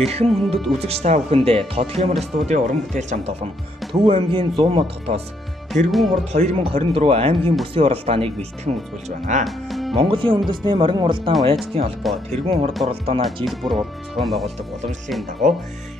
Эрхэм хүндэт үзэгч та бүхэндээ Тодхэмэр студийн уран бүтээлч хамт олон Төв аймгийн 100 мод хотоос тэргүүн хурд 2024 аймгийн бүсийн уралдааныг бэлтгэн үзүүлж байна. Монголын үндэсний морин уралдаан Уяачдын холбоо тэргүүн хурд уралдаанаа жил бүр зохион байгуулдаг уламжлалын дагуу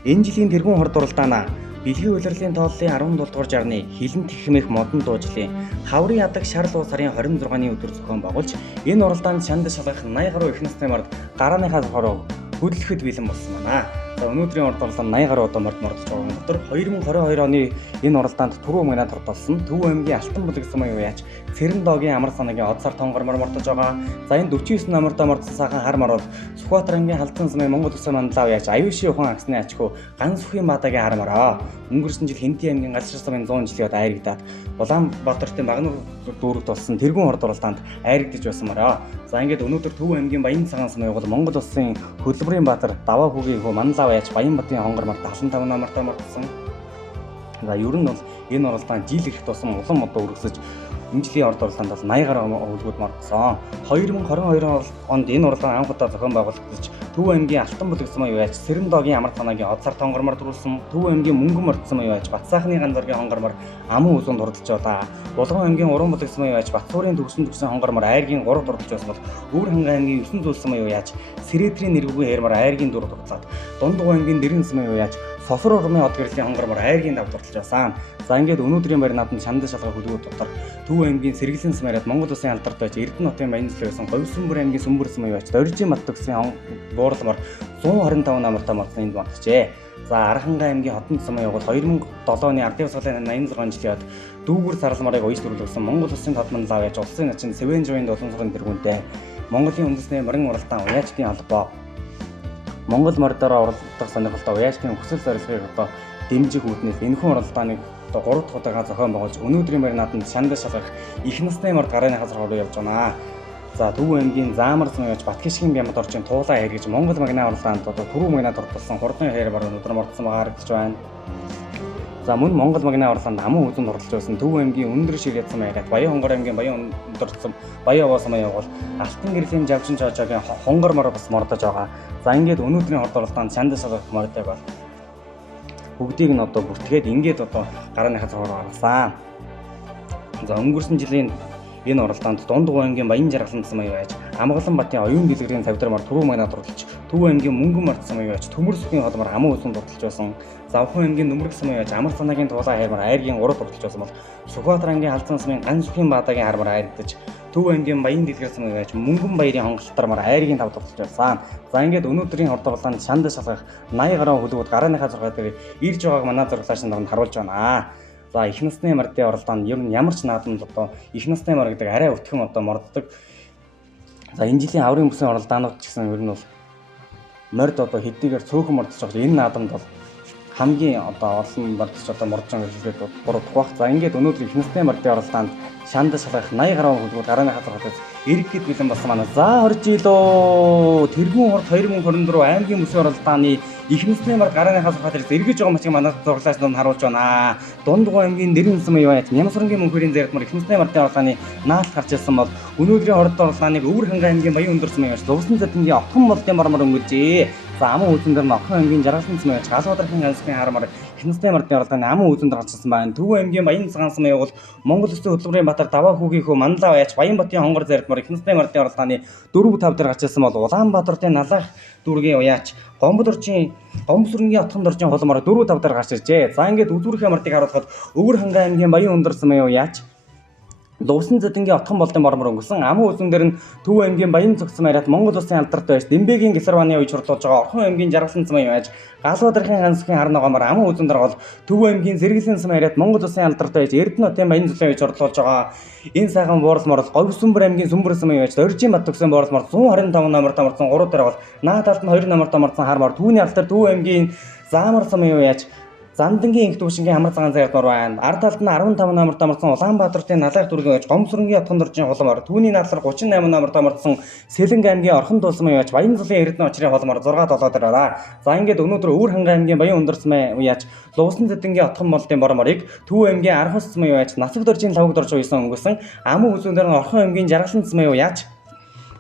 энэ жилийн тэргүүн хурд уралдаанаа Бэлгийн улирлын тооллын 17 дугаар жарны хилэн тэхмэх модон дуужилын хаврын ядаг шарл уу сарын 26-ны өдөр зохион байгуулж энэ уралдаанд шанд шалгах 80 гаруй их насны мард гарааныхаа хороо хөдлөхөд бэлэн болсон байна. За өнөөдрийн урд уралдаан 80 гаруй одоо мордож байгаа дотор 2022 оны энэ уралдаанд түрүү мөнгөний тортолсон Төв аймгийн Алтан булаг гэсэн юм яаж Цэрэн доогийн амар санаагийн одсар тонгормор мордож байгаа. За энэ 49 номертой мордсон сахан хар мар бол Сүхбаатар аймгийн Халдсан сумын Монгол Улсын манлав яаж аюушийн ухаан агсны ачхуу ганц сүхийн баадагийн хар мараа. Өнгөрсөн жил Хэнтийн аймгийн Галшир сумын 100 жилийн айрагдаад Улаанбаатартын Багнуур дүүрэгт болсон тэргүүн хурд уралдаанд айрагдаж байсан мараа. За ингээд өнөөдөр Төв аймгийн Баян цагаан сумын бол Монгол Улсын хөдөлмөрийн баатар Даваа хүүгийн хөө Манлав яаж Баянбатын хонгор март 75 номертой мордсон. За ер нь бол энэ уралдаан жил ирэх тусам улам модоо өргөсөж энэ жилийн орд уралдаанд бол 80 гаруй өвлгүүд мордсон. 2022 онд энэ уралдаан анх удаа зохион байгуулагдаж Төв аймгийн Алтан булаг гэсэн юм яаж Цэрэн доогийн амар санаагийн одсар тонгормор дөрүүлсэн. Төв аймгийн Мөнгөн мордсон юм яаж Батсаахны ганцоргийн хонгормор аман үзүүнд хурдж байгаа. Булган аймгийн Уран булаг гэсэн юм яаж Батсуурын төгсөн хонгормор айргийн 3 дурдж байсан бол Өвөр хангаан аймгийн 9 зүйлсэн юм яаж Сэрэтрийн нэрвгүй хэрмар айргийн 4 дурдлаад Дундгуй аймгийн Нэрэн гэсэн юм яаж Сосор урмын од гэрлийн хонгормор айргийн 5 дурдж байсан. За ингээд өнөөдрийн барь наадам шанд шалгах хөдөлгөөд дотор Төв аймгийн Сэргэлэн сумаараад Монгол Улсын алдарт байж Эрдэнэ хотын Баянзал байсан Говьсүмбэр аймгийн Сүмбэрсэн юм яаж Доржийн мат төгсгийн буурлмор 125 номертой мордсон энд мордчихэ. За Архангай аймгийн Хотон сумын явуул 2007 оны ардын усгалын 86 жилийн од дүүгүр саралмарыг уйж төрүүлсэн Монгол Улсын тодмонлав яаж улсын начин Сэвэнжийн 7 сарын тэргүүнтэй Монголын үндэсний морин уралдаан Уяачдын холбоо Монгол мордороо уралдах сонирхолтой Уяачдын хүсэл зорилгыг одоо дэмжих үүднээс энэхүү уралдааныг одоо 3 дахь удаага зохион байгуулж өнөөдрийн барь наадамд шанд шалгах их насны морд гарын хазар хороо явж байна. За Төв аймгийн Заамарсан яаж Батгишгийн Бямбад орчин туулаа хэрэгж Монгол магнаа уралдаанд одоо түрүү магнаа тортолсон хурдан хаяр баруун өдөр мордсон байгаа харагдаж байна. За мөн Монгол магнаа уралдаанд аман үзэнд оролцож байсан Төв аймгийн өндөр ширхэг яцсан маягаад Баян хонгор аймгийн Баян өндөрцөн Баян овоос маяг бол Алтан гэрлийн Жавчин жожогийн хонгор мор бас мордож байгаа. За ингээд өнөөдрийн хорд уралдаанд шанд шалгах мордог бол бүгдийг нь одоо бүртгээд ингээд одоо гарааныхаа цогоор гаргасан. За өнгөрсөн жилийн энэ уралдаанд Дундгуй аймгийн Баян жаргалан гэсэн юм яаж Амгалан батын оюун дэлгэрийн цавдрмаар түрүү магнаа дурдж Төв аймгийн Мөнгөн мордсон юм яаж Төмөр сүхийн холмор аман үзэн дурдж байсан. Завхан аймгийн Нүмер гэсэн юм яаж Амар санаагийн туулаа хаймар айргийн 3 дурдж байсан бол Сүхбаатар аймгийн Халдсан сумын Ганц сүхийн баадагийн хармар айрдаж Төв аймгийн Баян дэлгэрсэн юм яаж Мөнгөн баярын хонголтармаар айргийн 5 дурдж байсан. За ингээд өнөөдрийн хорд уралдаанд шанд шалгах 80 гаруй хөлбөд гарааныхаа 6 дээр ирж байгааг манай зураглаач нарт харуулж байна. За их насны мордын уралдаанд ер нь ямар ч наадамд одоо их насны мор гэдэг арай өтгөн одоо морддог. За энэ жилийн аврын бүсийн уралдаанууд ч гэсэн ер нь бол морд одоо хэдийгээр цөөхөн мордож байгаа. Энэ наадамд бол хамгийн одоо олон мордож одоо мордж байгаа хэлгээд буруудах бах. За ингээд өнөөдөр их насны мордын уралдаанд шанд шалгах 80 гаруй хөлбөд гарааны хазар хотод эрэг хэд бэлэн болсон манай. За орж илөө тэргүүн хурд 2024 аймгийн бүсийн уралдааны их насны морд гарааны хазар хотод эргэж байгаа мачиг манай зураглаач нарт харуулж байна. Дундгуй аймгийн Нэрэн сумын юу яаж Нямсрангийн мөнхөрийн зэрэгмар их насны мордын уралдааны наалт гарч ирсэн бол өнөөдрийн хорд уралдааныг Өвөр хангаан аймгийн Баян өндөрсөн юм яаж Лувсан цэдэнгийн Отхон молдын мормор өнгөржээ. За аман үзэн дээр нь Отхон аймгийн Жаргалан сум яаж Галбаатарын ганцхан хармар их насны мордын уралдааны аман үзэн дээр гарч ирсэн байна. Төв аймгийн Баян цагаан сум явуул Монгол Улсын хөдөлмөрийн баатар Даваа хүүгийн хөө Манлав яаж Баянбатын хонгор зэрэгмар их насны мордын уралдааны 4-5 дээр гарч ирсэн бол Улаанбаатарын Налах дүүргийн уяач Гомбосрынгийн Отхон доржин холмоор 4-5 дээр гарч иржээ. За ингээд үзүүрхээ мордыг харуулхад Өвөр хангаан аймгийн Баян өндөрсөн юм яаж Лувсан цэдэнгийн Отхон болдын мормор өнгөрсөн аман үзэн дээр нь Төв аймгийн Баян цогцсон яриад Монгол Улсын алдарт байж Дэмбэгийн Гисарваны үеж хурлуулж байгаа Орхон аймгийн Жаргалан сум юм яаж Галбаатарын ганцхан харнагомор аман үзэн дээр бол Төв аймгийн Сэргэлэн сум яриад Монгол Улсын алдарт байж Эрдэнэ хотын Баян зүлийн үеж хурлуулж байгаа энэ сайхан буурлмор Говьсүмбэр аймгийн Сүмбэр сум юм яаж Доржийн мат төгсөн буурлмор 125 номертой мордсон 3 дээр бол наад талд нь 2 номертой мордсон хармаар түүний алдар Төв аймгийн Заамар сум юм яаж Зандангийн инх дүүшингийн хамар цагаан зайрмар байна. Ард талд нь 15 номертой мордсон Улаанбаатарын Налах дүүргийн Гомсрынгийн Отхон доржин холмоор түүний наалар 38 номертой мордсон Сэлэнг аймгийн Орхон дулсмын яаж Баян зүлийн Эрдэнэ очрын холмоор 6-7 дээр байна. За ингээд өнөөдөр Өвөр хангаан аймгийн Баян өндөрсмэн яаж Лувсан цэдэнгийн Отхон молдын борморыг Төв аймгийн Архус цэсмэн яаж Нацаг доржин лавг дорж уйсан өнгөрсөн аман үзүүн дээр нь Орхон аймгийн Жаргалан цэсмэн яаж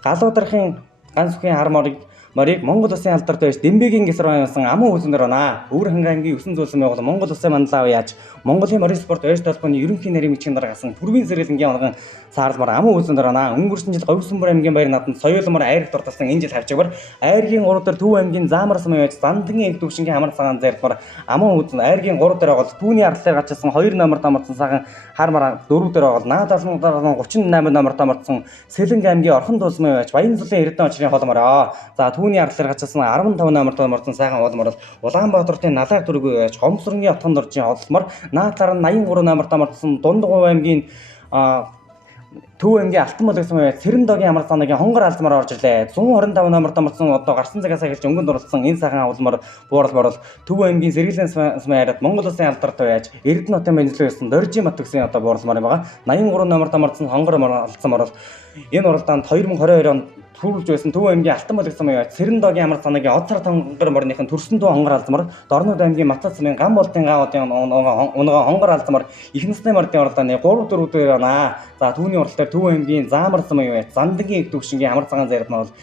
Галбаатарын ганц сүхийн харморыг морийг Монгол улсын алдарт байж Дембэгийн гисрын явсан аман үзмэр байна. Өвөр ханга аймгийн 9 зүйлсэн байгуул Монгол улсын манлаа яаж Монголын морин спорт ойр толгойн ерөнхий нарийн бичгийн дараагасан бүргийн сэргэлэнгийн онгон саарламар аман үзмэр байна. Өнгөрсөн жил Говьсөнбөр аймгийн баяр нааданд соёлмор айрх дурталсан энэ жил хавчгаар айргийн 3 дээр Төв аймгийн Заамарсан байж Зандангийн их төвшингийн хамар цагаан зайлмар аман үзэн айргийн 3 дээр байгаа түүний ардлаар гачсан 2 номерт амарсан сахан хармар 4 дээр байгаа наад 38 номерт амарсан Сэлэнг аймгийн Орхон тулсмын байж Баянзулын Эрдэнэ очрын холмороо. За түүний ардлаар гачсан 15 номерт амарсан сайхан холмор Улаанбаатарын Налаа дөрөв байж Гомсронгийн отхон доржийн холмор наадлаар нь 83 номерт амарсан Дундгов аймгийн Төв аймгийн Алтан бол гэсэн үед Сэрэндогийн амар санаагийн хонгор алзмаар орж ирлээ. 125 номерт амарсан одоо гарсан цагаас эхэлж өнгөнд дурлсан энэ сайхан авалмар буурал Төв аймгийн Сэргэлэн смайрад Монгол улсын алдарт байж Эрдэнэ хотын бензлөө байсан Доржийн мат төгсгийн одоо бууралмаар юм байгаа. 83 номерт амарсан хонгор алзмаар энэ уралдаанд 2022 онд төрүүлж байсан Төв аймгийн Алтан бол гэсэн үед Сэрэндогийн амар санаагийн од сар хонгор морныхын төрсөн дүү хонгор алзмаар Дорнод аймгийн Матацмын гам болтын гаавуудын унгоо хонгор алзмаар их насны мордын уралдааны 3-4 дээр байна. За түүний уралдаар Төв аймгийн Заамарсан маяг Зандангийн их төвшингийн амар цагаан заридмаар бол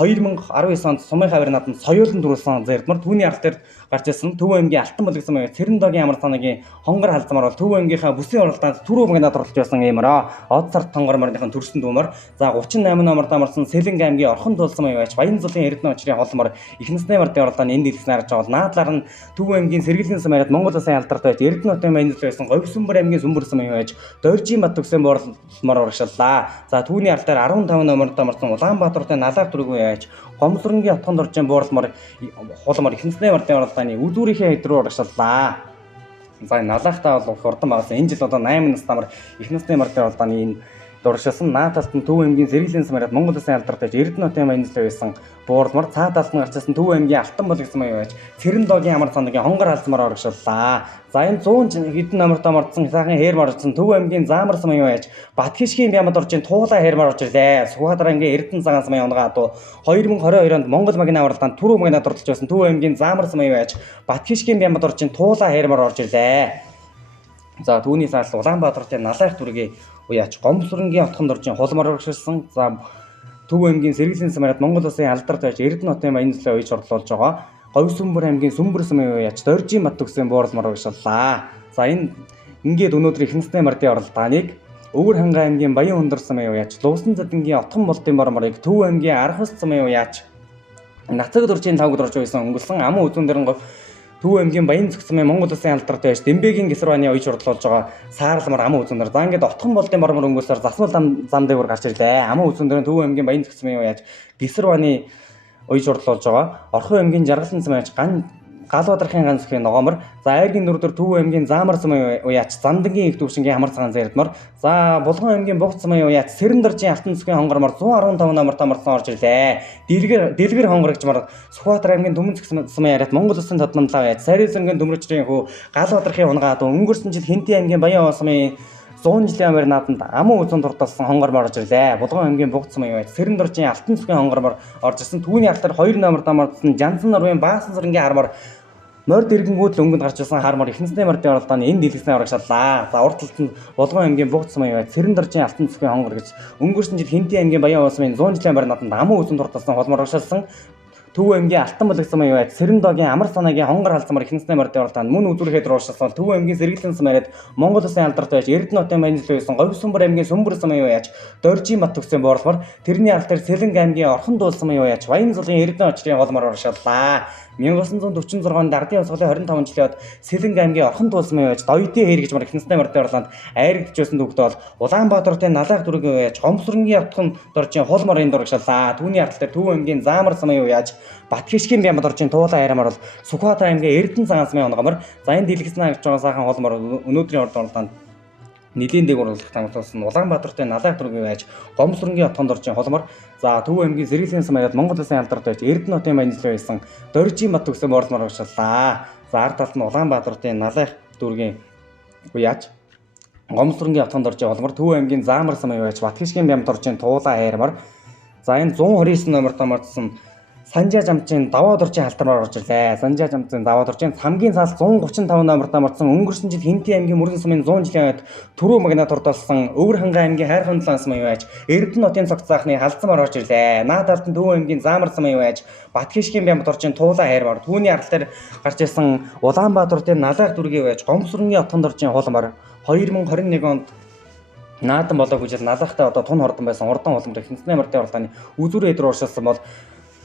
2019 онд Сумын хавар нааданд соёолон төрүүлсэн заридмаар түүний арал дээр гарч ирсэн Төв аймгийн Алтан бол гэсэн маяг Сэрэндогийн амар санаагийн хонгор халдмаар бол Төв аймгийнхаа бүсийн уралдаанд түрүү мөнгөнд оруулж байсан юмараа од сарт хонгор морныхын төрсөн дүүмөр за 38 номерт амарсан Сэлэнг аймгийн Орхон тулсан маяг Баянзулын Эрдэнэ очрын холмор их насны мордын уралдааны энд дэлгэсэн харж байгаа бол наадлаар нь Төв аймгийн Сэргэлэн самарад Монгол улсын алдарт байж Эрдэнэ хотын Баянзул байсан Говьсөнбөр аймгийн Сүмбэрсэн маяг Доржийн мат төгсөн бууралмаар урагшиллаа. За түүний аралтаар 15 номерт амарсан Улаанбаатарын Налаа дөрөв байж Гомсронгийн отхон доржийн бууралмаар холмор их насны мордын уралдааны үзүүрийнхээ хэд рүү урагшиллаа. За налаахтаа бол хурдан багасан энэ жил одоо 8 настай нар их насны мордын уралдааны энэ дуршилсан наад талд нь Төв аймгийн Сэргэлэн самарад Монгол улсын алдарт байж Эрдэнэ хотын Баянзул байсан бууралмаар цаад талд нь гарчсан Төв аймгийн Алтан бол гэсэн маяг байж Сэрэндогийн амар санаагийн хонгор алзмаар урагшиллаа. За энэ 100 хэдэн номерт амарсан сайхан хээрмар орсон Төв аймгийн Заамарсан маяг байж Батхишгийн Бямад оржийн Туулаа хээрмар орж ирлээ. Сүхбаатар аймгийн Эрдэнэ цагаан самын онгаа дуу 2022 онд Монгол магны авралдаанд түрүү магнад оролцож байсан Төв аймгийн Заамарсан маяг байж Батхишгийн Бямад оржийн Туулаа хээрмар орж ирлээ. За түүний саал Улаанбаатарын Налаах дүргийн уяач Гомсронгийн отхон доржийн холмор урагшилсан. За Төв аймгийн Сэргэлэн самарад Монгол улсын алдарт байж Эрдэнэ хотын Баянзулын уяж орлуулж байгаа. Говьсөнбөр аймгийн Сүмбэрсэн уяач Доржийн мат төгсөн бууралмаар урагшиллаа. За энэ ингээд өнөөдөр их насны мордын оролдааныг Өвөр ханга аймгийн Баян өндөр уяач Лувсан Задангийн отхон болтын морморыг Төв аймгийн Архус уяач Нацаг дуржийн 5 орж байсан өнгөрсөн аман үзүүн дэрэн гов Төв аймгийн Баян цогцмын Монгол улсын алдарт байж Дембэгийн гисрваны уяж орлуулж байгаа саарламар аман үзүүн дээр за ингээд отхон болтын мормор өнгөсөөр засмал зам дээгүүр гарч ирлээ. Аман үзүүн дээр Төв аймгийн Баян цогцмын уяач гисрваны уяж орлуулж байгаа Орхон аймгийн Жаргалсан цамайч гал бадрахын ганц зөхийн ногоомор за айргийн дөрөвдөр Төв аймгийн Заамарсан уяач Зандангийн их төвшингийн хамар цагаан заридмаар за Булган аймгийн Бугцсан уяач Сэрэндоржийн Алтан цэгийн хонгормор 115 номерт амарсан орж ирлээ. Дэлгэр хонгорогчмар Сүхбаатар аймгийн Түмэн цэцсэн яриад Монгол улсын тодномлаа байж Сарилсангийн Төмөрчрийн хүү гал бадрахын унгаа дуу өнгөрсөн жил Хинтийн аймгийн Баян Осмын 100 жилийн амир нааданд аман үзэн дурталсан хонгормор орж ирлээ. Булган аймгийн Бугцсан уяач Сэрэндоржийн Алтан цэгийн хонгормор орж ирсэн. Түүний алтар 2 номерт амарсан Жансан Норвын Баасан сарнгийн хармаар морд иргэнгүүд л өнгөнд гарч ирсэн хармаар их насны мордын оролдооны энэ дэлгэснээр урагшаалаа. За урд талд нь Булган аймгийн Бугцсан уяач Сэрэндоржийн Алтан цэгийн хонгор гэж өнгөрсөн жил Хинтийн аймгийн Баян Осмын 100 жилийн амир нааданд аман үзэн дурталсан холмор урагшаалсан. Төв аймгийн Алтан бол гэсэн уяач Сэрэндогийн амар санаагийн хонгор халдмар их насны мордын оролдоонд мөн үзүүрхэд ууршилсан Төв аймгийн Сэргэлэн самарад Монгол улсын алдарт байж Эрдэнэ хотын Баянзул байсан Говьсөнбөр аймгийн Сүмбэрсэн уяач Доржийн мат төгсөн бууралмаар тэрний алтар Сэлэнг аймгийн Орхон дуулсан уяач Баянзулын Эрдэнэ очрын холмор урагшаалаа. 1946 онд Ардын явсгалын 25 жилийн Сэлэнг аймгийн Орхон дуулсан уяач Доёдын хэр гэж их насны мордын орлоонд айрагдж байсан төгтөд бол Улаанбаатарын Налаах дөрөгийн уяач Гомсронгийн отхон доржийн холмор энд урагшаалаа. Түүний артал дээр Төв аймгийн Заамарсан уяач Батхишгийн Бямад оржийн Туулаа хайрамаар бол Сүхбаатар аймгийн Эрдэнэ цагаан самын онгомор за энэ дэлгэцэн авч байгаа сайхан холмор өнөөдрийн оролдоонд нэлийн дээг урлах тамтуулсан Улаанбаатарын Налаах дөрөгийн уяач Гомсронгийн отхон доржийн холмор за Төв аймгийн Сэргэлэн самарад Монгол улсын алдарт байж Эрдэнэ хотын Баянзул байсан Доржийн мат төгсөн бууралмаар урагшаалаа. За ард талд нь Улаанбаатарын Налаах дөрөгийн уяач Гомсронгийн отхон доржийн холмор Төв аймгийн Заамарсан уяач Батхишгийн Бямад оржийн Туулаа хайрамаар за энэ 129 номерт амарсан Санжаа жамчийн даваа дурчин халтармаар орж ирлээ. Санжаа жамчийн даваа дурчин хамгийн цаас 135 номертой марцсан өнгөрсөн жил Хинтээ аймгийн Мөрөн сумын 100 жилийн ойд Түрүү магнат ордолсон Өвөр хангай аймгийн Хайрхан улаан сум юу байж Эрдэнэ нутгийн цогц заахны халдсамаар орж ирлээ. Наад талд нь Төв аймгийн Заамар сум юу байж Батхишгийн Бямб дурчин Туулаа хайрмаар түүний арал дээр гарч ирсэн Улаанбаатар дээр Налайх дүргийн байж Гомсрынгийн отхон дурчин хулмаар 2021 онд Наадан болоог үжил Налайхтай одоо тун хордон байсан урдан уламжлалт Хинтээ мөрдийн уралдааны үзүүр эдэр уршилсан бол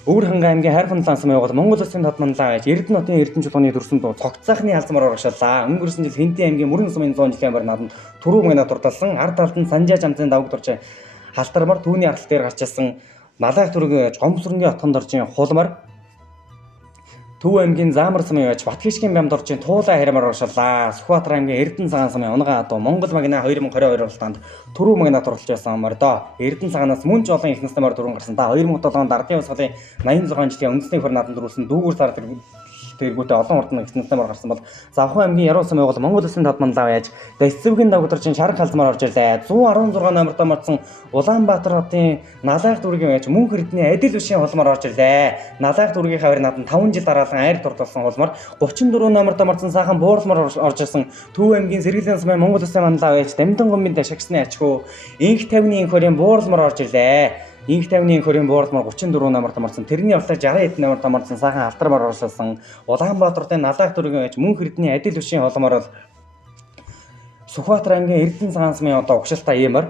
Өвөр хангай аймгийн Хайрхан улаан сумын явуул Монгол Улсын тодмонлаа байж Эрдэнэ нутгийн Эрдэнэ чулууны төрсөн дуу цогцсаахны халдсамаар урагшаалаа. Өнгөрсөн жил Хинтээ аймгийн Мөрөн сумын 100 жилийн амар нааданд Түрүү магнат дурдалсан ард талд нь Санжаа жамцын давг дурж халтармаар түүний арал дээр гарч ирсэн Налайх дүргийн Гомсрынгийн отхон доржийн хулмаар Төв аймгийн Заамар сумын байж Батхишгийн Бямб дуржийн Туулаа хайрмаар урагшаалаа. Сүхбаатар аймгийн Эрдэнэ цагаан сумын унган адуу Монгол магна 2022 уралдаанд Түрүү магнат оролцож байсан мордоо. Эрдэнэ цагаанаас мөн ч олон их насны морь дөрвөн гарсан. Та 2007 онд Ардын Усгалын 86 жилийн үндэсний хөр нааданд дөрүүлсэн дүүгүүр сар тэргүүтээ олон урд нь их насны морь гарсан бол Завхан аймгийн Яруу сумын бол Монгол Улсын тодмонлаа байж Дэсцэвгийн давгударчин шарх халдмаар орж ирлээ. 116 номертой марцсан Улаанбаатар хотын Налайх дүргийн байж Мөнх Эрдэнэ адил бишийн холмоор орж ирлээ. Налайх дүргийн хавар нааданд 5 жил дараалан айр дурдсан холмоор 34 номертой марцсан сайхан буурлмаар орж ирсэн Төв аймгийн Сэргэлэн сумын Монгол Улсын манлаа байж Дамдын гомбын дашагчны ачхуу инх 50-ны инх хорийн буурлмаар орж ирлээ. Инх 50-ны инх хорийн буурлмаар 34 номертой марцсан тэрний явдлаар 60 эд номертой марцсан сайхан алтармаар оршуулсан Улаанбаатарын Налайх дүргийн байж Мөнх Эрдэнэ адил бишийн холмоор бол Сүхбаатар аймгийн Эрдэнэ цагаан сумын одоо угшилтай иймэр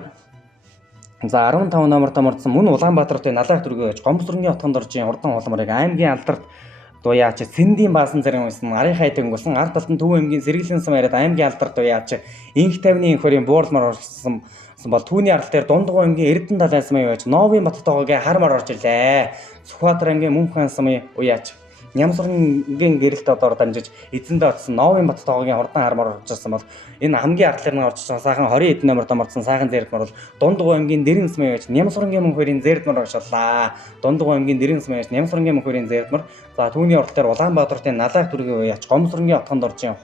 за 15 номертой марцсан мөн Улаанбаатарын Налайх дүргийн байж Гомсрынгийн отхон доржийн урдан холморыг аймгийн алдарт дуяач Сэндийн баасан зэрэг байсан арын хайтаг өнгөрсөн ард талд нь Төв аймгийн Сэргэлэн сум яриад аймгийн алдарт дуяач инх 50-ны инх хорийн буурлмаар орсон бол түүний арал дээр Дундгой аймгийн Эрдэнэ далайн сумын уяач Новын Баттойгоогийн хармаар орж ирлээ. Сүхбаатар аймгийн Мөнххан сумын уяач Нямсрынгийн гэрэлт одоор дамжиж эзэндээ очсон Новын Баттойгоогийн хурдан хармаар орж ирсэн бол энэ хамгийн арал дээр нь орж ирсэн сайхан 20 эд номертой марцсан сайхан зэрэгмөр бол Дундгой аймгийн Дэрэн сумын уяач Нямсрынгийн мөнх хоёрын зэрэгмөр оршууллаа. Дундгой аймгийн Дэрэн сумын уяач Нямсрынгийн мөнх хоёрын зэрэгмөр за түүний урал дээр Улаанбаатарын Налайх дүргийн уяач Гомсрынгийн отхон доржийн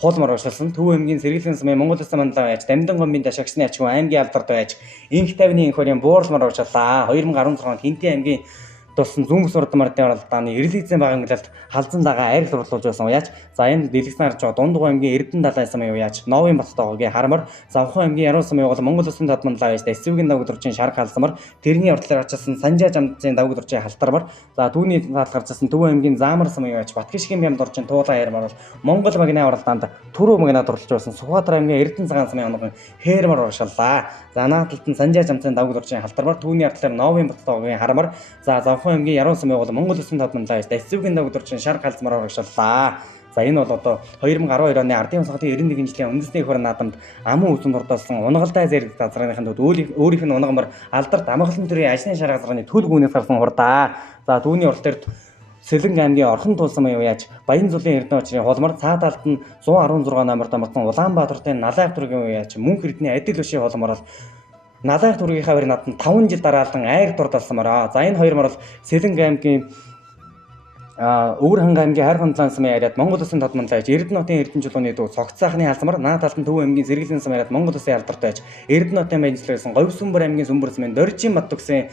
хуулмаар оршуулсан Төв аймгийн Сэргэлэн сумын Монгол Улсын манлаа байж Дамдын гомбын дашагчны ачхуу аймгийн алдарт байж инх 50-ны инх хорийн буурлмаар оршууллаа. 2016 онд Хинтээ аймгийн тулсан зүүн сүрд мардын оролдооны эрэлзэн багангалалт халзан дагаа айр дурлуулж байсан уяач за энэ дэлгэцэн харж байгаа Дундгой аймгийн Эрдэнэ далайн сумын уяач Новын Баттойгоогийн хармар Завхан аймгийн Яруу сумын бол Монгол Улсын тодмонлаа байж Дэсцэвгийн давг дурчин шарх халзамар тэрний урдлаар очсон Санжаа жамцын давг дурчин халтармар за түүний талд гарчсан Төв аймгийн Заамар сумын уяач Батхишгийн Бямб дурчин Туулаа хайрмаар бол Монгол магны оролдоонд Түрүү магнад оролцож байсан Сүхбаатар аймгийн Эрдэнэ цагаан сумын онгон хээрмар оршууллаа. За наадталд нь Санжаа жамцын давг дурчин халтармар түүний ардлаар Новын Баттойгоогийн хармар за Завхан аймгийн Яруу сумын бол Монгол Улсын тодмонлаа байж Дэсцэвгийн давг дурчин шарх халзмаар оршууллаа. За энэ бол одоо 2012 оны Ардын Усгалын 91 жилийн үндэсний хөр наадамд аман үсэнд ордоолсон унгалтай зэрэг газрынхын төвд өөрийнх нь унгамар алдарт амгалан төрийн ажлын шар газрын төлөв гүнээс гарсан хурдаа. За түүний урал дээр Сэлэнг аймгийн Орхон тулсан уяач Баян зүлийн Эрдэнэ очрын холмор цаад талд нь 116 номертой марцсан Улаанбаатарын Налайх дүргийн уяач Мөнх Эрдэнэ адил бишийн холмор бол Налайх дүргийн хавар нааданд 5 жил дараалан айр дурдалсамаар. За энэ хоёр мөр бол Сэлэнг аймгийн Өвөр хангай аймгийн Хайрхан улаан сумын яриад Монгол Улсын тодмонлаа байж Эрдэнэ нутгийн Эрдэнэ чулууны дуу цогцсаахны халзмар наад талд нь Төв аймгийн Сэргэлэн сум яриад Монгол Улсын алдарт байж Эрдэнэ нутгийн баянчлалсан Говьсүмбэр аймгийн Сүмбэр сумын Доржин Бат төгсөн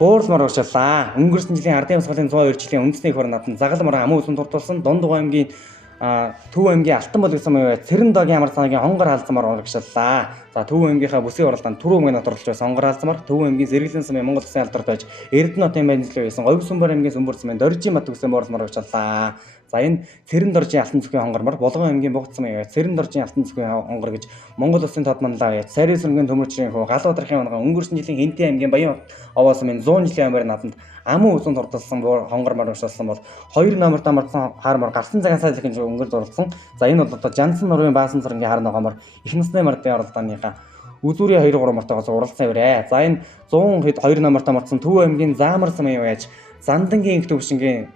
буурлмаар оршууллаа. Өнгөрсөн жилийн Ардын Усгалын 102 жилийн үндэсний хөр нааданд загалмар аман үсэн дурдуулсан Дундгой аймгийн Төв аймгийн Алтан болог сумын уяач Цэрэндогийн амар цагийн хонгор халзмаар урагшааллаа. За Төв аймгийнхаа бүсийн уралдаанд Түрүү магнад оролцож байсан хонгор халзмаар Төв аймгийн Сэргэлэн сумын Монгол Улсын алдарт байж Эрдэнэ нутгийн баянчлал байсан Говьсүмбэр аймгийн Сүмбэр сумын Доржин Бат төгсөн буурлмаар урагшааллаа. За энэ Цэрэн доржийн алтан цэвгийн хонгормор Болгон аймгийн Бугт сумын уяач Цэрэн доржийн алтан цэвгийн хонгор гэж Монгол Улсын тодмонлаа уяач Сарийн сүргийн төмөрчрийн хөө Галуудрахын унган өнгөрсөн жилийн Хинтээ аймгийн Баян овоо сумын 100 жилийн амбар нааданд аман үсэнд хурдсан хонгормор урагшуулсан бол 2 номертой марцсан хармор гарсан цагаан сая захин өнгөр дурлсан. За энэ бол одоо Жансан нурын баасан цэргийн харны гомор их насны мардын оролдооныхаа үзүүрийн 2 3 мартайгаас уралцсан явраа. За энэ 100 хэд 2 номертой марцсан Төв аймгийн Заамар сумын уяач Зандангийн инх төвшингийн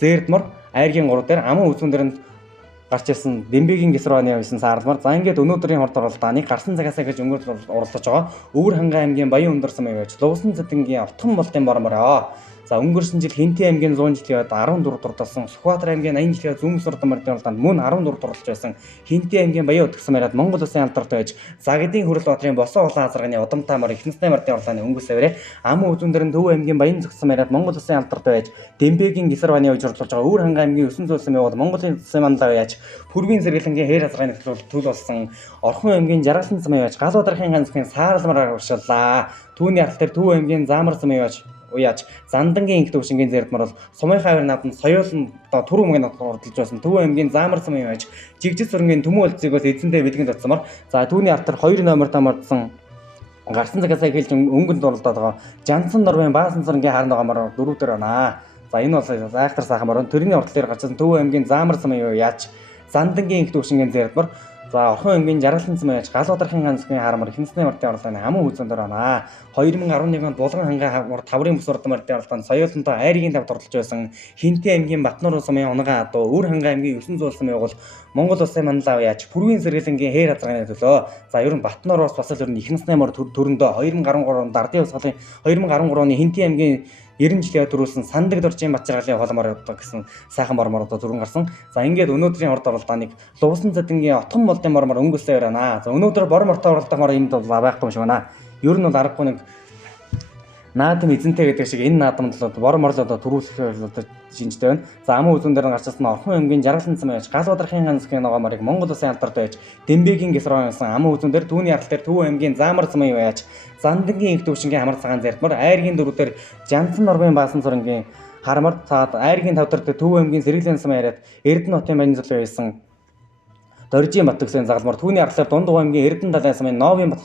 Зээрдмор айргийн 3 дээр аман үсгэн дээрнд гарч ирсэн Дэмбигийн гисрооны явсан саарламар. За ингээд өнөөдрийн хорд оролдооны гарсан цагаасаа гэж өнгөрлөж оролцож байгаа Өвөр хангай аймгийн Баян өндөр сумын уяач Лувсан цэдэнгийн Отхон болтын бормороо. За өнгөрсөн жил Хинтээ аймгийн 100 жилийн үед 14 дурласан, Сүхбаатар аймгийн 80 жилийн үед Зүмс урд мордын уралдаанд мөн 14 дурлаж байсан. Хинтээ аймгийн Баян утгсан яриад Монгол Улсын алдарт байж Загидын Хүрэл Баатрын Босоо улаан азарганы удамтай мор Ихнэсний мордын уралдааны өнгөсөөрэ амын үзүүн дээр нь Төв аймгийн Баян зогссон яриад Монгол Улсын алдарт байж Дембэгийн Гисарваны уйжруулж байгаа Өвөр хангай аймгийн 9 зүйлсэн яваад Монголын Улсын манлаа яаж Пүрвийн сэргэлэнгийн хээр азарганы төлөв болсон Орхон аймгийн Жаргалан цам яаж Гал Ударахын ганцхан сааралмаар уршиллаа. Түүний арал дээр Төв аймгийн Заамар цам яаж уяаж Зандангийн инх төвшингийн зэрэгмэр бол Сумын хавар нааданд соёолн түрүү мөнгөнд хурдлж байсан Төв аймгийн Заамар цам яаж Жигжид сүрэнгийн төмөн улцыг бас эзэндээ бэлгэн татсамар. За түүний арал дээр 2 номертой мордсон гарсан цагаас эхэлж өнгөнд дурлаад байгаа Жансан Норвын Баасан цэргийн харанд байгаа мөр 4 дээр байна. За энэ бол айхтар сайхан мөр. Тэрний урд дээр гарсан Төв аймгийн Заамар цам яаж Зандангийн инх төвшингийн зэрэгмэр за Орхон аймгийн Жаргалан цам яаж Гал Ударахын ганцхан харамар Ихнэсний мордын уралдааны аман үзэн дээр байна. 2011 онд Булган хангай мор таврын бүс урд мордын уралдаанд соёолонтой айргийн тав дурлаж байсан Хинтээ аймгийн Батнуур сумын унган адуу Өр хангай аймгийн 9 зуулсан байгуул Монгол Улсын манлаа яаж Пүрвийн сэргэлэнгийн хээр азарганы төлөө за ер нь Батнууроос бас л ер нь Ихнэсний мор төрөндөө 2013 онд Ардын усгалын 2013 оны Хинтээ аймгийн 90 жилийн төрүүлсэн Сандаг доржийн Батчаргалын холмор гэсэн сайхан мормор одоо түрүүн гарсан. За ингээд өнөөдрийн урд оролдооныг Лувсан цадингийн Отгон молдын мормор өнгөслөө байна. За өнөөдөр бор мортой оролдох мор энд бол байхгүй юм шиг байна. Ер нь бол аргагүй нэг наадам эзэнтэй гэдэг шиг энэ наадамд л бор морлоо төрүүлэх одоо шинжтэй байна. За амын үзүүн дээр гарчсан Орхон аймгийн Жаргалан цам яаж Гал Ударахын ганцхан ногоо морыг Монгол Улсын алдарт байж Дембэгийн Гисарваны амын үзүүн дээр түүний арал дээр Төв аймгийн Заамар цам яаж Зандангийн инх төвшингийн хамар цагаан зэрэгмэр айргийн дөрүүдээр Жансан Норвын Баасан цэргийн харамар цаад айргийн тавдар дээр Төв аймгийн Сэргэлэн цам яриад Эрдэнэ хотын Баян зүлээ байсан Доржийн Бат төслийн загалмар түүний аралаар Дундгой аймгийн Эрдэнэ талын сумын Новын Бат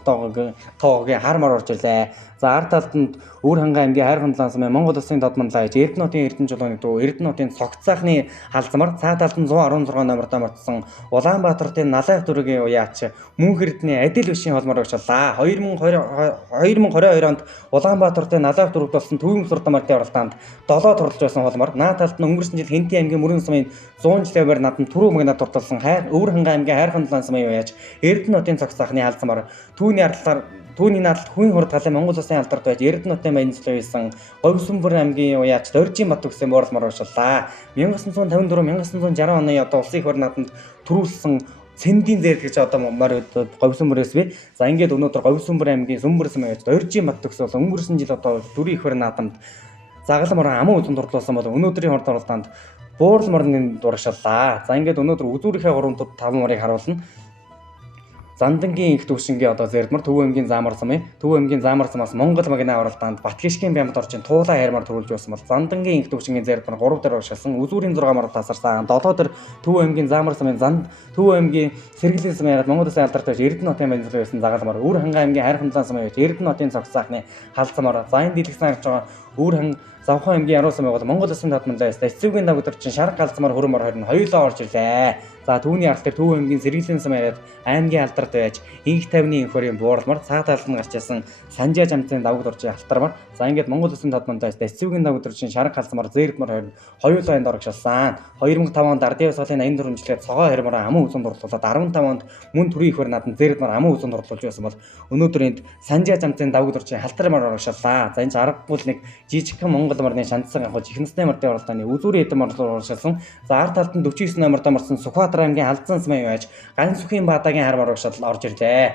тоогогийн хармаар орж ирлээ. За ард талд нь Өр хангай аймгийн Хайр хандлан сумын Монгол Улсын додмонлаа аж Эрдэнэ хотын Эрдэнэ жолооны дуу Эрдэнэ хотын цогцсаахны халзмар цаа талд нь 116 номертой мартсан Улаанбаатарын Налайх дүргийн уяач мөн Эрдэнэ адил бишийн холмоор өгчлээ. 2022 онд Улаанбаатарын Налайх дүргд болсон Төвийн сурд мартын оролдоонд 7 турлаж байсан холмоор наа талд нь өнгөрсөн жил Хинтээ аймгийн Мөрөн сумын 100 жилийн бэр надан түрүү мэгнад турталсан Өвөр хангай аймгийн Хайр хандлан сумын уяач Эрдэнэ хотын цогцсаахны халзмар түүний наадад хүн хурд галын Монгол Улсын алдарт байж Эрдэнэ хотын Баян зүлээ байсан Говьсөнбөр аймгийн уяач Доржийн Бат төслийн моролмор уршиллаа. 1954-1960 оны одоо улсын их хур нааданд төрүүлсэн Цэндийн зээл гэж одоо морь Говьсөнбөрөөс бий. За ингээд өнөөдөр Говьсөнбөр аймгийн Сүмбэр сум уяач Доржийн Бат төс бол өнгөрсөн жил одоо дөрвийн их хур наадамд загалан морон аман үзэн дурлуулсан бол өнөөдрийн хурд оролдоонд буурал морны дурагшиллаа. За ингээд өнөөдөр үзүүрийнхээ 3 5 морыг харуулна. Зандангийн инх төвшингийн одоо зэрэгмэр Төв аймгийн Заамар цамын Төв аймгийн Заамар цамаас Монгол магны оролдоонд Батгишгийн Бямд орчин туулаа хайрмаар төрүүлж байсан бол Зандангийн инх төвшингийн зэрэгмэр 3 дээр урагшилсан үзүүрийн 6 морд тасарсан 7 дээр Төв аймгийн Заамар цамын Төв аймгийн Сэргэлэн цам яриад Монгол Улсын алдарт байж Эрдэнэ хотын Баян зүлээ байсан загалмар Өр хангай аймгийн Хайр хандлан цам байж Эрдэнэ хотын цогцсаахны халзмаар за энэ дэлгэцэн гарч байгаа Өр Завхан аймгийн Яруу сум бол Монгол Улсын додмонлоос эцсүүгийн дагварчин шарга галзмаар хөрмөр хорин хоёулаа орж ирлээ. За түүний арал дээр Төв аймгийн Сэргэлэн сум яриад аймгийн алдарт байж инх тавны инхөрийн буурлмар цаа талд нь гарч ирсэн Санжаа жамцын давг дуржийн алтармар за ингээд Монгол Улсын додмонлоос эцсүүгийн дагварчин шарга галзмаар зээрдмар хорин хоёулаа энд орогшилсан. 2005 онд Ардын усгалын 84 жилээр цогоо хэрмэр аман үзэн дурлуулад 15 онд мөн төрийн их хөр нааданд зээрдмар аман үзэн дурлуулж байсан бол өнөөдөр энд Санжаа жамцын давг дуржийн алтармар орогшилсан. За энэ ч аргагүй нэг жижигхэн Монгол морны шандсан агуулж Ихнэсний мордын оролдооны үзүүрийн эдэм орлоор урагшилсан. За ард талд нь 49 номертой морсон Сүхбаатар аймгийн Халзан сумын яаж Ган сүхийн баадагийн хармаар урагшил орж ирлээ.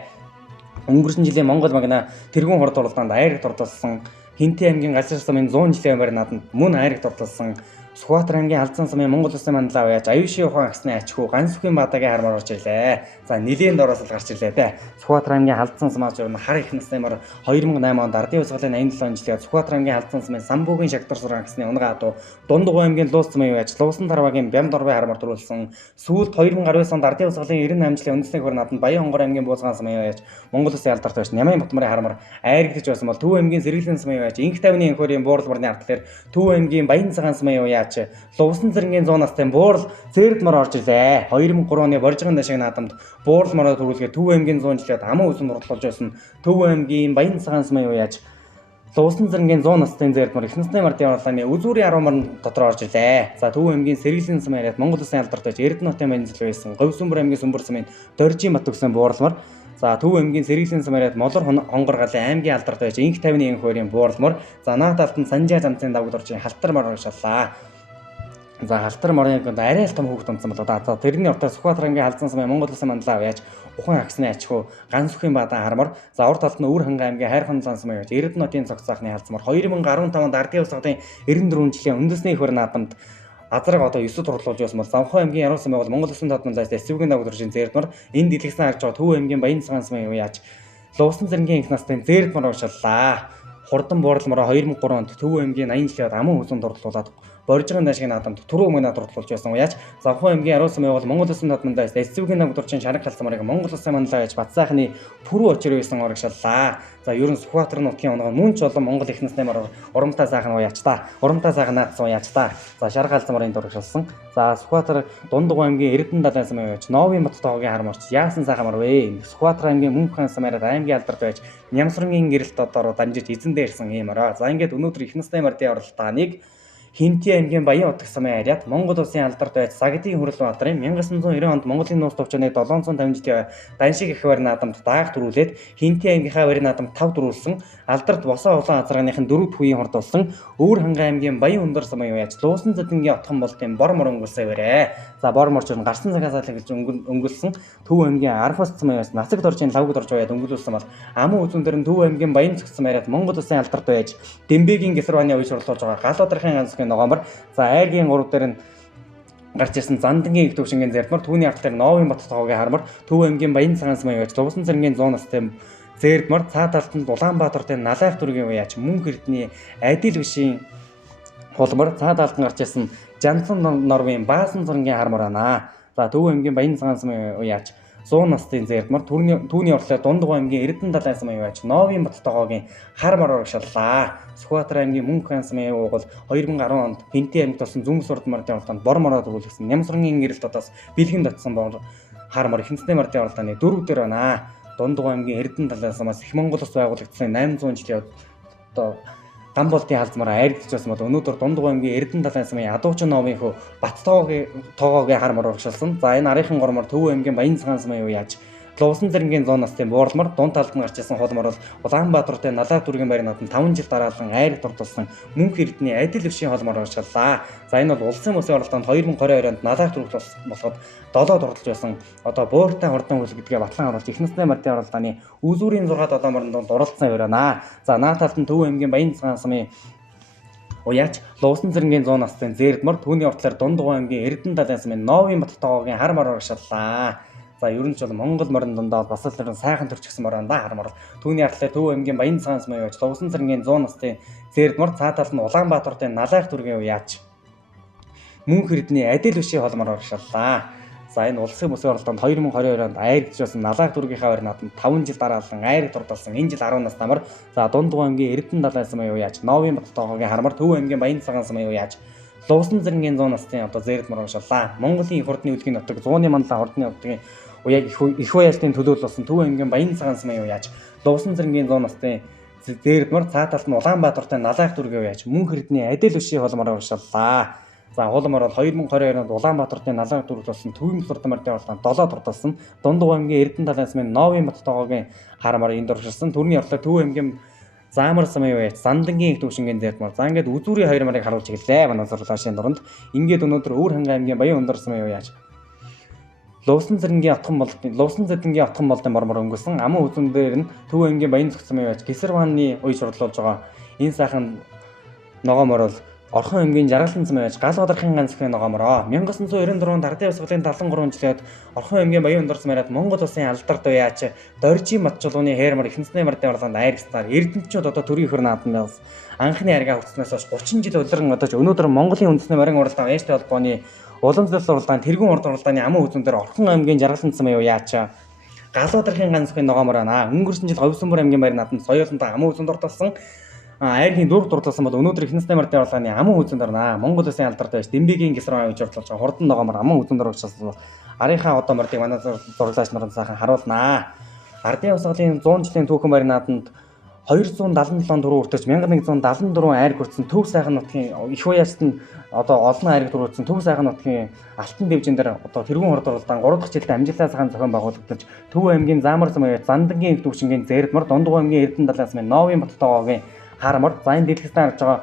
Өнгөрсөн жилийн Монгол магна тэргүүн хурд оролдоонд айраг дурдсан Хинтээ аймгийн Галшир сумын 100 жилийн өмнө нааданд мөн айраг дурдсан Сүхбаатар аймгийн Халзан сумын Монгол Улсын манлаа яаж аюушийн ухаан агсны ач хүү Ган сүхийн баадагийн хармаар орж ирлээ. За нилээн дороос л гарч ирлээ дээ. Сүхбаатар аймгийн Халзан сумаас ер нь хар Ихнэсний мор 2008 онд Ардын усгалын 87 жилээр Сүхбаатар аймгийн Халзан сумын Самбуугийн шагтар сургаан агсны унган адуу Дундгой аймгийн Луус цамын яаж Луусан тарвагийн Бямд орвын хармаар төрүүлсэн. Сүүлд 2019 онд Ардын усгалын 98 жилийн үндэсний хөр нааданд Баян хонгор аймгийн Буузгаан сумын яаж Монгол Улсын алдарт байж Нямын Батмарын хармаар айрагдж байсан бол Төв аймгийн Сэргэлэн сумын яаж инх тавны инхөрийн буурал морны ард талаар Төв аймгийн Баян цагаан сумын яаж Лувсан цэргийн 100 настай буурал зээрдмар орж ирлээ. 2003 оны Боржгон дашиг наадамд буурал мороо төрүүлгээ Төв аймгийн 100 жилээр аман үсэн дурлуулж байсан Төв аймгийн Баян цагаан сумын яаж Лувсан цэргийн 100 настай зээрдмар Ихнэсний мордын орлооны үзүүрийн 10 морн дотор орж ирлээ. За Төв аймгийн Сэргэлэн сум яриад Монгол Улсын алдарт байж Эрдэнэ хотын Баян зүлээ байсан Говьсөнбөр аймгийн Сүмбэр сумын Доржийн Бат төслийн буурал мор За Төв аймгийн Сэргэлийн Самараад Молор хонгор галын аймгийн алдарт байж инх 51 хувийн буурлмор. За наад талд нь Санжаа замцын давгдоржийн халтар мор урагшаалаа. За халтар морын гонд арай л том хүүхд унтсан болоо да. За тэрний уртаа Сүхбаатар аймгийн халдсан сумын Монгол Улсын мандлаа яаж ухаан агсны ачхуу ганц сүхийн бадан хармор. За урт талд нь Үр хангай аймгийн хайрхан лансмын яаж Эрдэнэтийн цогцсаахны халдсмор 2015 онд ардын усгын 94 жилийн үндэсний их барь наадамд азраг одоо 9 турлуулж байсан бол Замхан аймгийн Ярусан байгуул Монгол Улсын тодмолоос эсвэгийн давгдоржийн зэрдмор энэ дэлгэсэн харж байгаа Төв аймгийн Баян цагаан сумын яаж Луусан зэргийн их настын зэрдмор урагшаалаа. Хурдан буурлмороо 2003 онд Төв аймгийн 80 жилийн аман хүсэн дурлуулад Боржгон дашгийн наадамд түрүү өмнө дурлуулж байсан уяач Замхан аймгийн Ярусан байгуул Монгол Улсын тодмолоос эсвэгийн давгдоржийн шараг халсмарыг Монгол Улсын манлаа яаж Батсайхны пүрүү очир байсан урагшаалаа. За ер нь Сүхбаатар нутгийн онгоо мөн ч олон Монгол их насны мар урамтай сайхан уяач та. Урамтай сайхан наадсан уяач та. За шараг халсмарын дурагшилсан. За Сүхбаатар Дундгуй аймгийн Эрдэнэ далайн сумын уяач Новын бат тоогын харморч яасан сайхан мар вэ? Сүхбаатар аймгийн Мөнхөн самараад аймгийн алдарт байж Нямсрангийн гэрэлт одоор дамжиж эзэндээ ирсэн юм аа. За ингээд өнөөдөр их насны мартын оролтооныг Хинти аймгийн Баян утга самын ариат Монгол Улсын алдарт байж Сагдийн Хүрлбаатарын 1990 онд Монголын нууц төвчөний 750 жилийн Даншиг их барь наадамд даах төрүүлээд Хинти аймгийнхаа барь наадамд 5 төрүүлсэн алдарт босоо улаан азаргааныхын 4 төвийн хордулсан Өвөр хангай аймгийн Баян өндөр самын уяач Луусан зэдэнгийн отхон болтын бор мор өнгөлсөө бэрээ. За бор морч нь гарсан цагаас алхаж өнгөлсөн Төв аймгийн Арфас самын уяач Нацаг доржийн лавг дорж байд өнгөлүүлсэн бол аман үзүүн дээр нь Төв аймгийн Баян цогцсон ариат Монгол Улсын алдарт байж Дембэгийн Гисрваны үе шурлуулж байгаа гал одрахын ганцгийн ногоомор. За айргийн 3 дээр нь гарч ирсэн Зандангийн их төвшингийн зэрдмар түүний арт дээр Новын бат тоогын хармар Төв аймгийн Баян цагаан сумын уяач Лувсан зэргийн 100 настай зэрдмар цаа талд нь Улаанбаатарын Налайх дүргийн уяач Мөн хэрдний Адил бишийн холмор цаа талд нь гарч ирсэн Жансан Норвын Баасан зургийн хармар байна. За Төв аймгийн Баян цагаан сумын уяач 100 настай зэрдмар түүний орлоо Дундгуй аймгийн Эрдэнэ далайн сумын уяач Новын бат тоогын хармар урагшаалаа. Сүхбаатар аймгийн Мөнхөн сумын угол 2010 онд Хинти аймагт болсон зүнх сурд мартын оролтоонд бор мороо төвлөсөн Нямсрангийн гэрэлт одоос бэлгэн татсан бор хармар их насны мартын оролтооны 4 дээр байна. Дундгуй аймгийн Эрдэнэ далайн сумаас их Монгол Улс байгуулагдсан 800 жилийн одоо Гамболтын халдмаар айрдж байсан бол өнөөдөр Дундгуй аймгийн Эрдэнэ далайн сумын Адуучин новын хөө Бат тоогоогийн хармар урагшилсан. За энэ арийнхын гормор Төв аймгийн Баян цагаан сумын уяач Луусан зэргийн 100 настай буурлмар дунд талд нь гарч ирсэн холмор бол Улаанбаатартай Налайх дүргийн барь наадамд 5 жил дараалан айраг дурдулсан Мөн хэрдний Адил бишийн холмор урагшаалаа. За энэ бол улсын мөсийн оролтоонд 2022 онд Налайх дүрг болоход 7 дурдулж байсан. Одоо бууртай хурдан хөл гэдгээ батлан харуулж их насны мартын оролтооны үзүүрийн 6 7 морнд оролцсон байна. За наад талд нь Төв аймгийн Баян цагаан сумын уяач Луусан зэргийн 100 настай зэрдмар түүний уртлаар Дундгуй аймгийн Эрдэнэ далайн сумын Новын бат тоогоогийн хармар урагшаалаа. За ер нь ч бол Монгол морин дундаа бас л сайхан төрчихсөн морин да хармар. Түүний артлаа Төв аймгийн Баян цагаан сумын уяач Лувсан зэргийн 100 настай зэрдмар цаа талд нь Улаанбаатарын Налайх дүргийн уяач Мөн хэрдний Адил бишийн холмор урагшаалаа. За энэ улсын мөсийн оролтоонд 2022 онд айрдж байсан Налайх дүргийнхаа барь наадамд 5 жил дараалан айраг дурдулсан энэ жил 10 настай мар. За Дундгуй аймгийн Эрдэнэ далайн сумын уяач Новын бат тоогоогийн хармар Төв аймгийн Баян цагаан сумын уяач Лувсан зэргийн 100 настай одоо зэрдмар урагшаалаа. Монголын их хурдны үлгийн нутаг 100-ны манлаа хурдны нутгийн уяаг их уяалтын төлөөлөл болсон Төв аймгийн Баян цагаан сумын уяач Лувсан зэргийн 100 настай зэрдмар цаа талд нь Улаанбаатартай Налайх дүргийн уяач Мөн хэрдний Адил бишийн холмор урагшаалаа. За холмор бол 2022 онд Улаанбаатарын Налайх дүрг болсон төвийн сурдан мартын оролтоонд 7 дурдулсан Дундгуй аймгийн Эрдэнэ далайн сумын Новын бат тоогоогийн хармаар энд дуршилсан. Төрний орлоо Төв аймгийн Заамар сумын уяач Зандангийн их төвшингийн зэрдмар. За ингээд үзүүрийн 2 марыг харуулж ирлээ. Манай зурлаашийн дунд ингээд өнөөдөр Өвөр хангай аймгийн Баян өндөр сумын уяач Луусан зэргийн отхон болтын мормор өнгөсөн аман үзүүн дээр нь Төв аймгийн Баян цогцсон уяач Гисрваны үе шурлуулж байгаа энэ сайхан ногоомор бол Орхон аймгийн Жаргалан сумын уяач Гал одрахын ганцхийн ногоомороо 1994 онд ардын усгын 73 жилд Орхон аймгийн Баян өндөр сумын Монгол Улсын алдарт уяач Доржийн матчулууны хээрмар их насны мартын орлоонд айрагснаар Эрдэнэтчүүд одоо төрийн хөр наадмаас анхны аргаа хөтснөөс хойш 30 жил улиран одож өнөөдөр Монголын үндэсний морин уралдаан ээжтэй холбооны уламжлалт уралдаан тэргүүн уралдааны аман үзүүн дээр Орхон аймгийн Жаргалан сумын уяач Гал одрахын ганцхийн ногоомор байна. Өнгөрсөн жил Ховсонбор аймгийн барь наадамд соёолонтой аман үзүүн дурдсан айргийн дүрг дурдсан бол өнөөдөр их насны мартын орлооны аман үзүүн дорно. Монгол Улсын алдарт байж Дембэгийн Гисрваны үе шурлуулж байгаа хурдан ногоомор аман үзүүн дургуулсан. Арийнхаа одоо мордыг манай зурлаач нарын сайхан харуулнаа. Ардын усгалын 100 жилийн түүхэн барь наадамд 277 дөрөв өртөж 1174 айраг хүртсэн Төв сайхан нутгийн их уяаст нь одоо олон айраг дөрвөлдсөн Төв сайхан нутгийн алтан дэвжин дээр одоо тэргүүн хорд оролдоон 3 дахь жилдээ амжилттай сайхан зохион байгуулагдаж Төв аймгийн Заамар Самуй Зандангийн их төвшингийн Зээрдмар Дундгой аймгийн Эрдэнэ далайн сумын Новын Баттоогийн харамар за энэ дэлгэцтэй харж байгаа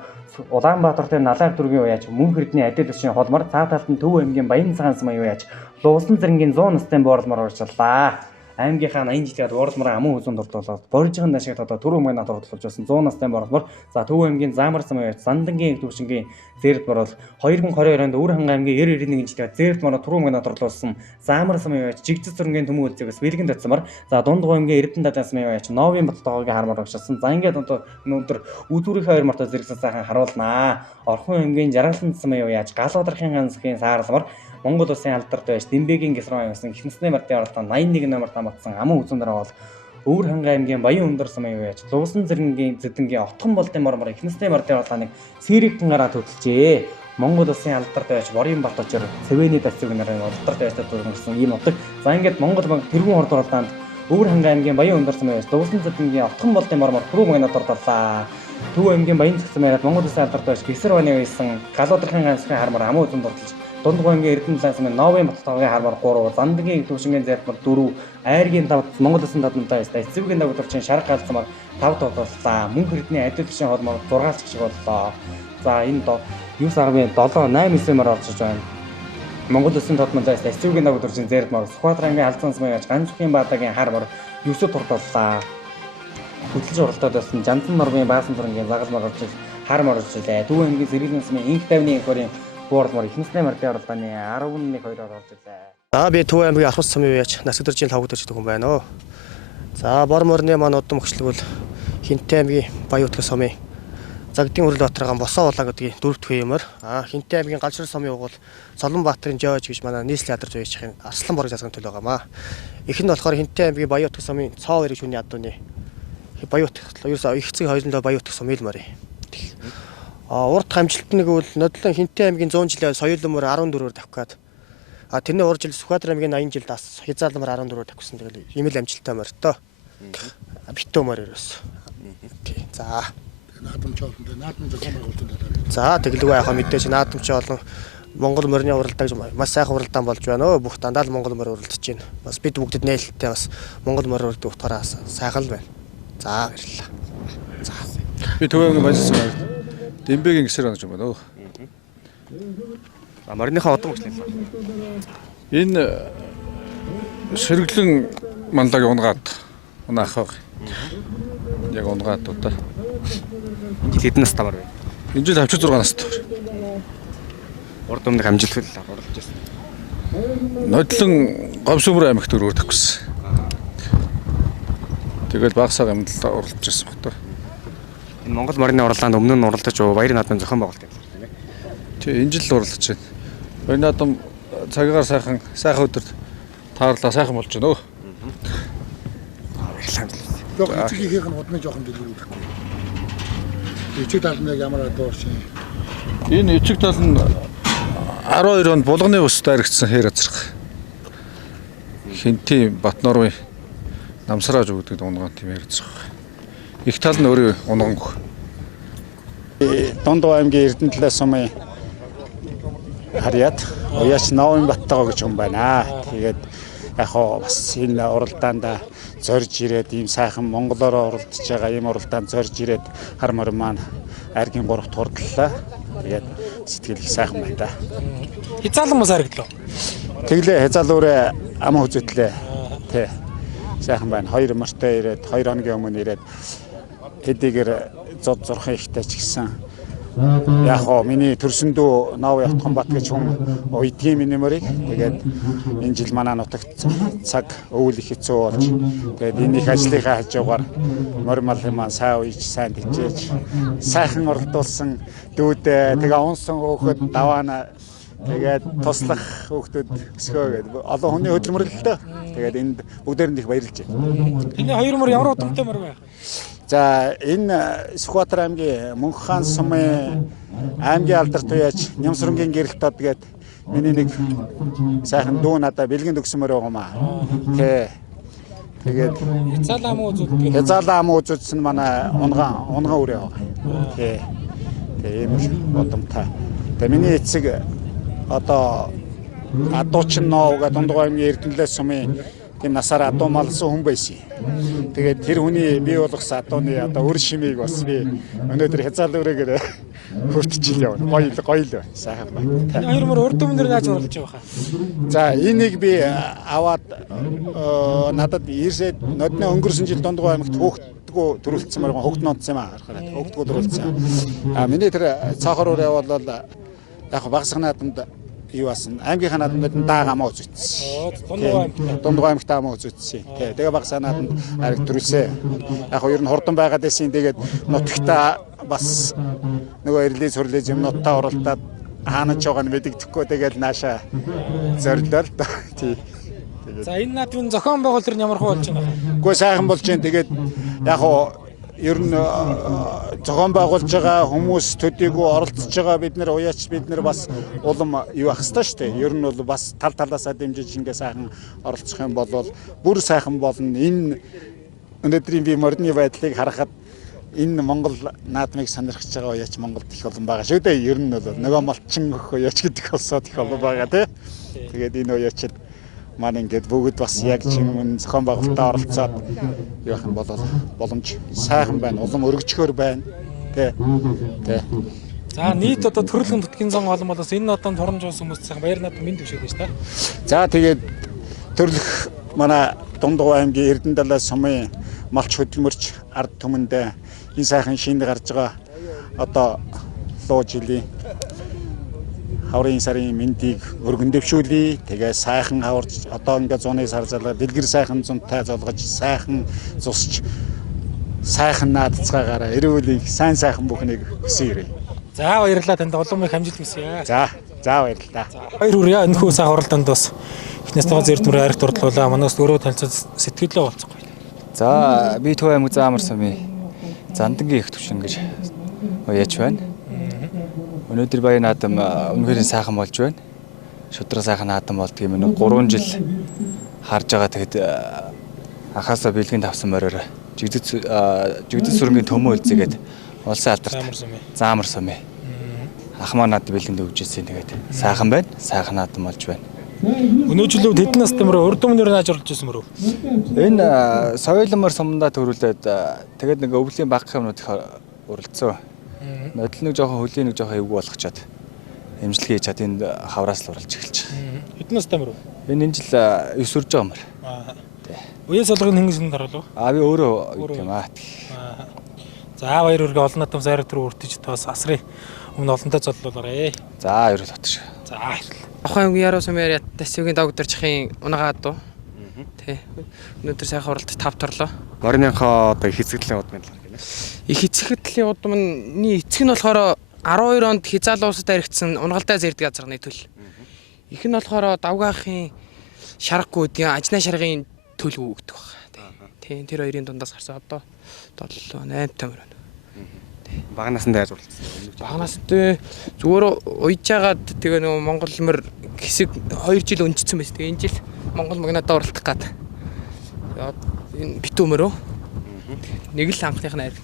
Улаанбаатар дээр Налаар дүүргийн уяач мөн хэрдний адил өшийн холмор цаа талд нь Төв аймгийн Баян цагаан сумын уяач Луусан зэрэнгийн 100 настай буурлмаар урьдчиллаа. Аймгийнхаа 80 жилийн буурлмаар амун үзүүнд дурдлуулаад боржигын дашиг одоо Түрүү мөн над дурдлуулж байсан 100 настай буурлмаар за Төв аймгийн Заамар сумын уяач Зандангийн төвшингийн Зээрдмар бол 2022 онд Өвөр ханга аймгийн 91 жилийн Зээрдмар Түрүү мөн над дурдлуулсан Заамар сумын уяач Жигжид зөрнгийн төмөн үлзэгээс бэлгэн татсамар за Дундгой аймгийн Эрдэнэ далайн сумын уяач Новын Баттоогийн харамар урьдчилсан. За ингээд одоо өнөөдөр үзүүрийнхээ 2 мартаа зэрэгсэн сайхан харуулнаа. Орхон аймгийн Жаргалан сумын уяач Галуудрахын ганцхийн саарламар Монгол улсын алдарт байж Дэмбэгийн гисрон явсан Ихнэсний мартын оролдоон 81 номер тамгдсан амун үзүүн дараа бол Өвөр ханга аймгийн Баян өндөр сумын уяач Луусан зэрэнгийн зэдэнгийн Отхон болдын мормор Ихнэсний мартын оролдооныг сэрэгтэн гараа төлжээ. Монгол улсын алдарт байж Борын Баточор Цэвэний дацыг нарын алдарт байж төрсөн ийм утга. За ингээд Монгол банк тэргүүн хорд оролдоонд Өвөр ханга аймгийн Баян өндөр сумын уяач Луусан зэдэнгийн Отхон болдын мормор Түрүү мөнөд ордорлаа. Төв аймгийн Баян цагсан байраад Монгол улсын алдарт байж Гисэр оны байсан Галуудрахын ганцхан харамар амун үзүүнд дурдж Дундгой аймгийн Эрдэнэ далайн сумын Новын Баттоогийн харамар 3, Зандангийн төвшингийн Зээрдмар 4, Айргийн 5, Монгол улсын тадлантай байсан эцэвгийн дагуулчин Шарга галцмаар 5 тоглоллоо. Мөн хэрдний адил өшийн холмоор 6 ч шиг боллоо. За энэ 9 аргын 7, 8, 9-ээр орж байна. Монгол улсын тадлантай байсан эцэвгийн дагуулчин Зээрдмар Сүхбаатар аймгийн Алзан сумын уяач Ганцхийн баадагийн харамар 9 турдууллаа. Хөтлөж оролдоод байсан Жандан нормын Баасан зургийн загал магалж харамар оржлээ. Төв аймгийн Сэргэлэн сумын Инх тавны инхорын буурлмаар Ихнэсний мартын оролдооны 11-2-оор оржлээ. За би Төв аймгийн Архус сумын уяач Насгдэржийн тавгдаж хүн байна. За бор морны маань удам өгчлөг бол Хинтэй аймгийн Баян утгын сумын Загдгийн Үрэл Батраган Босоо улаан гэдгийг 4-р юмар. Хинтэй аймгийн Галшир сумын угуул Солонбаатарын Жож гэж манай нийслэл ядарч уяачийн Арслан борыг засгын төлөө байгаамаа. Их нь болохоор Хинтэй аймгийн Баян утгын сумын Цоо хоёрын шүний адууны Баян утгын ерөөсөө их цэг хоёулаа Баян утгын сум илмаар. Урд хамжилт нэг бол нодлон Хинтэй аймгийн 100 жилийн соёл өмөр 14-оор давхих гээд тэрний урд жил Сүхбаатар аймгийн 80 жилд бас хязгаарлалмаар 14-оор давхисан. Тэгэл ийм л амжилттай морьтой. Битүүмөр ерөөс. За. Наадамч олон наадам зохион байгуулалтын талаар. За тэглгүй яхаа мэдээж наадамч олон Монгол морины уралдааг маш сайхан уралдаан болж байна. Бүх дандаа л Монгол морь уралдаж байна. Бас бид бүгдэд нээлттэй бас Монгол морь уралдах утгаараа сайхан л байна. За баярлалаа. За. Би Төв аймгийн Баян цагаан Дэмбэгийн гисэр онож байна. За морийнхаа удам өгчлээ. Энэ сэргэлэн манлаг унгаад унаах баг. Яг унгаад удаа. Энд хэдэн настай мар вэ? Энэ жил 56 настай. Урд өмнөх амжилт оруулж байсан. Нодлон Говьсөмөр аймагт өрөөрдөх гэсэн. Тэгэл багсаа амьд оруулж байсан баг та. Энэ Монгол морины уралдаанд өмнө нь уралдаж Баярын наадмын зохион байгуулалт юм. Тэг энэ жил оруулж байна. Баярын наадам цагаагаар сайхан өдөр таарлаа сайхан болж байна. Баярлалаа. Эцгийнхийнх нь удмын жоохон дэлгэрүүлэхгүй. Эцэг тал нь ямар дуурч юм. Энэ эцэг тал нь 12 онд булганы ус дайрагдсан хэр азрах. Хинтийн Батнорын намсрааж өгдөг унган тийм хэр азрах. Их тал нь өөрөө унгангөх. Дундгой аймгийн Эрдэнэ далайн сумын харьяат уяач Новын Баттоо гэж хүн байна. Тэгээд яг хоо бас энэ уралдаанд зорж ирээд ийм сайхан монголоор уралдаж байгаа ийм уралдаанд зорж ирээд хар мор маань айргийн 3-т хурдлаа. Тэгээд сэтгэл их сайхан байна да. Хязаалан мас харагдлаа. Тэглээ хязаалуурэ ам хүзэтлээ. Тэ. Сайхан байна. 2 морьтой ирээд 2 хоногийн өмнө ирээд хэдийгээр зод зурхан ихтэй ч гэсэн яг хоо миний төрсөндөө Нов Явтхан гэж хүн уйдгийн миний морийг тэгээд энэ жил манай нутагт цаг өвөл их хэцүү болж тэгээд энэ их ажлынхаа хажуугаар морь малын маань сайн уйж сайн тижээж сайхан оролдуулсан дүүдээ тэгээ унсан хөөхөд даваана тэгээд туслах хүүхдүүд өсгөө гэдэг олон хүний хөдөлмөрлөлтөө тэгээд энд бүгдээрэнд их баярлж байна. Энэ хоёр мөр ямар удамтай мөр вэ? За энэ Сүхбаатар аймгийн Мөнххан сумын аймгийн алдарт уяач Нямсрынгийн гэрэлт од гээд миний нэг сайхан дүү надад бэлгэнд өгсөмөр байгаамаа. Тэгээд Хязаалаа муу үзүүлдэг. хязаалаа ам үзүүлсэн манай унган үрээ байгаа. Тий. Тэгээ ийм бодомтой. Тэгээ миний эцэг одоо адуучин ноо гэдэг Дундгой аймгийн Эрдэнэлээс сумын тийм насаар адуу малсан хүн байсан. Тэгээд тэр хүний бий болгосон адууны одоо өр шимийг бас би өнөөдөр хязаал өрөөгөр хүртчихил явна. Гоё л байна. Сайхан байна. Энэ хоёр мөр урд өмнөр яаж оруулж байгаа хаа? За энийг би аваад надад ирсээд нодны өнгөрсөн жил Дундгой аймагт хөөгдгөө төрүүлсэн мөр хөөгд нотсон юм аа харахад хөөгдгөө төрүүлсэн. Миний тэр цаахар өрөө бол яг багсах наадамд юу басан аймгийнхаа наадамд дааг амаа үзүүлсэн. Дундгой аймагт амаа үзүүлсэн. Тэгээ багсах наадамд ариг төрүүлсэн. Яг ер нь хурдан байгаад байсан. Тэгээд нутагтаа бас нөгөө эрлээ сүрлээ юмнуудаа оролдоод хаанаж байгаа нь мэдэгдэхгүй тэгээд нааша зорилол тий. За энэ наадмын зохион байгуулалт нь ямар хөө болж байна? Гэхдээ сайхан болж байна. Тэгээд яг хоо ер нь зохион байгуулж байгаа хүмүүс төдийгүй оролцож байгаа бид нэр уяач бид нэр бас улам юу ах хэвээр шүү дээ. Ер нь бол бас тал талаасаа дэмжиж ингээ сайхан оролцох юм бол бүр сайхан болно. Энэ өнөөдрийн би морины байдлыг харахад энэ Монгол наадмыг сонирхож байгаа уяач Монголд их олон байгаа шүү дээ. Ер нь бол нөгөө малчин өх уяач гэдэг олсоод их олон байгаа тий. Тэгээд энэ уяачд маань ингээд бүгд бас яг чинь зохион байгуулалтаа оролцоод явах юм бол боломж сайхан байна. Улам өргөчгөр байна. Тэ. За нийт одоо төрөлхөн нутгийн зан олон болоос энэ нотонд хоромж уусан хүмүүс сайхан баяр наадам минь төвшөөд байна шүү дээ. За тэгээд төрлөх манай Дундгой аймгийн Эрдэнэлээс сумын малч хөдөлмөрч ард түмэндээ энэ сайхан шинэ гарч байгаа одоо луу жилийн хаврын сарын мэндийг өргөн дэвшүүлье. Тэгээ сайхан хаварч одоо ингээд зуны сар залгаа дэлгэр сайхан зунтай золгож сайхан зусч сайхан наадцгаагаараа эрүүлийг сайн сайхан бүхнийг хүсье. За баярлалаа танд олон их амжилт хүсье. За баярлалаа. Хоёр үрээ энэ хүү сайхан оролдонд бас эхнээс тагаа зэрэг нүрэ аригт ордлуулаа. Манаас өөрөө танилцаад сэтгэлээ болцгоо. За би Төв аймаг Заамар сумын Зандангийн их түвшин гэж уяач байна. Өнөөдөр баяр наадам үнэхээр сайхан болж байна. Шудраг сайхан наадам болдгийг минь 3 жил харж байгаа. Тэгэд анхаасаа бэлгэнд авсан мороор жигдэс сүрмийн төмөө үлзээгээд улсын алдарт Заамар сумын ахмаа наад бэлгэнд өгчээсэн. Тэгээд сайхан байна. Сайхан наадам болж байна. Өнөөдөр хэдэн настай мөрөө урд өмнөр нааж орлож ирсэн мөрөө. Энэ соёлмор сумдаа төрүүлээд тэгээд нэг өвлийн баг юмнууд их уралдсан. Нодлог нэг жоохон хөлийн нэг жоохон эвгүй болгочоод эмчилгээ хийж чад энд хавраас л уралж эхэлж байгаа. Хэдэн настай мөрөө? Энэ жил 9 сурж байгаа мөр. Уяас болгоны хэнгисэнд харуулв. Би өөрөө үйд юм аа. За баяр үргэ олон надам сайраг төрөө өртөж тоос асрын өмнө олонтой зодлуулаарэ. За ерөөл хотш. За баярлалаа. Ахын яруу сумаар тасвигийн догдорчхийн унагаад дуу. Тэ. Өнөөдөр сайхан уралд 5 торлоо. Мориныхоо одоо их эцэгдлийн удмын талаар гэнэ. Их эцэгдлийн удмны эцэг нь болохоор 12 онд хязаал уусад аригдсан унгалдаа зэрдэг азарганы төл. Их нь болохоор давгаахын шаргагүй гэдэг ажнаа шаргын төл өгдөг байна. Тэ. Тэр хоёрын дундаас гарсан одоо 7 8 тамир байна. Багнаас нь яаж уралдсан? Багнаас зүгээр уйж агаад тэгээ нөгөө Монгол мөр хэсэг 2 жил өнцсөн байсан. Тэгээ энэ жил Монгол магнатаа уралдах гээд. Энэ битүү мөрөө. Нэг л анхных нь ариг.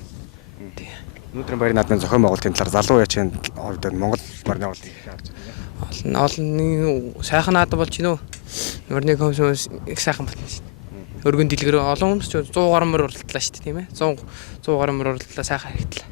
Өнөөдрийн баяр наадмын зохион байгуулалтын талаар залуу яачийн хувьд Монгол морины уралдыг харж байна. Олон сайхан наадам болж гинөө. Морины комисс их сайхан болно шүү дээ. Өргөн дэлгэр олон хүмүүс 100 гаруй мөр уралдлаа шүү дээ тийм ээ. 100 гаруй мөр уралдлаа сайхан харагдлаа.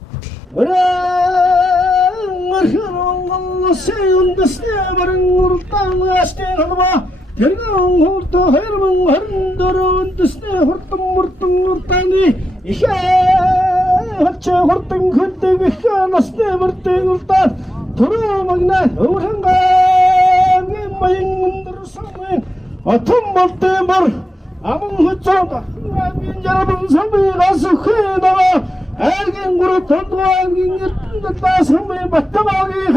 Among Hutsonga, Jarabun Sami, Lasukhena, Agin Gurutan, the Tasumi, Batamagi,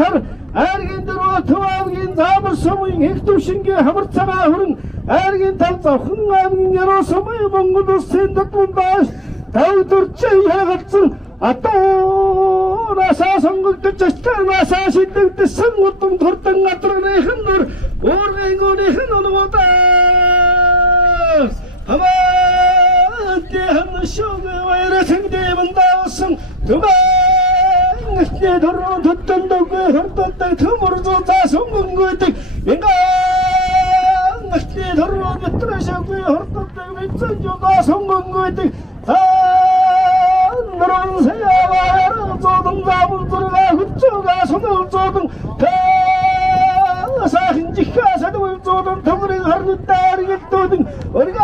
Agin the Rotawagin, Zamar Sumi, Hectushin, Habertama, Agin Tata, Hungan, Yarosami, Mongo, Send the Pundas, Tautur Chay, Ato, Nasa, the Chester, Nasa, she took the sun with them, Tortan, Natranahan, or Rango, on the water. Come on! 대한 쇼그와의 생대문 다우승 두방 내 도로 듣던 덕에 헐던 때 드물어도 자성군 거때 인간 내 도로 밑들어서고 헐던 때 윗선조 자성군 거때 너런 새야와 조등 잡을 들어가 흡조가 손을 조등 사hin지가 사도를 조등 덩어리 하루 따르게 조등 어리가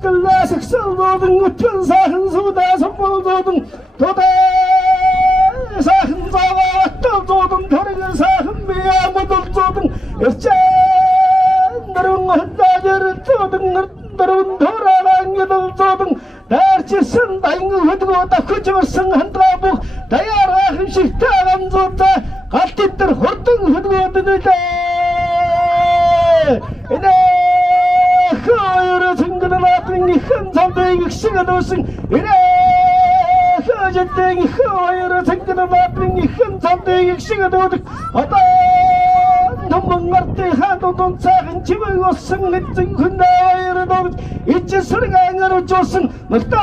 끌라 색설 조등 우편 사흔 소다 선물 조등 도다 사흔 자와 왔다 조등 도리가 사흔 미야 모두 조등 역자 너런 한다저를 조등 너런 돌아간 게들 조등 날치선 다잉그 흐드고다 그저성 한다복 다야라 흠식 다간 좋다 갓띠들 홀등 흐드고드니다 이네 허여러 증거는 나중에 흔산대기 시가도승 이네 허저대기 허여러 증거는 나중에 흔산대기 시가도득 어떤 도망갈 때 하도 돈 작은 집을 옷승 냈증 흔나여러도 이제 소리가 응어로 줬승 먹다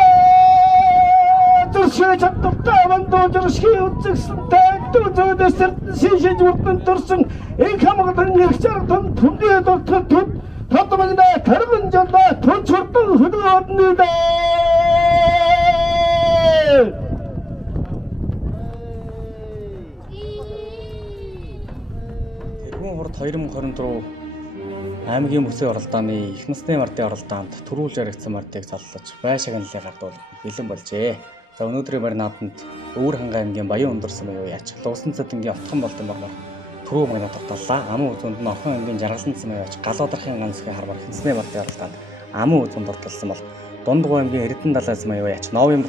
뚜시에 잡독다만 도저로 시우증승 다또 저대서 시시 죽던 뚜승 인카먹던 역자던 분리에도 돈 도토막이다 다른 전다 돈 줬던 흐드었는데 Тэргүүн хурд 2024 аймгийн бүсийн оролдооны их насны мартын оролдоонд төрүүлж яригдсан мартыг заллаж бай шагналыг гардуулах бэлэн болжээ. За өнөөдрийн маринаданд Өвөр хангай аймгийн Баян өндөрсөн буюу яач Лувсан цэдэнгийн Отхон болдон мормор түрүү маринад тогтооллаа. Аман үзүүнд нь Орхон аймгийн Жаргалан цэм яач Галуудархын ганцгийн хармар хинсний мартын оролдоонд аман үзүүнд оролцсон бол Дундгой аймгийн Эрдэнэ далай цэм яач Новын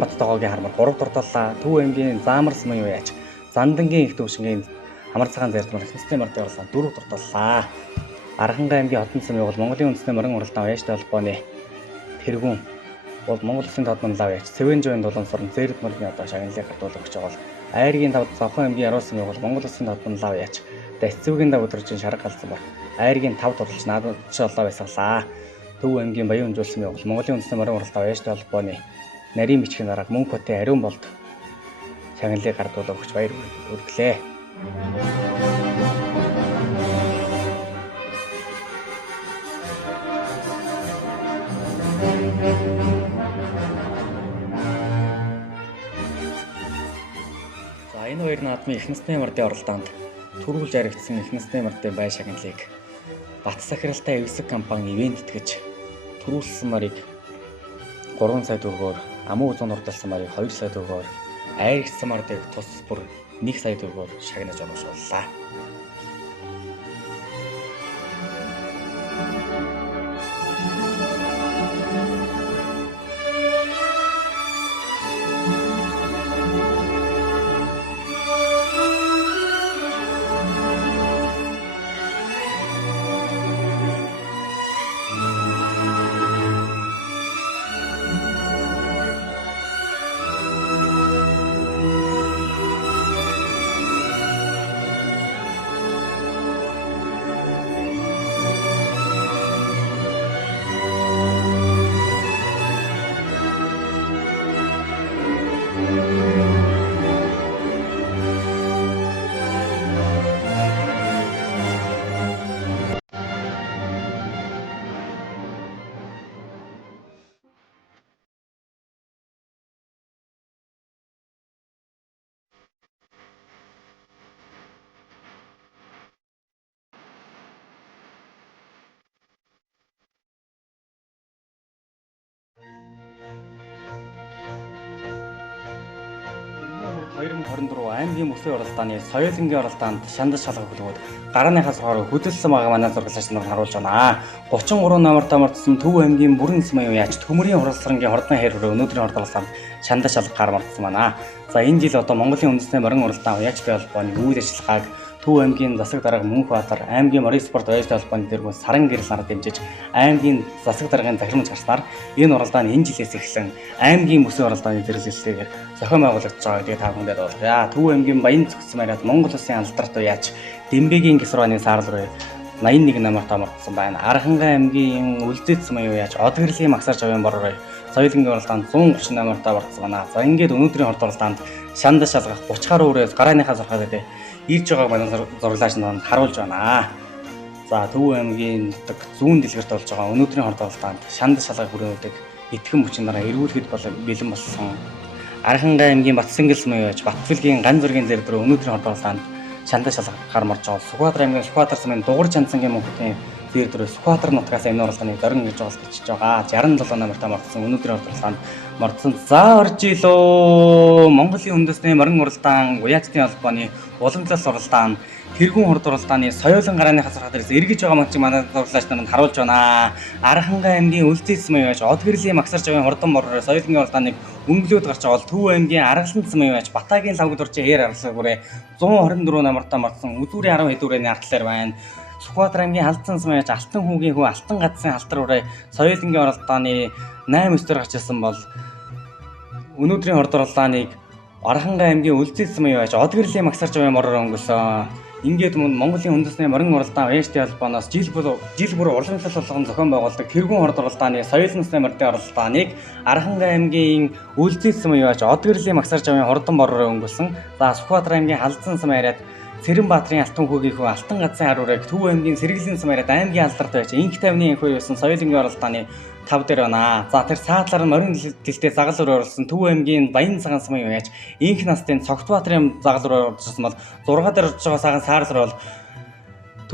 Баттогоогийн хармар 3 тогтооллаа. Төв аймгийн Заамар цэм яач Зандангийн их төвшингийн Амар цагаан зайртмар хинсний мартын оролдоонд 4 тогтооллаа. Архангай аймгийн Хотон цэм бол Монголын үндэсний морин уралдаан яачтай холбооны тэргүүн бол Монгол Улсын тодмон лав яач Цэвэнжойн дулаансорн зэрэд морины одоо шагналыг гардуулах гэж байгаа бол Айргийн тав Завхан аймгийн Яруусны бол Монгол Улсын тодмон лав яач Дэцвэгийн дав өдрөжин шарга галсан баг Айргийн тав тулч надад олоо байсаглаа. Төв аймгийн Баян өнжүүлсэн бол Монголын үндэсний морин уралдаан яачтай холбооны нарийн бичгийн дараах мөнх хотын ариун болд шагналыг гардуулах гэж баяр хүргэлээ. За энэ хоёр наадмын их насны мартын оролдоонд түрүүлж яригдсан их насны мартын бай шагналыг Бат сахиралтай эвсэг компани ивент итгэж түрүүлсэн марыг 3 сая төгрөгөөр, аман үзүүнд ордолсон марыг 2 сая төгрөгөөр, айргцсан мартыг тус бүр 1 сая төгрөгөөр шагнаж орууллаа. аймгийн бүсийн оролдооны соёлынгийн оролдоонд шандаж шалгах хөлгүүд гарааныхаас хойно хөдөлсөн байгаа манай зурглаач нар харуулж байна. 33 номер томордсон Төв аймгийн бүрэн цэм яач төмөрийн хурлсрангийн хордон хэрвээ өнөөдрийн оролдоосанд шандаж шалгах гар мартсан байна. За энэ жил одоо Монголын үндэсний морин уралдаан яач бай холбооны үйл ажиллагааг Төв аймгийн засаг дарга Мөнхбаатар, аймгийн морин спорт баялаг холбооны дэргүүн Саран гэрэл нарт дэмжиж аймгийн засаг даргын захирамж гарснаар энэ уралдаан энэ жилээс эхлэн аймгийн бүсийн оролдооны зэрэглэлтэйгээр зохион байгуулагдаж байгаа гэдгийг та бүхэнд ойлгуулъя. Төв аймгийн Баян цогцсон мараад Монгол Улсын алдарт яач Дембэгийн гисрооны саарл руу 81 намартаа мордсон байна. Архангай аймгийн Үлзэд сумын юу яаж Одгэрлийн Магсаар Жавын бороо соёлын уралдаанд 130 намартаа мордсон байна. За ингээд өнөөдрийн хорд уралдаанд шандас шалгах 30 гаруй үрээс гарааныхаа сурхаад ирж байгааг манай зурлаач нанд харуулж байна. За Төв аймгийн зүүн дэлгэрт болж байгаа өнөөдрийн хорд уралдаанд шандас шалгах хүрээдэг итгэн хүчин дараа эргүүлэхэд бэлэн болсон. Архангай аймгийн Батсангэл сумын юу яаж Батбэлгийн ган зургийн зэрэг дөрөв өнөөдрийн хорд уралдаанд шандас шалгахаар марж байгаа. Сүхбаатар аймгийн Сүхбаатар сумын дугур чанцангийн мөнхөдийн зэрэг дөрөв Сүхбаатар нутгаас энэ уралдааны дөрөн гэж болчихж байгаа. 67 намартаа мордсон өнөөдрийн уралдаанд мордсон. За орж илөө Монголын үндэсний морин уралдаан Уяачдын холбооны уламжлалт уралдаан тэргүүн хорд уралдааны соёлын гарааны хасар хадраас эргэж байгаа мөн чи манай зурлаач нарыг харуулж байна. Архангай аймгийн Үлзэд сумын яаж Одгэрлийн Магсаар Жавын хордон бороор соёлын уралдааныг өнгөлөөд гарч байгаа бол Төв аймгийн Аргалан сумын яаж Батагийн лавг дурчин хээр аргалсан хүрээ 124 намартаа мордсон үзүүрийн 10 хэд хүрээний артлаар байна. Сүхбаатар аймгийн Халдсан сумын яаж Алтан хүүгийн хүү Алтан гадсын халтар хүрээ соёлын уралдааны 8 өстөр гарчсан бол өнөөдрийн хорд уралдааныг Архангай аймгийн Үлзэд сумын яаж Одгэрлийн Магсаар Жавын бороор өнгөлсөн. Ингээд Монголын үндэсний морин уралдаан Уяачдын холбооноос жил бүр урлагшлал болгон зохион байгуулдаг тэргүүн хорд уралдааны соёлын насны мордын уралдааныг Архангай аймгийн Үлзэд сумын яаж Одгэрлийн Магсаар Жавын хордон бороор өнгөлсөн. За Сүхбаатар аймгийн Халдсан сум яриад Цэрэнбаатарын Алтан хүүгийн хүү Алтан гадсын харуурыг Төв аймгийн Сэргэлийн сум яриад аймгийн алдарт байж инх тайвны энхүү юусан соёлын уралдааны 5 дээр байна. За тэр цаатлаар нь морин дэлтэй загал руу оруулсан Төв аймгийн Баян цагаан сумын яаж инх настын Цогтбаатарын загал руу оржсэн бол 6 дээр орж байгаа саган саарл руу бол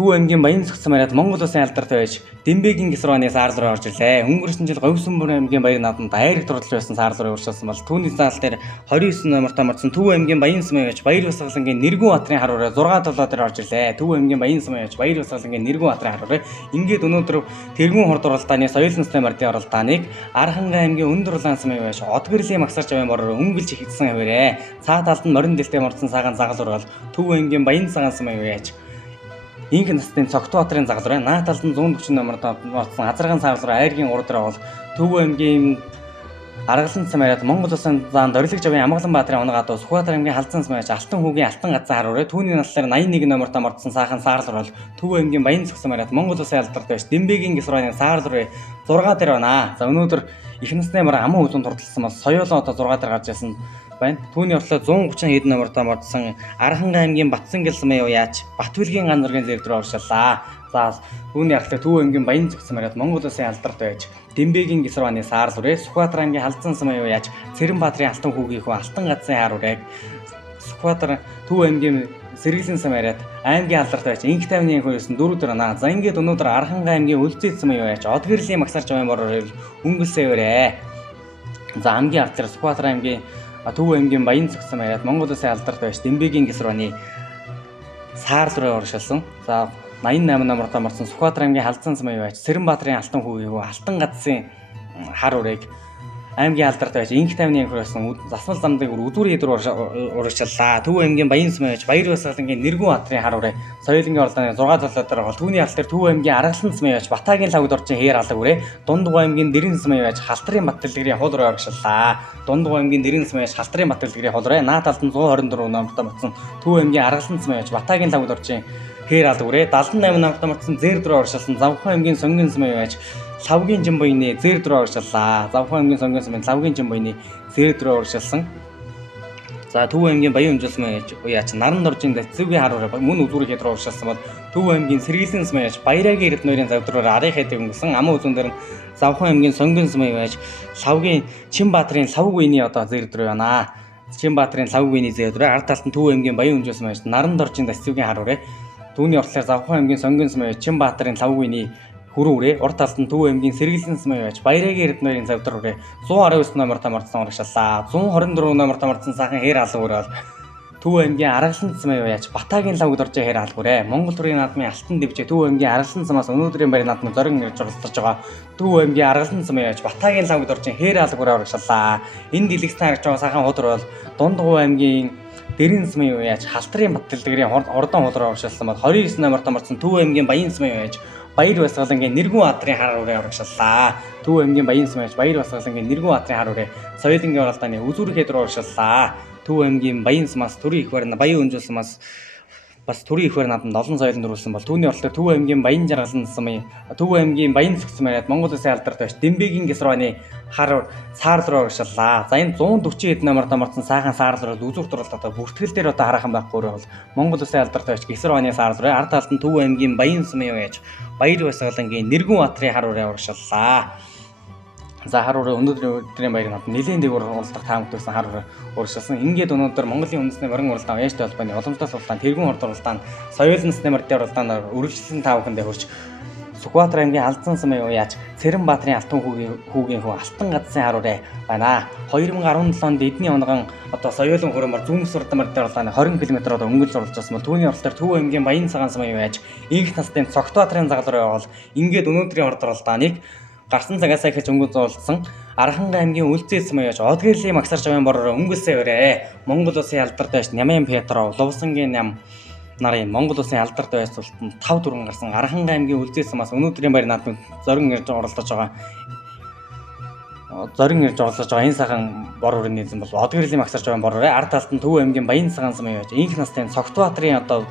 Төв аймгийн Баян цогцсон яриад Монгол улсын алдарт байж Дембэгийн гисрооны саарл руу орж ирлээ. Өнгөрсөн жил Говьсөнбөр аймгийн Баян нааданд айраг дурлал байсан саарл руу уршилсан бол түүний заал дээр 29 намартаа мордсон Төв аймгийн Баян сумын яаж Баяр Басгалангийн Нэргүүн хатрын харуураа 6 толоо дээр орж ирлээ. Төв аймгийн Баян сумын яаж Баяр Басгалангийн Нэргүүн хатрын харуураа ингээд өнөөдөр тэргүүн хорд уралдааны соёлын насны мордын уралдааныг Архангай аймгийн Өндөр улаан сумын яаж Одгэрлийн Магсаар Жавын бороор өнгөлж ихэлсэн хавээрээ. Цаа талд нь морин дэлтэй мордсон саган загал руу бол Төв аймгийн Баян цагаан сумын яаж инх настын Цогтбаатарын загал руу наа талд нь 140 намартаа мордсон Азарган саарл руу айргийн 3 дээр бол Төв аймгийн Аргалан сум яриад Монгол улсын заанд Орилог Жавын Амгалан баатрын оног адуу Сүхбаатар аймгийн Халдсан сум яаж Алтан хүүгийн Алтан гадсан харуураа түүний наслаар 81 намартаа мордсон саахан саарл руу Төв аймгийн Баян цогцсон яриад Монгол улсын алдарт байж Дембэгийн гисрооны саарл руу 6 дээр байна. За өнөөдөр их насны мөр аман үзүүн турдалсан бол соёлон одоо 6 дээр гарч ирсэн байна. Түүний орлоо 130 хэд намартаа мордсон Архангай аймгийн Батсангэл сумын яаж Батбэлгийн ган зургийн зэрэг рүү оршиллаа. За түүний артлаа Төв аймгийн Баян цогцсон яриад Монгол улсын алдарт байж Дембэгийн гисрооны саарл руу Сүхбаатар аймгийн Халдсан сумын яаж Цэрэнбаатарын Алтан хүүгийн хүү Алтан гадсын харуурыг Сүхбаатар Төв аймгийн Сэргэлийн сум яриад аймгийн алдарт байж инх тайвны хөрөөсөн 4 дээр байна. За ингээд өнөөдөр Архангай аймгийн Үлзэд сумын яаж Одгэрлийн Магсаар Жавын бороор өнгөлсөн өрөө. За хамгийн артлаар Сүхбаатар аймгийн Төв аймгийн Баян цогцсон яриад Монгол улсын алдарт байж Дембэгийн гисрооны саарл руу оршилсан. За 88 намартаа мордсон Сүхбаатар аймгийн Халдсан сумын яаж Цэрэнбаатарын Алтан хүүгийн хүү Алтан гадсын харуурыг аймгийн алдарт байж инх тайвны хөрөөсөн засвал замдыг үзүүрийн хэд рүү урагшлаа. Төв аймгийн Баян сумын яаж Баяр Басгалангийн Нэргүүн хатрын харуурыг соёлын уралдааны 6 толоо дээр бол түүний алт дээр Төв аймгийн Аргалан сумын яаж Батагийн лавгд орчин хээр алга үрээ Дундгуй аймгийн Дэрэн сумын яаж Халтрын Бат дэлгэрийн хол руу орагшлаа. Дундгуй аймгийн Дэрэн сумын яаж Халтрын Бат дэлгэрийн хол руу наа талд нь 124 намартаа мордсон Төв аймгийн Аргалан сумын яаж Батагийн лавгд орчин хээр алга үрээ 78 намартаа мордсон Зэр дөрөв оршилсан Завхан аймгийн Сонгон сумын яаж Лавгийн Жимбойны Зэр дөрөв оршиллаа. Завхан аймгийн Сонгон сумын Лавгийн Жимбойны Зэр дөрөв оршилсан. За Төв аймгийн Баян Өнжөлсмэн яаж Наран доржин Дэцүүгийн харуураа мөн үзүүрийн хэд рүү оршилсан бол Төв аймгийн Сэргэлийн сум яаж Баярагийн эрдэнэ нойрын завдраар арын хэдэг өнгөсөн аман үзүүн дээр нь Завхан аймгийн Сонгон сум яаж Лавгийн Чинбаатарын Лавг үений одоо Зэр дөрөв байна. Чинбаатарын Лавг үений Зэр дөрөв ард талд нь Төв аймгийн Баян Өнжөлсмэн яаж Наран доржин Дэцүүгийн харуураа түүний орлоор Завхан аймгийн Сонгон сум яаж Чинбаатарын Лавг үений хүрүүрээ урт талд нь Төв аймгийн Сэргэлийн сум яаж Баярагийн эрдэнэ нойрын завдраар 119 намартаа мордсон урагшлаа. 124 намартаа мордсон сахан хээр алга өрөөл Төв аймгийн Аргалан сум яаж Батагийн лавгд орж хээр алга өрөө. Монгол төрийн наадмын алтан дэвжээ Төв аймгийн Аргалан сумаас өнөөдрийн баяр наадмын зориг нэрж оролцож байгаа Төв аймгийн Аргалан сум яаж Батагийн лавгд орж хээр алга өрөө урагшлаа. Энэ дэлгэцтэй харж байгаа сахан хот бол Дундгуй аймгийн Дэрэн сумын яаж Халтрын Бат дэлгэрийн ордон хол руу оршилсан бол 29 намартаа мордсон Төв аймгийн Баян сум яаж Баяр Басгалангийн Нэргүүн хатрын харуураа урагшлаа. Төв аймгийн Баян сум яаж Баяр Басгалангийн Нэргүүн хатрын харуураа соёлын уралдааны үзүүрийн хэд рүү урагшлаа. Төв аймгийн Баян сумаас төрийн их барина Баян Өнжөл сумаас бас төрийн ихвэр наадамд олон соёлын дөрүүлсэн бол түүний орлогоор Төв аймгийн Баян жаргалан сумын Төв аймгийн Баян цогцсон яриад Монгол Улсын алдарт байж Дембэгийн Гисрооны хар саарл руу урагшлаа. За энэ 140 хэд номерт амарсан сайхан саарл руу үзүүрт оролт одоо бүртгэл дээр одоо хараахан байхгүй бол Монгол Улсын алдарт байж Гисрооны саарл руу ард талд нь Төв аймгийн Баян сумын яаж Баяр Баясгалангийн Нэргэн Баатарын хар ураа урагшлаа. За хар ураа өнөөдрийн баярын хамт нэлийн дээгүүр уулзах таамагт байсан хар ураа урагшилсан. Ингээд өнөөдөр Монголын үндэсний морин уралдаан, яштай холбооны уламжлалт уралдаан, тэргүүн хорд уралдаан, соёл насны морьтой уралдаанаар үргэлжлэн таавахандаа хурж Сүхбаатар аймгийн Алдсан сумын яаж Цэрэн Баатарын алтан хүүгийн хүү алтан гадсан хар ураа байна. 2017 онд эдний онгон одоо соёлын хөрөмөр зүүнс уралдаан морьтой уралдааны 20 км-оор өнгөлж оролцсон бол түүний оролтоор Төв аймгийн Баян цагаан сумын яаж инх насны Цогтбаатарын загалруу явал ингээд өнөөдрийн хорд уралдааныг гарсан цагаас эхэлж өнгөж зоолсон Архангай аймгийн Үлзий сумын яаж Одгэрлийн Магсар жавын бороор өнгөлсөө өрөө Монгол Улсын алдарт байж Нямын Петров Лувсангийн ням нарын Монгол Улсын алдарт байж султанд 5 4 гарсан Архангай аймгийн Үлзий сумаас өнөөдрийн баяр наадамд зорин ирж оролцож байгаа энэ сайхан бор өрөөний эзэн бол Одгэрлийн Магсар жавын бороор ард талд нь Төв аймгийн Баян цагаан сумын яаж инх насны Цогтбаатарын одоо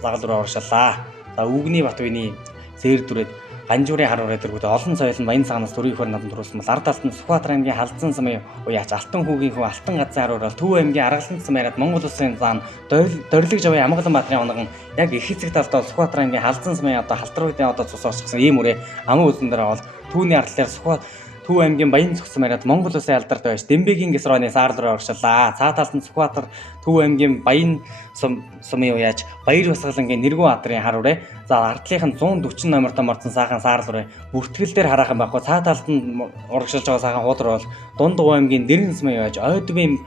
загалруу урагшлаа. За Үгний Батбаяны зээр дүрээд Ганжуурын хар ураа дэргүүд олон соёл нь Баян цагаанаас төрийн ихвэр наадамд төрүүлсэн бол ард талд нь Сүхбаатар аймгийн Халдсан сумын уяач Алтан хүүгийн хүү алтан газар хар ураа Төв аймгийн Аргалан сум яриад Монгол Улсын заан Дорилог жавын Амгалан Баатарын онгон яг их хэсэг талдаа Сүхбаатар аймгийн Халдсан сумын одоо халтруудын одоо цус орчихсон ийм үрээ аман үзэн дээр бол түүний ардлаар Төв аймгийн Баян цогцсон яриад Монгол Улсын алдарт байж Дембэгийн Гисрооны саарл руу оршиллаа. Цаа талд нь Сүхбаатар Төв аймгийн Баян сумын уяач Баяр Баясгалангийн Нэргэн Баатарын хар ураа. За ардлынх нь 140 номерт мордсон сайхан саарл руу бүртгэл дээр хараахан байхгүй. Цаа талд нь урагшилж байгаа сайхан хуулар бол Дунд Гов аймгийн Дэрэн сумын уяач Ойдбын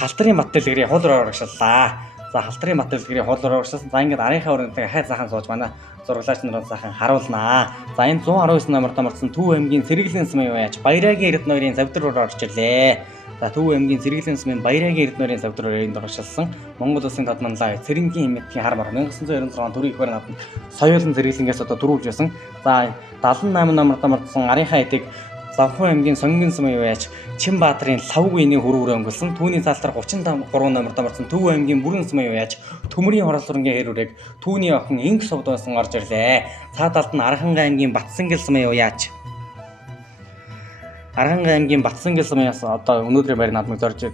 Халтрын Бат дэлгэрийн хуулар руу оршиллаа. За Халтрын Бат дэлгэрийн хуулар руу оршилсан. За ингээд арийнхаа өрөөндөө хай сайхан сууж байна. Зурглаач нарыг сайхан харуулнаа. За энэ 119 номерт мордсон Төв аймгийн Сэргэлэн сумын уяач Баярагийн Эрдэнэрийн завдар руу орж ирлээ. За Төв аймгийн Сэргэлэн сумын Баярагийн Эрдэнэрийн завдар руу энд оршилсан Монгол Улсын тодмонлаа Цэрэнгийн хэмэтгийн хар мар 1926 он төрийн ихвэр наадамд соёлын зэрэглэнгээс одоо дөрвүүлж байсан. За 78 номерт мордсон Арийнхаа эдэг Завхан аймгийн Сонгин сумын уяач Чин Баатарын лавг үений хөрөөрөө өнгөлсөн. Түүний цаалтар 33 номерт мордсон Төв аймгийн Бүрэн сумын уяач Төмрийн хоролцоорынгийн хэр үрэг түүний охин Инг Совдоосон орж ирлээ. Цаа талд нь Архангай аймгийн Батсангил сумын уяач одоо өнөөдрийн баяр наадмыг зорж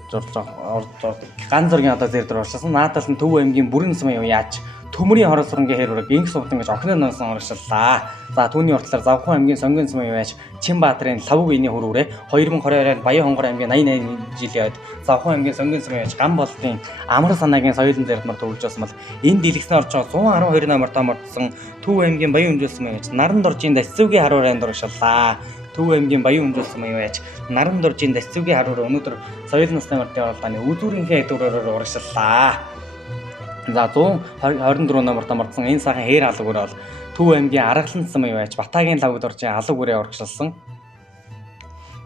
ган зургийн одоо зэр дээр оршилсан. Наадал нь Төв аймгийн Бүрэн сумын уяач Төмрийн хоролцоорынгийн хэр үрэг Инг Совдон гэж охин нь нуусан оршиллаа. За түүний уртлаар Завхан аймгийн Сонгин сумын уяач Чин Баатарын лавг үений хөрөөрөө 2022 онд Баян хонгор аймгийн 88 жилийн ойд Завхан аймгийн Сонгин сумын уяач Ган болтын Амар санаагийн соёлын зэрэгмар төвлөж байсан бол энэ дэлгэцнээ орж байгаа 112 номерт мордсон Төв аймгийн Баян өнжил сумын уяач Наран доржийн Дасцүгийн хар урайнд оршиллаа. Төв аймгийн Баян өнжил сумын уяач Наран доржийн Дасцүгийн хар ураа өнөөдөр соёлын насны морьтой уралдааны үзүүрийнхээ эдвэрээр урагшлаа. За 124 номерт мордсон энэ сайхан хээр алга өрөө бол Төв аймгийн Аргалан сумын уяач Батагийн лавгад оржийн алга өрөө урагшилсан.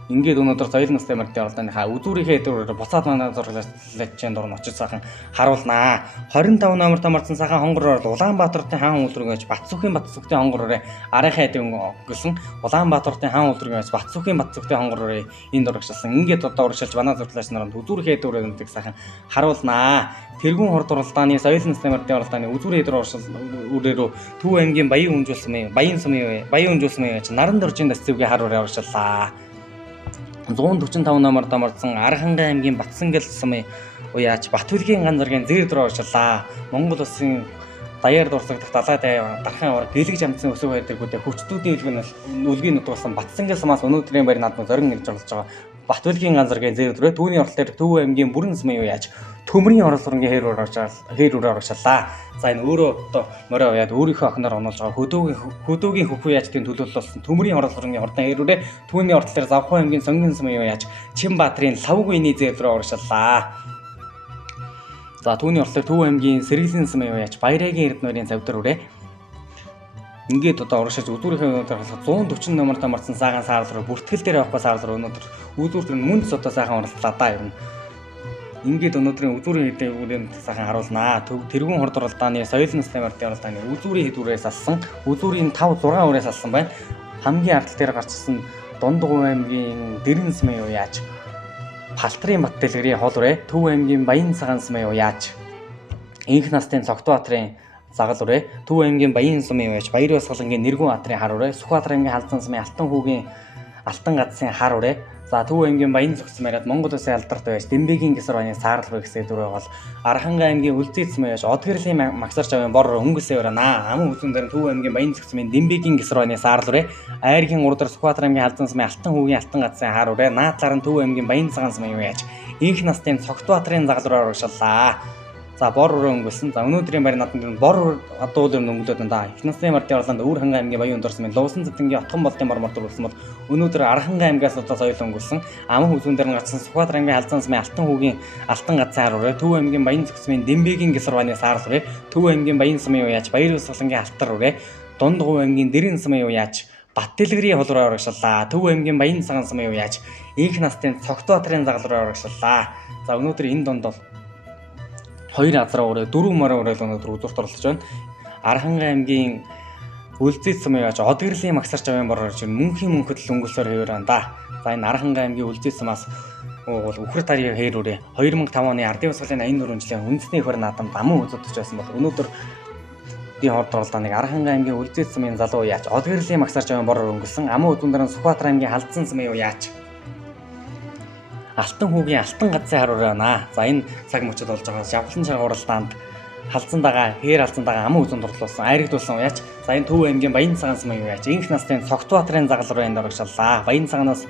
Ингээд өнөөдөр соёлын насны морьтой уралдааныхаа үзүүрийнхээ эдвэрээр буцаад манай зурлалчийн дор нь очиж сайхан харуулнаа. 25 номерт мордсон сайхан хонгороор Улаанбаатарын хаан үйлрүүгээс Батсүхийн Батсүхтийн хонгороор арийнхаа эдэг өнгөлсөн. Улаанбаатарын хаан үйлрүүгээс Батсүхийн Батсүхтийн хонгороор энд урагшилсан. Ингээд одоо урагшилж манай зурлалч наранд үзүүрийнхээ эдвэрээр нэг сайхан харуулнаа. Тэргүүн хорд уралдааны соёлын насны морьтой уралдааны үзүүрийн эдвэр урагшилсан Төв аймгийн Баян өнжил сумын уяач Наран доржийн Дасцүгийн хар ураа урагшиллаа. 145 номерт мордсон Архангай аймгийн Батсангил сумын уяач Батбөлгийн ган зургийн зэр дөрөөр оршиллаа. Монгол Улсын даяар дурсагдах далай дархан аваар дэлгэж амтсан өсөв хоёр дэргүүдээ хүчтүүдийн үлгийн нутгуулсан Батсангил сумаас өнөөдрийн баяр наадмыг зорин ирж оролцож байгаа Батбөлгийн ган зургийн зэр дөрөө түүний оролтоор Төв аймгийн Бүрэн сумын уяач Төмрийн хоролцоорынгийн хэр үрээ оршиллаа. За энэ өөрөө одоо морио уяад өөрийнхөө охиноор онолж байгаа хөдөөгийн хөх уяачдын төлөөлөл болсон Төмрийн хоролцоорынгийн хордон хэр үрээ түүний оролтоор Завхан аймгийн Сонгин сумын уяач Чин Баатарын лавг үений зэр рүү оршиллаа. За түүний оролтоор Төв аймгийн Сэргэлэн сумын уяач Баярагийн Эрдэнэрийн завдар үрээ ингээд одоо урагшилж үзүүрийнхээ өнөөдөр 140 номерт мордсон сайхан саарл руу бүртгэл дээр явахгүй саарл руу өнөөдөр үзүүрт нь мөн ч одоо сайхан оролцлаа да ер нь. Ингээд өнөөдрийн үзүүрийн хэдийн сайхан харуулнаа. Тэргүүн хорд уралдааны соёлын насны морьтой уралдааны үзүүрийн хэдүүрээс алсан. Үзүүрийн 5 6 үрээс алсан байна. Хамгийн ард дээр гарчсан Дунд Гов аймгийн Дэрэн сумын уяач Халтрын Бат дэлгэрийн хол ураа Төв аймгийн Баян цагаан сумын уяач Инх настын Цогтбаатарын загал үрээ, Төв аймгийн Баян сумын үеч, Баяр Ёсголонгийн Нэргүүн хатрын хар үрээ, Сүхбаатар аймгийн Халзан сумын Алтан хүүгийн Алтан гадсын хар үрээ. За Төв аймгийн Баян цогцсон яриад Монгол Улсын алдарт байж Дембэгийн гисар байны саарлах гэсэн дүрээ бол Архангай аймгийн Үлзий цэцмээ байж Одгэрлийн Магсарч авийн бор өнгөсөө өрөнө. Аман үзүүн дээр Төв аймгийн Баян цогцсон Дембэгийн гисар байны саарлах үрээ. Айргийн 3 дахь Сүхбаатар аймгийн Халзан сумын Алтан хүүгийн Алтан гадсын хар үрээ. Наадлаар нь Төв аймгийн Баян цагаан сумын яаж инх настын Цогтбаатарын загалруу урагшиллаа. За бор өрөө өнгөлсөн. За өнөөдрийн барь наадмын бор адуулар өнгөлөөд энэ их насны мартын орлонд Өвөр хангай аймгийн Баян өндөрсөн Лувсан цэцэнгийн Отхон болтын бор мордруулсан бол өнөөдөр Архангай аймгаас одоо соёл өнгөлсөн. Аман хүзүүн дээр гацсан Сүхбаатар аймгийн Халзан сумын Алтан хүүгийн Алтан гадсан хар үрээ, Төв аймгийн Баян цогцмын Дембэгийн гисар байны саарлах үрээ, Төв аймгийн Баян сумын уяач Баяр Ёсголонгийн алтар үрээ, Дунд Говь аймгийн Дэрэн сумын уяач Бат дэлгэрийн холроо урагшлаа. Төв аймгийн Баян цагаан сумын уяач инх настын Цогтбаатарын загалруу урагшлаа. За өнөөдөр энэ донд бол 2 азраа өрөө 4 мороо өрөөл өнөөдөр үзүүрт оролцож байна. Архангай аймгийн Үлзий сумын яаж Одгэрлийн Магсарч авийн бороор чинь мөнхийн мөнхөдөл өнгөлсөөр хэвээр байна да. За энэ Архангай аймгийн Үлзий сумаас бол Үхэр тарийн хээр үрээ 2005 оны Ардын Ёсголын 84 жилийн үндэсний хөр наадамд аман үзүүлж байсан бол өнөөдөр ийн хорд оролдооныг Архангай аймгийн Үлзий сумын залуу яаж Одгэрлийн Магсарч авийн бороор өнгөлсөн. Аман үзүүн дээр нь Сүхбаатар аймгийн Халзан сумын яаж Алтан хүүгийн Алтан гадсын хар өрөө байна. За энэ цаг мөчид болж байгаа Жавхлан шарга уралдаанд халзан дагаа, хээр халзан дагаа аман үзэн дурлуулсан, айрагдуулсан уяач. За энэ Төв аймгийн Баян цагаан сумын уяач инх настын Цогтбаатарын загал руу энд орогшлаа. Баян цагаанаас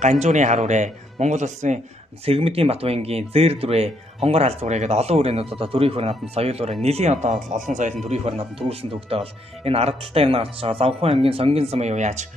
Ганжуурын хар өрөө, Монгол Улсын Сэргэмдийн Батбаянгийн Зэр дүрээ, Хонгор халз үрээ гэдэг олон үрээнүүд одоо төрийн хөр наадамд соёл үрээ нэлийн одоо олон соёлын төрийн хөр наадамд төрүүлсэн төвдөө бол энэ ардталтай энэ гарч байгаа Завхан аймгийн Сонгин сумын уяач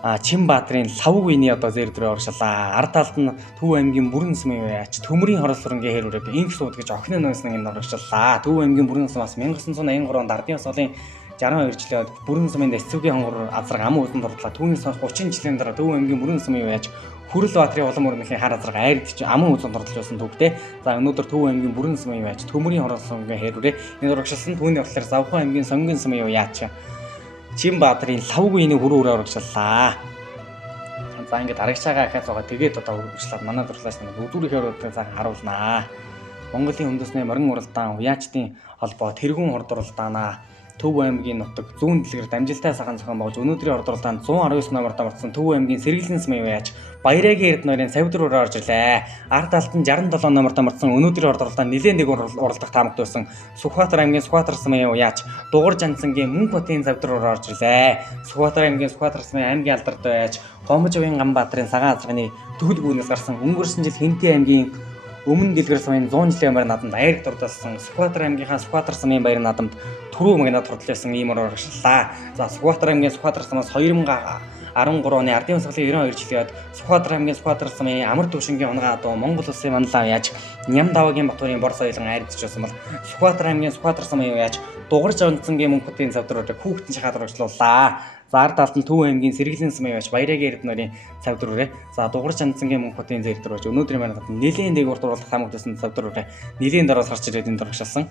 Чимбаатрын лавг үений одоо зэр дүрээ оршилаа. Ард талд нь Төв аймгийн Бүрэн сумын уяач Төмрийн хорол сүрэнгийн хэр үрэг инх сууд гэж охины нөөснө энэ оршилаа. Төв аймгийн Бүрэн сумаас 1983 онд Ардын Ёсголын 62 жилийн Бүрэн сумын Дэсцүүгийн хонгор азраг аман үзэн дурлаа. Түүнээс хойш 30 жилийн дараа Төв аймгийн Бүрэн сумын уяач Хүрэл Баатрын улам өрнөхийн хар азраг айрдч аман үзэн дурлаж байсан төвдөө. За өнөөдөр Төв аймгийн Бүрэн сумын уяач Төмрийн хорол сүрэнгийн хэр үрэг энэ оршилсан. Түүний болохоор Завхан аймгийн Сонгин сумын уяач Чимбаатрын лавг үений хүрээ оршиллаа. За ингээд харагч байгаа ахаас байгаа тэгээд одоо үргэлжлээд манай дурлаач нэг өдөрийнхөө уралдаан цаахан харуулнаа. Монголын үндэсний морин уралдаан, уяачдын холбоо, тэргүүн хорд уралдаанаа Төв аймгийн нутаг зүүн дэлгэр дамжилтай сахан зохион байгуулж өнөөдрийн хорд уралдаанд 119 номерт орсон Төв аймгийн Сэргэлэн сумын уяач Баярагийн Эрдэнэрийн Савьдар өрөө орж ирлээ. Ард талд нь 67 номерт орсон өнөөдрийн хорд уралдаанд нэлээд нэг уралдах таамагд байсан Сүхбаатар аймгийн Сүхбаатар сумын уяач Дугар Жансангийн Мөнх Хотын Савьдар өрөө орж ирлээ. Сүхбаатар аймгийн Сүхбаатар сумын аймгийн алдарт уяач Гомж авийн Ганбаатарын цагаан азрагны төгөл бүүнээс гарсан өнгөрсөн жил Хинтээ аймгийн Өмнө дэлгэр сумын 100 жилийн баяр наадамд айраг дурдсан Сүхбаатар аймгийнхаа Сүхбаатар сумын баяр наадамд түрүү магнад хурлуулсан ийм оршиллаа. За Сүхбаатар аймгийн Сүхбаатар сумаас 2013 оны Ардын Ёсголын 92 жилийн Сүхбаатар аймгийн Сүхбаатар сумын амар төвшингийн унгаа адуу Монгол Улсын манлаа яаж Ням даваагийн Батбарын бор соёлын айрдч байсан бол Сүхбаатар аймгийн Сүхбаатар сумын яаж Дугар Жансангийн Мөнх Хотын Савьдар өрөө хүүхдийн шахаад орчлууллаа. За ард талд нь Төв аймгийн Сэргэлэн сумын уяач Баярагийн Эрдэнэрийн Савьдар өрөө. За Дугар Жансангийн Мөнх Хотын зэр дүр байж өнөөдрийн байранд нэлийн дэг урд уруулах таамагдсан Савьдар өрөө нэлийн дараас гарч ирээд энд оршилсан.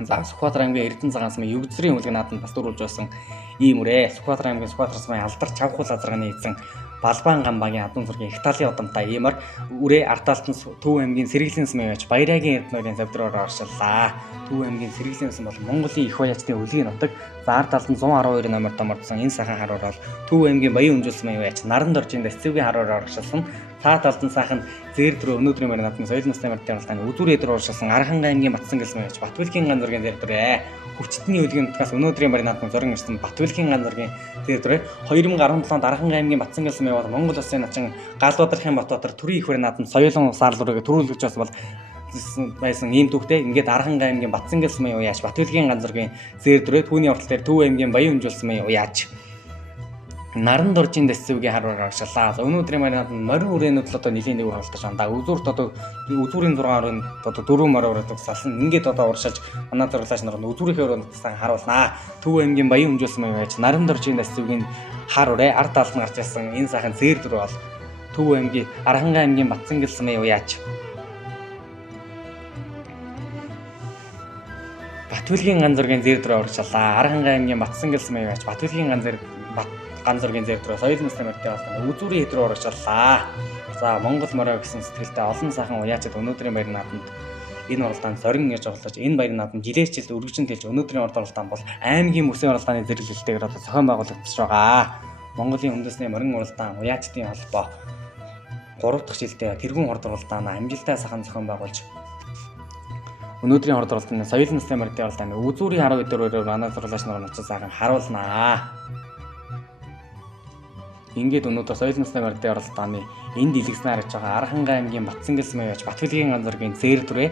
За Сүхбаатар аймгийн Эрдэнэ цагаан сумын Югзрийн үлгэн наадамд бас дөрвөлж байсан ийм үрээ. Сүхбаатар аймгийн Сүхбаатар сумын алдар чавхуул азрагны эзэн Балбаан гамбагийн адуун зургийн их талын удамтай иймэр үрээ ард талд нь Төв аймгийн Сэргэлэн сумын уяач Баярагийн Эрдэнэрийн Савьдар өрөө оршиллаа. Төв аймгийн Сэргэлэн сум бол Монголын их уяачдын үлгийн нутаг. За ард талд нь 112 номерт томордсон энэ сайхан хар урал Төв аймгийн Баян өнжил сумын уяач Наран доржийн Дэсцүүгийн хар ураар оршилсан. Та талд нь сайхан зэр дүрээ өнөөдрийн байр наадмын соёл насны мартын уралдааны үзүүрээ дүр оршилсан Архангай аймгийн Батсан гэлсмэн уяач Батбэлгийн ган зургийн зэр дүрээ. Хүчтний үлгийн нутгаас өнөөдрийн байр наадмын зургийн ирсэн Батбэлгийн ган зургийн зэр дүрээ 2017 онд Архангай аймгийн Батсан гэлсмэн яваад Монгол Улсын начин Галбаатарын Батбаатар төрийн их байр наадмын соёлын саарлуурыг төрүүлж байсан бол байсан ийм түүхтэй ингээд Архангай аймгийн Батсан гэлсмэн уяач Батбэлгийн ган зургийн зэр дүрээ түүний уртал дээр Төв аймгийн Баян өнжүүлсмэн уяач Наран доржийн Дэсцүүгийн хар ураар оршилаа. За өнөөдрийн байранд морин үрээнүүд л одоо нэлийн нэг уралдаж байна. Үзүүрт одоо үзүүрийн 6 орон одоо 4 морин ураад салсан. Ингээд одоо уршиж манай зурлаач нар үзүүрийнхээ урандсан харуулнаа. Төв аймгийн Баян өнжүүлсэн байж Наран доржийн Дэсцүүгийн хар ураа ард талд нь гарч ирсэн энэ сайхан зэр дүр бол Төв аймгийн Архангай аймгийн Батсан гэлсмэн уяач Батбэлгийн ган зургийн зэр дүр оршилаа. Архангай аймгийн Батсан гэлсмэн уяач Батбэлгийн ган зургийн зэр дүр соёл насны мартын уралдаанд үзүүрийн хэд рүү оршиллаа. За Монгол морой гэсэн сэтгэлтэй олон сайхан уяачид өнөөдрийн байр наадамд энэ оролдоонд зорин яж оролдож энэ баярын наадам жилээс жилд өргөжин тэлж өнөөдрийн оролдоон бол аймгийн мөсийн оролдооны зэрэглэлтэйгээр одоо зохион байгуулагдаж байгаа. Монголын үндэсний морин уралдаан уяачдын холбоо 3 дахь жилдээ тэргүүн хорд уралдаанаа амжилттай сайхан зохион байгуулж өнөөдрийн хорд уралдааны соёлын насны морин уралдааны үзүүрийн 12 дөрөөр манай зурлагч нар очиж сайхан харуулнаа. Ингээд өнөөдөр соёлын насны морин уралдааны энд дэлгэснээр харж байгаа Архангай аймгийн Батцэнгэл сумын яж Батхилгийн ганцаргийн зээр дүрээ.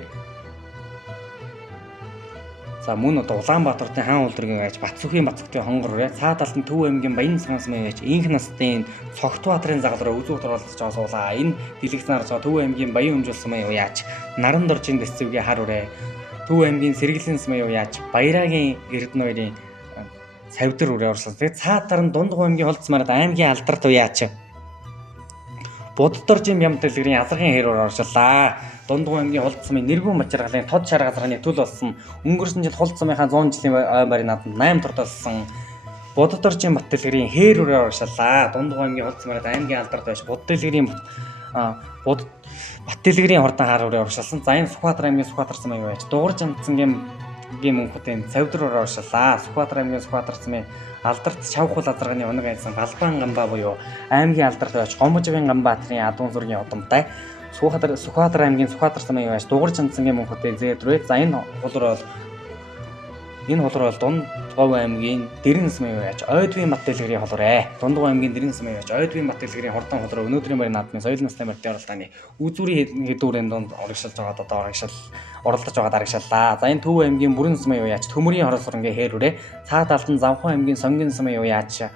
За мөн одоо Улаанбаатарын хаан улдыргийн яж Батсүхийн Бацгтын хонгороо цаа талд нь Төв аймгийн Баян цагаан сумын яж Инх настын Цогтбаатарын загалруу үзүүр оролцож байгаа суулаа. Энэ дэлгэснээр харж байгаа Төв аймгийн Баян өмжил сумын яж Наран доржийн дэсцэвгийн хар үрээ Төв аймгийн Сэргэлэн сумын яж Баярагийн Эрдэнэ хоёрын савдар үрээ орсон. Тэгээд цаатар нь Дундгов аймгийн Холцмарад аймгийн Алдарт уяач Буддоржийн Бям дэлгэрийн Азаргын хэрээр оршиллаа. Дундгов аймгийн Холцмын нэргүүн мачиргалын тод шар газрын төлөв болсон. Өнгөрсөн жил Холцмынхаа 100 жилийн байрын наадамд 8 турт болсон. Буддоржийн Бат дэлгэрийн хэрээр оршиллаа. Дундгов аймгийн Холцмарад аймгийн Алдарт байж Бут дэлгэрийн Бат дэлгэрийн хордон хар үрээ оршилсан. За энэ Сүхбаатар аймгийн Сүхбаатар сумын байж Дугур Жамцангийн мөнхөдийн цавдраар оршиллаа. Сүхбаатар аймгийн Сүхбаатар сумын Алдарт Чавхул азарганы унаг айсан Галбаан гамбаа буюу аймгийн Алдарт байж Гомжовын Ганбаатарын адуун зургийн удамтай Сүхбаатар аймгийн Сүхбаатар сумын байж Дугур Жамцангийн мөнхөдийн зээдрээ. За энэ хулуур бол Дундгов аймгийн Дэрэн сумын байж Ойдвын Бат дэлгэрийн холуурэ. Дундгов аймгийн Дэрэн сумын байж Ойдвын Бат дэлгэрийн хордон холуураа өнөөдрийн баярын наадмын соёлын насны морин уралдааны үзүүрийн хэдүүрийн донд орогшилж байгаад одоо оролдож байгаад арагшаалаа. За энэ Төв аймгийн Бүрэн сумын яач Төмөрийн хорос сурнгийн хэрүүрээ цаа талд нь Завхан аймгийн Сонгин сумын яач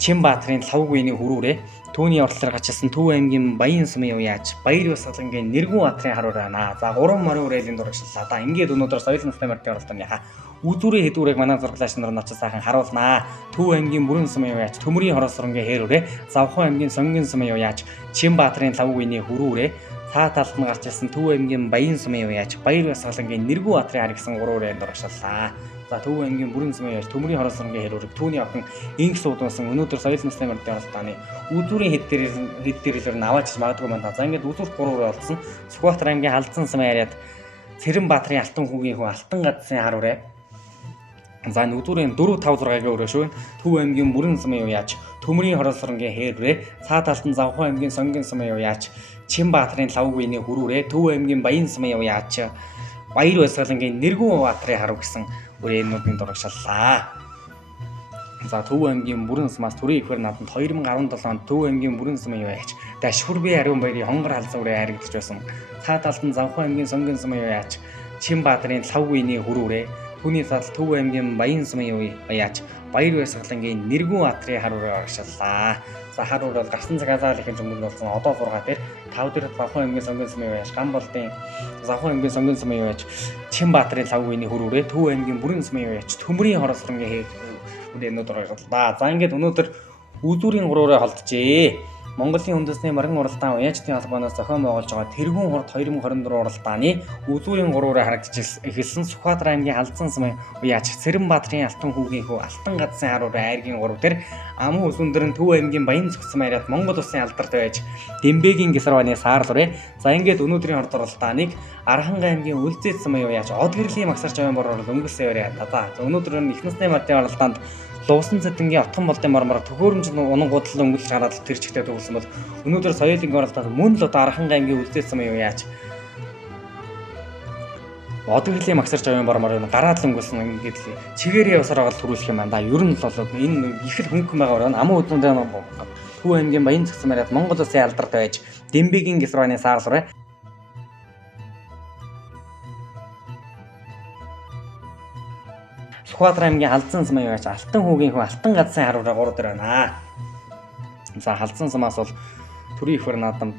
Чинбаатарын лав гүйний хүрүүрээ түүний ортлоор гачилсан Төв аймгийн Баян сумын яач Баяр Басгалангийн Нэргүүн баатрын харуураа наа. За 3 морин үрээлийн дурагшлаа. Да ингээд өнөөдөр соёлын насны морин уралдааны үзүүрийн хэдүүрийг манай зурглаач нар очиж сайхан харуулнаа. Төв аймгийн Бүрэн сумын яач Төмөрийн хорос сурнгийн хэрүүрээ Завхан аймгийн Сонгин сумын яач Чинбаатарын лав гүйний хүрүүрээ цаа талд нь гарч ирсэн Төв аймгийн Баян сумын яач Баяр Басгалангийн Нэргүүн баатрын хар гэсэн 3 үрээнд дурагшлаа. За Төв аймгийн Бүрэн сумын яач Төмөрийн хорос сурнгийн хэрүүрийг түүний охин инх суудсан өнөөдөр соёлын насны морин уралдааны үзүүрийн хэд дээрээр наваач магадгүй байна. За ингээд үзүүрт 3 үрээ олдсон. Сүхбаатар аймгийн Халзан сумын яриад Цэрэн Баатрын Алтан хүүгийн хүн Алтан гадсын хар үрээ. За энэ үзүүрийн 4 5 6-гийн өрөө шүү. Төв аймгийн Бүрэн сумын яач Төмөрийн хорос сурнгийн хэрүүрээ цаа талд нь Завхан аймгийн Сонгин сумын яач Чинбаатарын лав гүйний хүрүүрээ Төв аймгийн Баян сумын яач Баяр Басгалангийн Нэргүүн баатрын харав гэсэн үрээнүүдийн дурагшааллаа. За Төв аймгийн Бүрэн сумаас төрийн ихвэр наадамд 2017 онд Төв аймгийн Бүрэн сумын яач Дашхүрби ариун баярын хонгор халзан үрээ харагдаж байсан. Цаа талд нь Завхан аймгийн Сонгин сумын яач Чинбаатарын лав гүйний хүрүүрээ түүний цаадал Төв аймгийн Баян сумын яач Баяр Басгалангийн Нэргүүн баатрын хар үрээ оршиллаа. За хар үрээ бол гарсан цагаалал ихэн зөнгөнд болсон одоо 6 дээр 5 дээр Завхан аймгийн Сонгин сумын яач Гамболдын Завхан аймгийн Сонгин сумын яач Чинбаатарын лав гүйний хүрүүрээ Төв аймгийн Бүрэн сумын яач Төмөрийн хорос сурнгийн үрээнүүд оршиллаа. За ингээд өнөөдөр үзүүрийн 3 үрээ холджээ. Монголын үндэсний морин уралдаан уяачдын холбооноос зохион байгуулж байгаа тэргүүн хорд 2024 уралдааны үзүүрийн 3 үрээ харагдаж эхэлсэн. Сүхбаатар аймгийн Халзан сумын уяач Цэрэн Баатрын Алтан хүүгийн хүү Алтан гадсын хар үрээ айргийн 3 дээр амун өсөндөр нь Төв аймгийн Баян цогцсон яриад Монгол улсын алдарт байж Дембэгийн Гисарваны саарл үрээ. За ингээд өнөөдрийн хорд уралдааныг Архангай аймгийн Үлзэт сумын уяач Од гэрлийн Магсар Жавын бороор өнгөрсөн яриа. За өнөөдөр нь их насны морин уралдаанд Лувсан цэдэнгийн Отхон болдын мармар төхөөрөмж унгуудлан өнгөлж гараад тэр чигтээ төгөлсөн бол өнөөдөр соёлын оролдоод мөн л одоо Архангай аймгийн Үлзэт сумын яач Од гэрлийн Магсар Жавын мармар гараад л өнгөлсөн ингээд чигээрээ усаар агаал төрүүлэх юм байна. Да ер нь л болоод энэ их л хөнгөн байгаа байна. Аман үдэндээ Төв аймгийн Баян цогцсон яриад Монгол улсын алдарт байж Дембэгийн Гисарваны саарл үрээ Сүхбаатар аймгийн Халзан сумын яач Алтан хүүгийн хүн Алтан гадсын хар үрээ 3 дээр байна. За Халзан сумаас бол төрийн ихвэр наадамд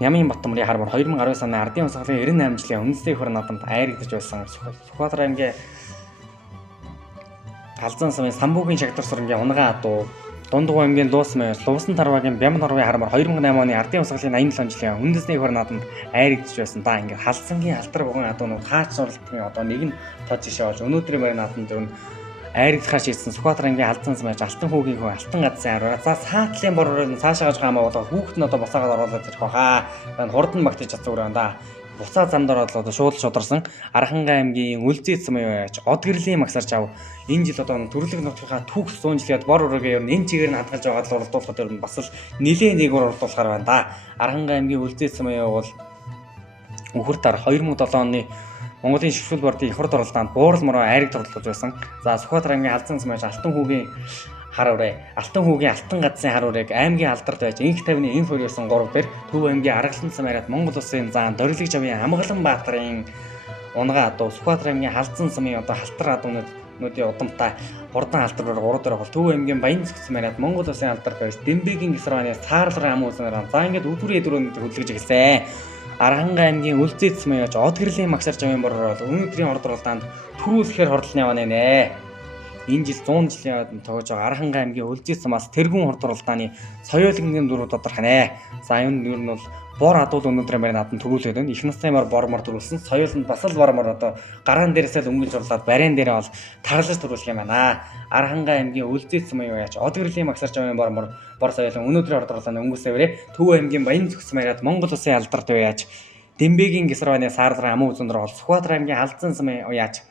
Нямын Батмарын хар мөр 2019 оны ардын усгалын 98 жилийн үндэсний ихвэр наадамд айрагдаж байсан. Сүхбаатар аймгийн Халзан сумын Самбуугийн шагдар сурнгийн унгаан адуу Дундгов аймгийн Лувсан тарвагийн Бям нурвын хар мөр 2008 оны ардын усгалын 87 жилийн үндэсний ихвэр наадамд айрагдаж байсан. Да ингээд Халзангийн алтар буган адуунууд хаач суралтын одоо нэг нь тод жишээ болж өнөөдрийн баярын наадамд дөрөв айрагдахаар шийдсэн Сүхбаатар аймгийн Халзан сумын Алтан хүүгийн хүн Алтан гадсын хараа. За саатлын бороор цаашаа гаж хамаа болоо хүүхэд нь одоо босаагаад оруулаад ирэх баха. Энэ хурдан багтаж чадсан үрээ да. буцаа замд ороод одоо шууд шударсан Архангай аймгийн Үлзий цэм юу яач од гэрлийн магсарч ав энэ жил одоо төрөлх нутгийнхаа түүх 100 жилийн бор ургийн ер нь энэ чигээр нь хадгалж байгаа л оролдуулахад ер нь бас л нэлээд нэгүр оролдуулахаар байна да. Архангай аймгийн Үлзий цэм юу бол Үхэртар 2007 оны Монголын шгшүүл бордын их хурд оролдоонд буурал мороо айраг торлуулж байсан. За Сүхбаатар аймгийн Алзан цэмэж Алтан хүүгийн хар урэ, Алтан хүүгийн Алтан газрын хар урыг аймгийн алдарт байж инх тавны инх хөрөөсөн 3 дээр Төв аймгийн Аргалан цэм яриад Монгол улсын заан Дорилог жавын Амгалан Баатарын унгаа адуу Сүхбаатар аймгийн Халзан цэмийн одоо халтар адуунуудын удамтай хурдан халтараар 3 дээр бол Төв аймгийн Баян цэм яриад Монгол улсын алдарт байж Дембэгийн Гисраны цаарлага ам улсаар за ингээд өдөрийн өдрөнд хөдөлгөж эхэлсэн. Архангай аймгийн Үлзий цэм яаж од гэрлийн магсар жавын бороор өнөөдрийн орд оролдоонд төрүүлэхээр хордлон явна нэ. Энэ жил 100 жилийн өмнө тогож байгаа Архангай аймгийн Үлзий цэмээс тэргүүн хорд оролдооны соёлын дүр тодорхой нэ. За энэ нь бол бор адуул өнөөдрийн байр наадад төрүүлээд байна. Их насны мар бормор төрүүлсэн. Соёлонд бас л бормор одоо гараан дээрээс л өнгөж орлоод бариан дээрээ бол таглаж төрүүлэх юм байна. Архангай аймгийн Үлзий цэм юу яаж од гэрлийн магсар жавын бор соёлын өнөөдрийн орд орлооны өнгөсөөрэ Төв аймгийн Баян цэм яриад Монгол улсын алдарт юу яаж Дембэгийн Гисраны цаарлага амун үзэндэр бол Сүхбаатар аймгийн Халзан цэм юу яаж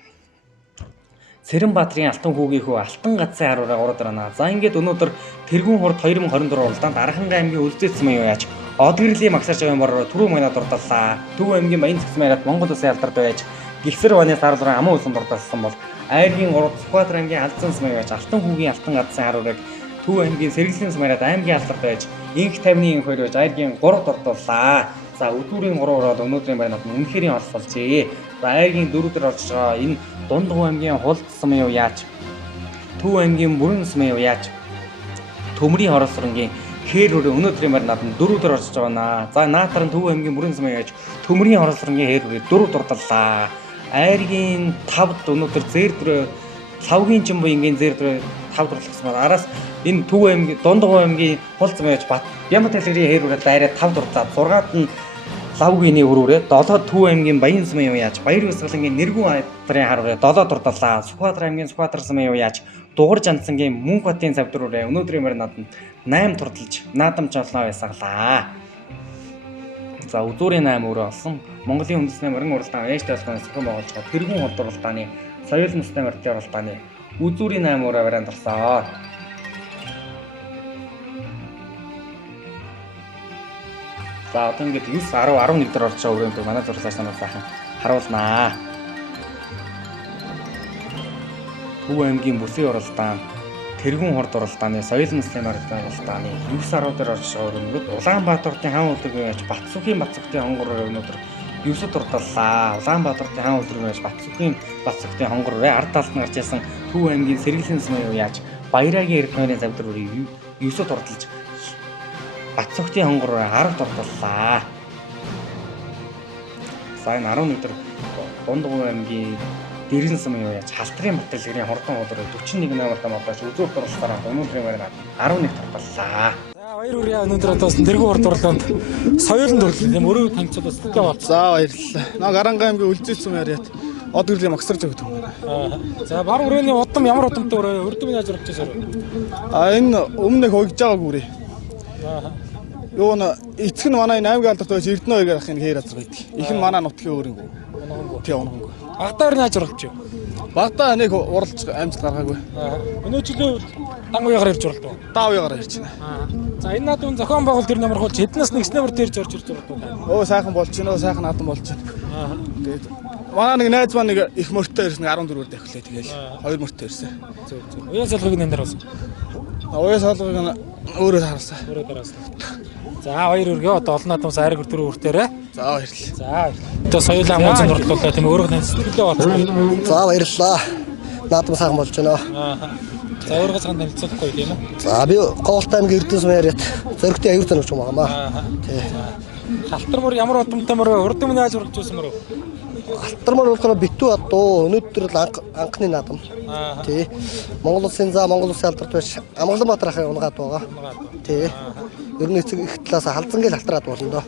Цэрэнбаатарын Алтан хүүгийн хүү Алтан газрын харуулаа 3 дараа. За ингээд өнөөдөр тэргүүн хурд 2024 уралдаанд Архангай аймгийн Үлзий цэм юу яаж од гэрлийн магсар жавын бороор түрүү манад дурдаллаа. Төв аймгийн Баян цэм яриад Монгол улсын алдарт байж Гисэр ваны цаарлага амун үзэнд дурдалсан бол Айргийн 3 Сүхбаатар аймгийн Халзан цэм юу яаж Алтан хүүгийн Алтан газрын харуулаг Төв аймгийн Сэргэлэн цэм яриад аймгийн алдарт байж инх тавны инх хоёр байж Айргийн 3 дурдаллаа. За өдүүрийн 3 ороод өнөөдрийн байрнууд нь үнэхэрийн оролцолжээ. За Айргийн 4 дээр орж байгаа энэ Дундгов аймгийн Хулд цэм юу яаж Төв аймгийн Бүрэн цэм юу яаж Төмрийн Хоросронгийн Хээр хөрөө өнөөдрийн байрнууд нь 4 дээр орж байгаа. За наатар нь Төв аймгийн Бүрэн цэм юу яаж Төмрийн Хоросронгийн Хээр хөрөө 4 дурдаллаа. Айргийн 5-д өнөөдөр зэр дөрөө Лавгийн Чимбо ингийн зэр дөрөө 5 дурлагдсан байна. Араас энэ Төв аймгийн Дундгов аймгийн Хулд цэм яаж Бат Ямат хэлгэрийн Хээр хөрөө дайраад 5 дурлаад 6-ад нь Лавгийн өрөөрэ 7 Төв аймгийн Баян цэм юу яаж Баяр Усгалангийн Нэргүүн айдрын хараарэ 7 дурдаллаа. Сүхбаатар аймгийн Сүхбаатар цэм юу яаж Дугур Жансангийн Мөнх хотын завдруудаа өнөөдрийн байрнууд нь 8 турдалж наадамч олноо байсаглаа. За үзүүрийн 8 өрөө олсон Монголын үндэсний морин уралдаан ээжтэй болсон зөвхөн байгуулж байгаа тэргүүн хорд уралдааны соёл насны морьтой уралдааны үзүүрийн 8 өрөө барианд орсон. За одоо ингээд 9 10 11 дээр орж байгаа өрөөнд манай зурглаач нарыг сайхан харуулнаа. Төв аймгийн бүсийн уралдаан, тэргүүн хорд уралдааны, соёл насны морьтой уралдааны 9 10 дээр орж байгаа өрөөнд Улаанбаатарын хаан үлрэг яаж Батсүхийн Баццогтын хонгор өнөөдөр 9 дурдаллаа. Улаанбаатарын хаан үлрэг яаж Батсүхийн Баццогтын хонгор ард талд нь гарч ирсэн Төв аймгийн Сэргэлэн цэм юу яаж Баярагийн эрдэнэрийн завдруудыг 9 дурдалж Батцогтын хонгор 10 дурдаллаа. За энэ 11 дээр Дундгов аймгийн Дэрэн цэм юу яаж Халтрын Батэлгэрийн хурдан уулруу 41 номертой модооч үзүүр дурлахаараа өнөөдрийн байрнаар 11 дурдаллаа. За баяр хүрээ өнөөдөр одоо тэргүүн хорд орлоонд соёлын дурлал юм өрөө танилцуулаад сэтгэлээ бол. За баярлалаа. Нэг Архангай аймгийн Үлзий цэм яриад од гэрлийн магсарж өгдөг юм байна. За баг өрөөний удам ямар удамтай өрөө өрдөм яаж урагч байсан өрөө. Энэ өмнө их хогж байгааг үрээ. Юу н эцэг нь манай аймгийн алдарт байж Эрдэнэ хоёр гарах энэ хээр азар байдаг. Их нь манай нутгийн өөрөнгөө. Тий онгоо. Багтаар яаж урагч юу? Багтаа нэг уралж амжилт гаргаагүй. Өнөө жилөө дан уягаар ирж уралдав. Дан уягаар ирж байна. За энэ наадмын зохион байгуулалт тэр намархуулж хэднээс нэгснээр дээрж орж ирж уралдав. Өө сайхан болж байна. Сайхан наадам болж байна. Тэгээд манай нэг найз маань нэг их мөртөө ирсэн 14-өр давхилээ тэгээл 2 мөртөө ирсэн. Зөв. Уяа салгыг энэ дээр болсон. Уяа салгыг өөрөө харуулсан. Өөрөө дараасан. За баяр хүргээ одоо олон наадам сайраг хүртэр хүртээрээ. За баярлалаа. За одоо соёлын амгалан дурдлуулаа тийм өөрөө сэтгэлээ болчихсон. За баярлалаа. Наадам сайхан болж байна. За өөрөө цаанд танилцуулахгүй тийм үү? За би Говьолт аймгийн Эрдэнэс маяриат зөрөгтэй аюул таньж байгаа маа. Тий. Халтар мөр ямар удамтай мөр вэ? Урд өмнө яаж урагч байсан мөр вэ? Халтар мөр болохоор битүү адуу өнөөдөр л анхны наадам. Тий. Монгол улсын Монгол улсын алдарт байж Амгалан Баатар ахын унгаад байгаа. Тий. Ер нь эцэг их талаас халзан гэл халтраад болно доо.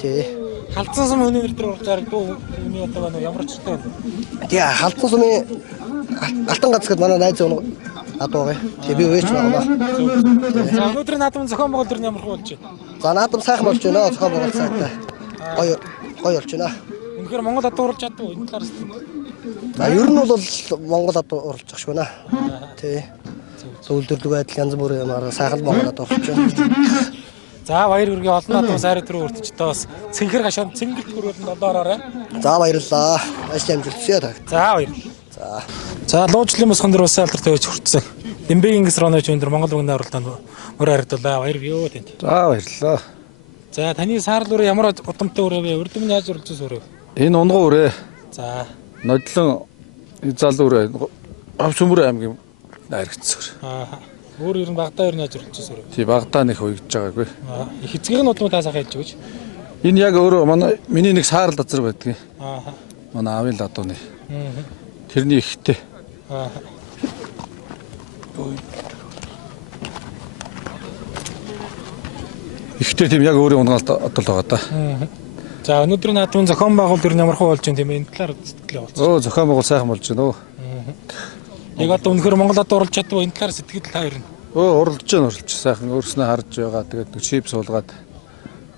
Тий. Халдсан сум өнөөдөр тэр урагч харагдав. Миний одоо ямар ч талтай вэ? Тий халдсан сумын алтан гац гэдэг манай найз өнөө адуу бай. Тий би өөч байгаа. За өнөөдрийн наадмын зохион байгуулалт ямар болж байна? За наадам сайхан болж байна. Зохион байгуулалт сайтай. гоё болж байна. Үнэхээр Монгол ад уралж чаддаг энэ талаас нь. За ер нь бол Монгол ад уралж ах шүү нэ. Тий. Зөвлөдөг байдал янз бүрийн юмараа сайхан Монгол ад уралж байна. За баяр хүргээ олон надад сайр өдрөө өртөжтэй бас цэнхэр гашаанд цэнгэлт хүрээлэнд олоорой. За баярлалаа. Ажил амжилт хүсье та. За баярлалаа. За луужлын босгон дөр улсын алдартай байж хүртсэн. Дэмбэгийн гисроноч өндөр Монгол бүгний оролдоонд мөр харагдуулаа. Баяр ёо тэнд. За баярлалаа. За таны саарл үрээ ямар удамтай үрээ вэ? Урдмын яаж уралжсэн үрээ? Энэ унгуу үрээ. За Нодлон залуу үрээ. Авчмөр аймгийн найрагцсан. аа. Өөр ер нь багтаа ер нь яаж уралжсэн үрээ? Тий багтаа нэг уйгдж байгаагүй. Аа. Их эцгийг нь удмаа таасаа хайж гэж. Энэ яг өөрөө миний нэг саарл газар байдаг. Аа. Манай аавын ладууны. Аа. Тэрний ихтэй. Аа. Ихтэй тийм яг өөрийн унгаалт одол байгаа да. За өнөөдөр наадмын зохион байгуул ер нь ямар хөө болж байна тийм ээ энэ талаар сэтгэлээ болцсон. Зохион байгуул сайхан болж байна уу? Яг одоо үнэхээр Монгол ад уралж чаддаг энэ талаар сэтгэл та ер нь. Уралж сайхан өөрснөө харж байгаа. Тэгээд нэг чип суулгаад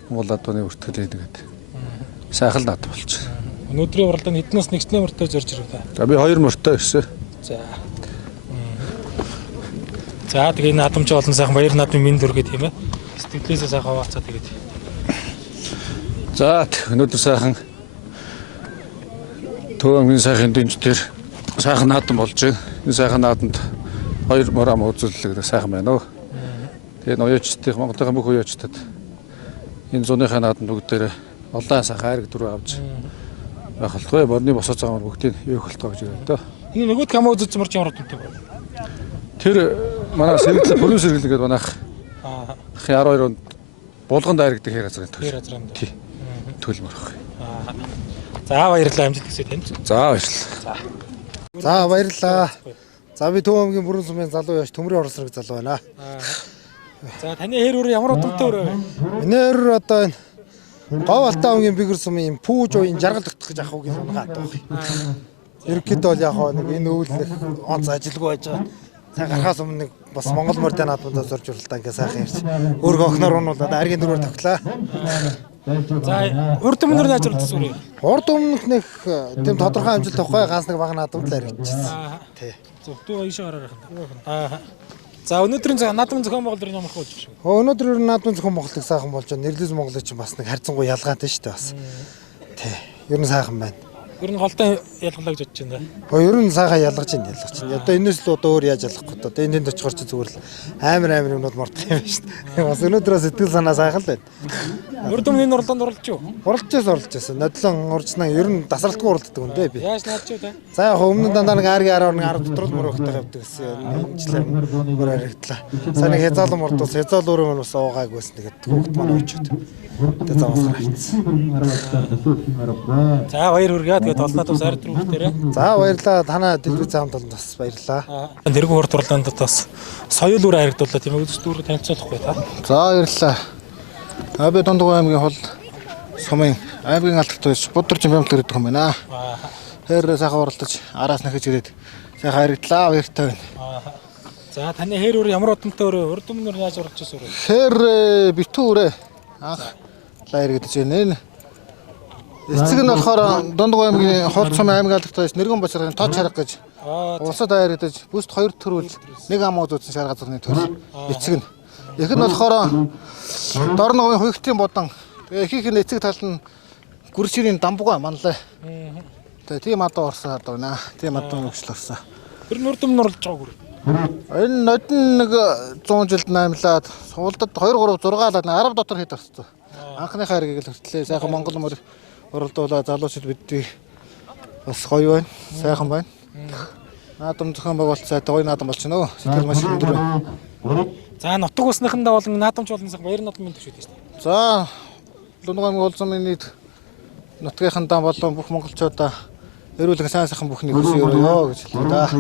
Монгол адууны өртгөлээ тэгээд сайхан над болж байна. Өнөөдрийн уралдаанд хэдэн нас нэгснээ мөртөө зорж ирв та. За би 2 мөртөө гэсэн. За. За тэгээ наадамч олон сайхан баяр наадмын минь дүргээ тийм ээ. Сэтгэлээсээ сайхан хаваацаа тэгээд. За өнөөдөр сайхан Төвөмгийн сайхан дэнжтэр сайхан наадам болж байна. Энэ сайхан наадамд 2 мөр ам үзүүлэлт сайхан байна уу. Тэгээд оюучдын Монголын бүх оюучдад энэ зуныхаа наадамд бүгдээр олон сайхан хайрг дүр авч байх болтгой. Борны босоо цагаар бүгдийг юу болтгоо гэж байна дөө. Энэ нөгөөд камаа үзүүлсэн мөр чи ямар утгатай вэ? Тэр манай сэргэлэг бүрэн сэргэлэг гэдэг манайх 12 онд булганд хайргдаг хэр газрын төл. Тэр азранд. Тий. Төлмөр баг. За баярлалаа амжилт хүсье танд. За баярлалаа. За баярлалаа. За би Төвөмгийн бүрэн сумын залуу яаш төмрийн орсрог залуу байна. За таны хэр үрээ ямар удамтай үрээ вэ? Миний хэр одоо энэ Говь Алтай өвгийн бигэр сумын пүүж уян жаргал тогтох гэж ахуйг сунгаад байгаа. Ерөнхийдөө бол яг нэг энэ өвөл нэг онц ажилгүй байж байгаа. Цаг гарахаас өмнө нэг бас Монгол морьтой наадмуудаа зорж уралдаа ингээ сайхан ярьж. Өөрөө охноор унуулаад аргийн дөрөөр тогтлаа. За урд өмнөр яаж уралдсан үрээ? Урд өмнөх нэг тийм тодорхой амжилт авахгүй ганц нэг баг наадмад л харагдчихсан. Тий. Зөвхөн ийшээ гараар байна. За өнөөдрийн наадмын зохион байгуул ямар хөө болж байна? Өнөөдөр наадмын зохион байгуулалт сайхан болж байна. Нэрлэс Монголын чинь бас нэг харьцангуй ялгаатай шүү дээ бас. Тий. Ер нь сайхан байна. Ер нь голтой ялгалаа гэж бодож байна. Ер нь сайхан ялгаж байна. Одоо энэс л одоо өөр яаж ялгахгүй одоо энд очихор чи зүгээр л амар юмнууд мордох юм байна шүү дээ. Бас өнөөдрөө сэтгэл санаа сайхан л байна. Урд өмнө уралдаанд уралж юу? Уралж байсан. Нодлон уржснаа ер нь тасралтгүй уралддаг юм дээ би. Яаж наадч юу та? За яг өмнө дандаа нэг аргийн 10 дотор л мөрөгтэй явдаг гэсэн юмчлаа мөр харагдлаа. Сайн нэг хязаалан мордус хязаал өөрөө нь бас уугаагүйс тэгээд хүүхд маань очиод. Тэгээд заваас гарчихсан. За баяр хүргээ. Тэгээд толноод бас ард рүүхтэрээ. За баярлалаа. Танаа дэлгүүр заамд бол бас баярлалаа. Тэргүй урд уралдаанд бас соёл үр харагдууллаа тийм ээ. Үзэгчдүүрээ танилцуулахгүй та. За баярлалаа. Би Дундгой аймгийн хол сумын аймгийн алдартай Будурчин Бямтал гэдэг юм байна. Хэр сайхан уралдаж араас нөхөж ирээд сайхан харагдлаа баяртай байна. За таны хэр үр ямар удамтай өрөө урд өмнөр яаж уралж ирсэн өрөө? Хэр битүү үрээ анх лайр гэдэг чинь энэ эцэг нь болохоор Дундгой аймгийн хол сумын аймгийн алдартай Нэргэн Бочрын тод шарга гэж улсад даяар гэдэг бүст 2 төрүүл нэг ам үзүүлсэн шар газрын төл эцэг нь их нь болохоор Дорноговын хуйгтын бодан ихийнх нь эцэг тал нь гүрширийн дамбугай манлаа. Тэгээ тийм адуу орсон адуу наа. Тийм адуу өгшл орсон. Тэр нь урд өмнөр уралж байгааг үрээ. Энэ нодон нэг 100 жилд наймлаад суулдад 2 3 6 лаад 10 дотор хэд орсон. Анхны хайргийг л хүртлээ. Сайхан Монгол мөр уралдуулаа залуучууд бидний бас гоё байна. Сайхан байна. Наадам зохион байгуулалт сайтай гоё наадам болчихно. Сэтгэл маш өндөр байна. За нутаг усныхандаа болон наадамч болон сайхан баяр наадмын төшөөд шүү дээ. За Дундгой аймгийн улсын нийт нутгийнхандаа болон бүх монголчуудаа эрүүл сайн сайхан бүхнийг хүсье өрөөё гэж хэлээ да. За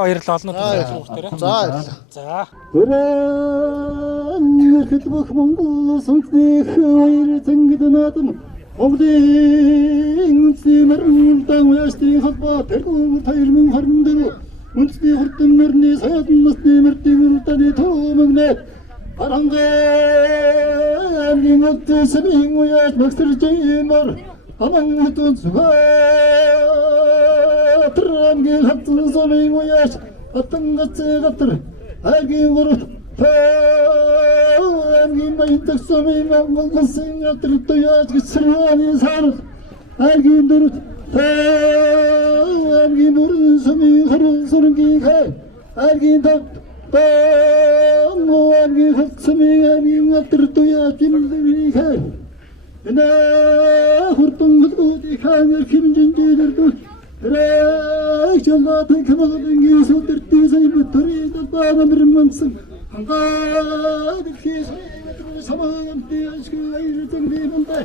баярлалаа олноо хүртээрээ. За баярлалаа. За. Өрөөнөрхөл бүх Монгол сүнсних баяр зангид наадам Монголын үндэсний мөрөлдөөн үеийн холбоо тэргүүр 2024 үндэсний хурдан мөрний саяхан насны мөрдийн үрданы Төвөмгнээ Барангаа аймгийн өдөөсмийн уяж магсэржимор амангтун суга аймгийн хатсамын уяж атангацгатэр аймгийн гурав аймгийн баятсмын монголсын атэр туяж гисраны сар аймгийн дөрөв аймгийн бүрэн сумын харин сүргийн хай аймгийн тав аймгийн хатсмын аймгийн атэр туяж гимлэний хай энэ хурдан хөдөлгөөний хаанер хэмжинжээрдүү Райчалатын кэмэлэнгийн сүдэртээ сайбүтэрийн баамэрмэнсэн хангаад хийсэн самаамтээ ашгүйрэн дэмэнтэй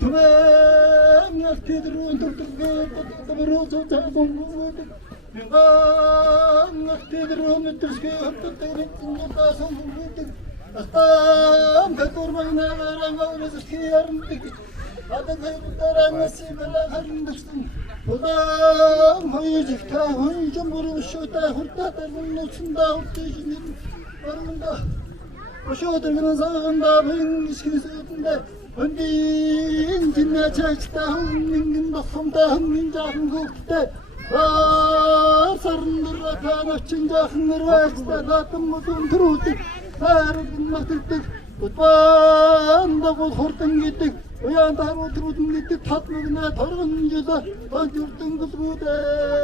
тамаам яхтэдрүүн төртөргөө бодтомроо цоцонгууд яхтэдрүүн мэтэрскээ хөттөрийн цундасан бүгд астам катурмайнаарангаас хиярндэг 아들들은 시발하는 듯은 보다 허이직타 허이점으로 쉬었다 훑다들은 놓친다 헛되시는 모른다 쉬어들기는 사간다 뱅시스인데 언딘 진나 차치다 흥민긴 박성다 흥민자 흥국대 사람들아 다 놓친자 흥내려 하시다 나쁜 모습 들어오지 다른 맛들 또 hortan gittik, uyandan oturdum gittik, tatlılığına tarınca da yurtun kız bu dey.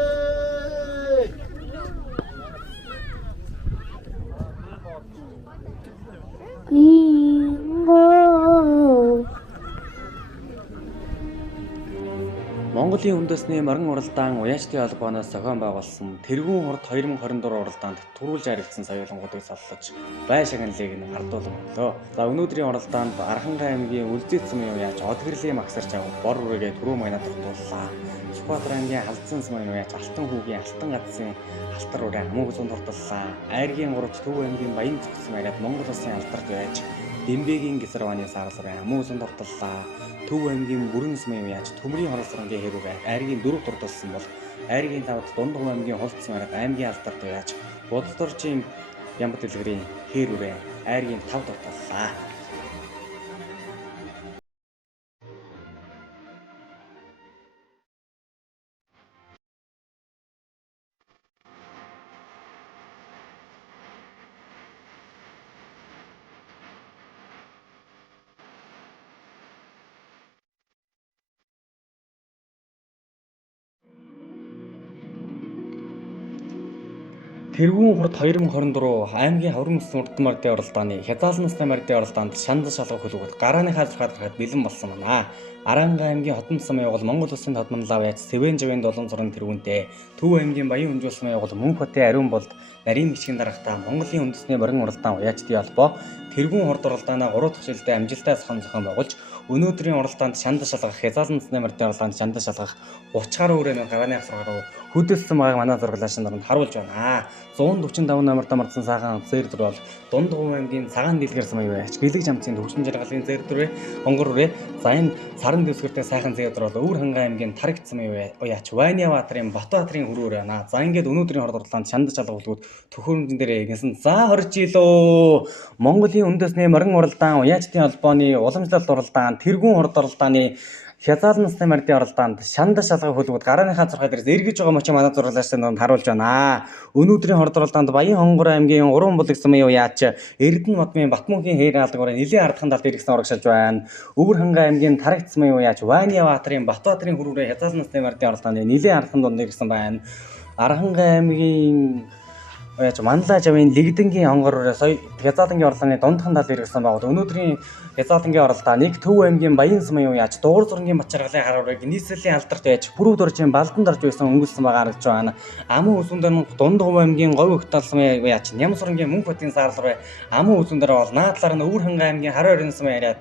Монголын үндэсний морин уралдаан уяачдын холбооноос зохион байгуулсан тэргүүн хурд 2024 уралдаанд түрүүлж харилцсан соёлонгуудыг соллож бай шагналыг нь хардуулан өглөө. За өнөөдрийн уралдаанд Архангай аймгийн Үлзийт сумын уяач Одгэрлийн магсарч авах бор үрээгээ түрүү маянад тогтууллаа. Сүхбаатар аймгийн Халдсан сумын уяач Алтан хүүгийн Алтан гадсын алтар үрээ хамуу хүлэнд хурдуллаа. Айргийн 3-т Төв аймгийн Баян зүгсэн ариад Монгол улсын алдарт уяач Дэмбэгийн Гисарваны саарал үрээ хамуу хүлэнд хурдуллаа. Төв аймгийн Бүрэн сумын уяач Төмрийн хоролцоонгийн хэрүүгээ айргийн 4 дурдулсан бол айргийн 5-д Дундгов аймгийн Хулцсан арга аймгийн алдарт уяач Будалдоржийн Ямбат дэлгэрийн хэрүүгээ айргийн 5 дурдуллаа. Тэргүүн хурд 2024 аймгийн хаврын мөсөн урд мордын уралдааны хязгаалсан насны мордын уралдаанд шанд шалгах хөлбөмбөг гарааны хаалцахад бэлэн болсон байна. Аранга аймгийн Хотон сумын явгал Монгол улсын тодмонлаа уяач Сэвэн Живэн долон зургийн тэргүүнтэй Төв аймгийн Баян Өнжүүл сумын явгал Мөнх хотын ариун болд нарийн бичгийн дарагтаа Монголын үндэсний морин уралдаан уяачдын холбоо тэргүүн хурд уралдаанаа 3 дахь жилдээ амжилттай зохион байгуулж өнөөдрийн уралдаанд шанд шалгах хязгаалсан насны мордын уралдаанд шанд шалгах 30 гаруй өрөөний гарааны хавцаргаар хөдөлсөн байгааг манай зурглаашин наранд харуулж байна. 145 номертой марцсан сайхан зэр дүр бол Дундгов аймгийн Цагаан дэлгэр сумын уяач Бэлэг жамцын төвшин жаргалын зэр дүрээ хонгор үрээ за энэ саран дэвсгэртэй сайхан зэр дүр бол Өвөр хангай аймгийн Тарагт сумын уяач Ваниаватрын Батбаатрын хүрүүр байна. За ингээд өнөөдрийн хорд уралдаанд шанд шалгуулгууд төхөөрөмжн дээр гинсэн за хорж илөө Монголын үндэсний морин уралдаан уяачдын холбооны уламжлалт уралдаан тэргүүн хурд уралдааны хязгаалсан насны мордын уралдаанд шанд шалгах хөлбөмбөг гарааныхаа зурхай дээрээс эргэж байгаа мөч манай зурглааштай нанд харуулж байна. Өнөөдрийн хорд уралдаанд Баян хонгор аймгийн Уран булаг сумын уяач Эрдэнэ модмын Батмөнхийн хээр хаалгаараа нэлийн ардхан талд иргсэн урагшилж байна. Өвөр хангай аймгийн Тарагт сумын уяач Ваниаватрын Батбаатрын хүрүүрээ хязгаалсан насны мордын уралдаанд нэлийн ардхан донд иргсэн байна. Архангай аймгийн уяач Манлай жавын Лэгдэнгийн хонгор сая хязгаалангийн орлооны дундхан тал иргсэн байгууд өнөөдрийн хязгаалангийн оролдооныг Төв аймгийн Баян сумын уяач Дугур зургийн Бачаргалын хараарыг нийслэлийн алдарт байж Бүрүү дуржийн Балдан дарж байсан өнгөлсөн байгаа харагдж байна. Аман үсүндэр Дундгов аймгийн Говь Өгтал сумын уяач Нямсургийн Мөнх хотын саарлаар аман үсүндэр бол наадлаар нь Өвөр хангай аймгийн Хараа орон сумын ариад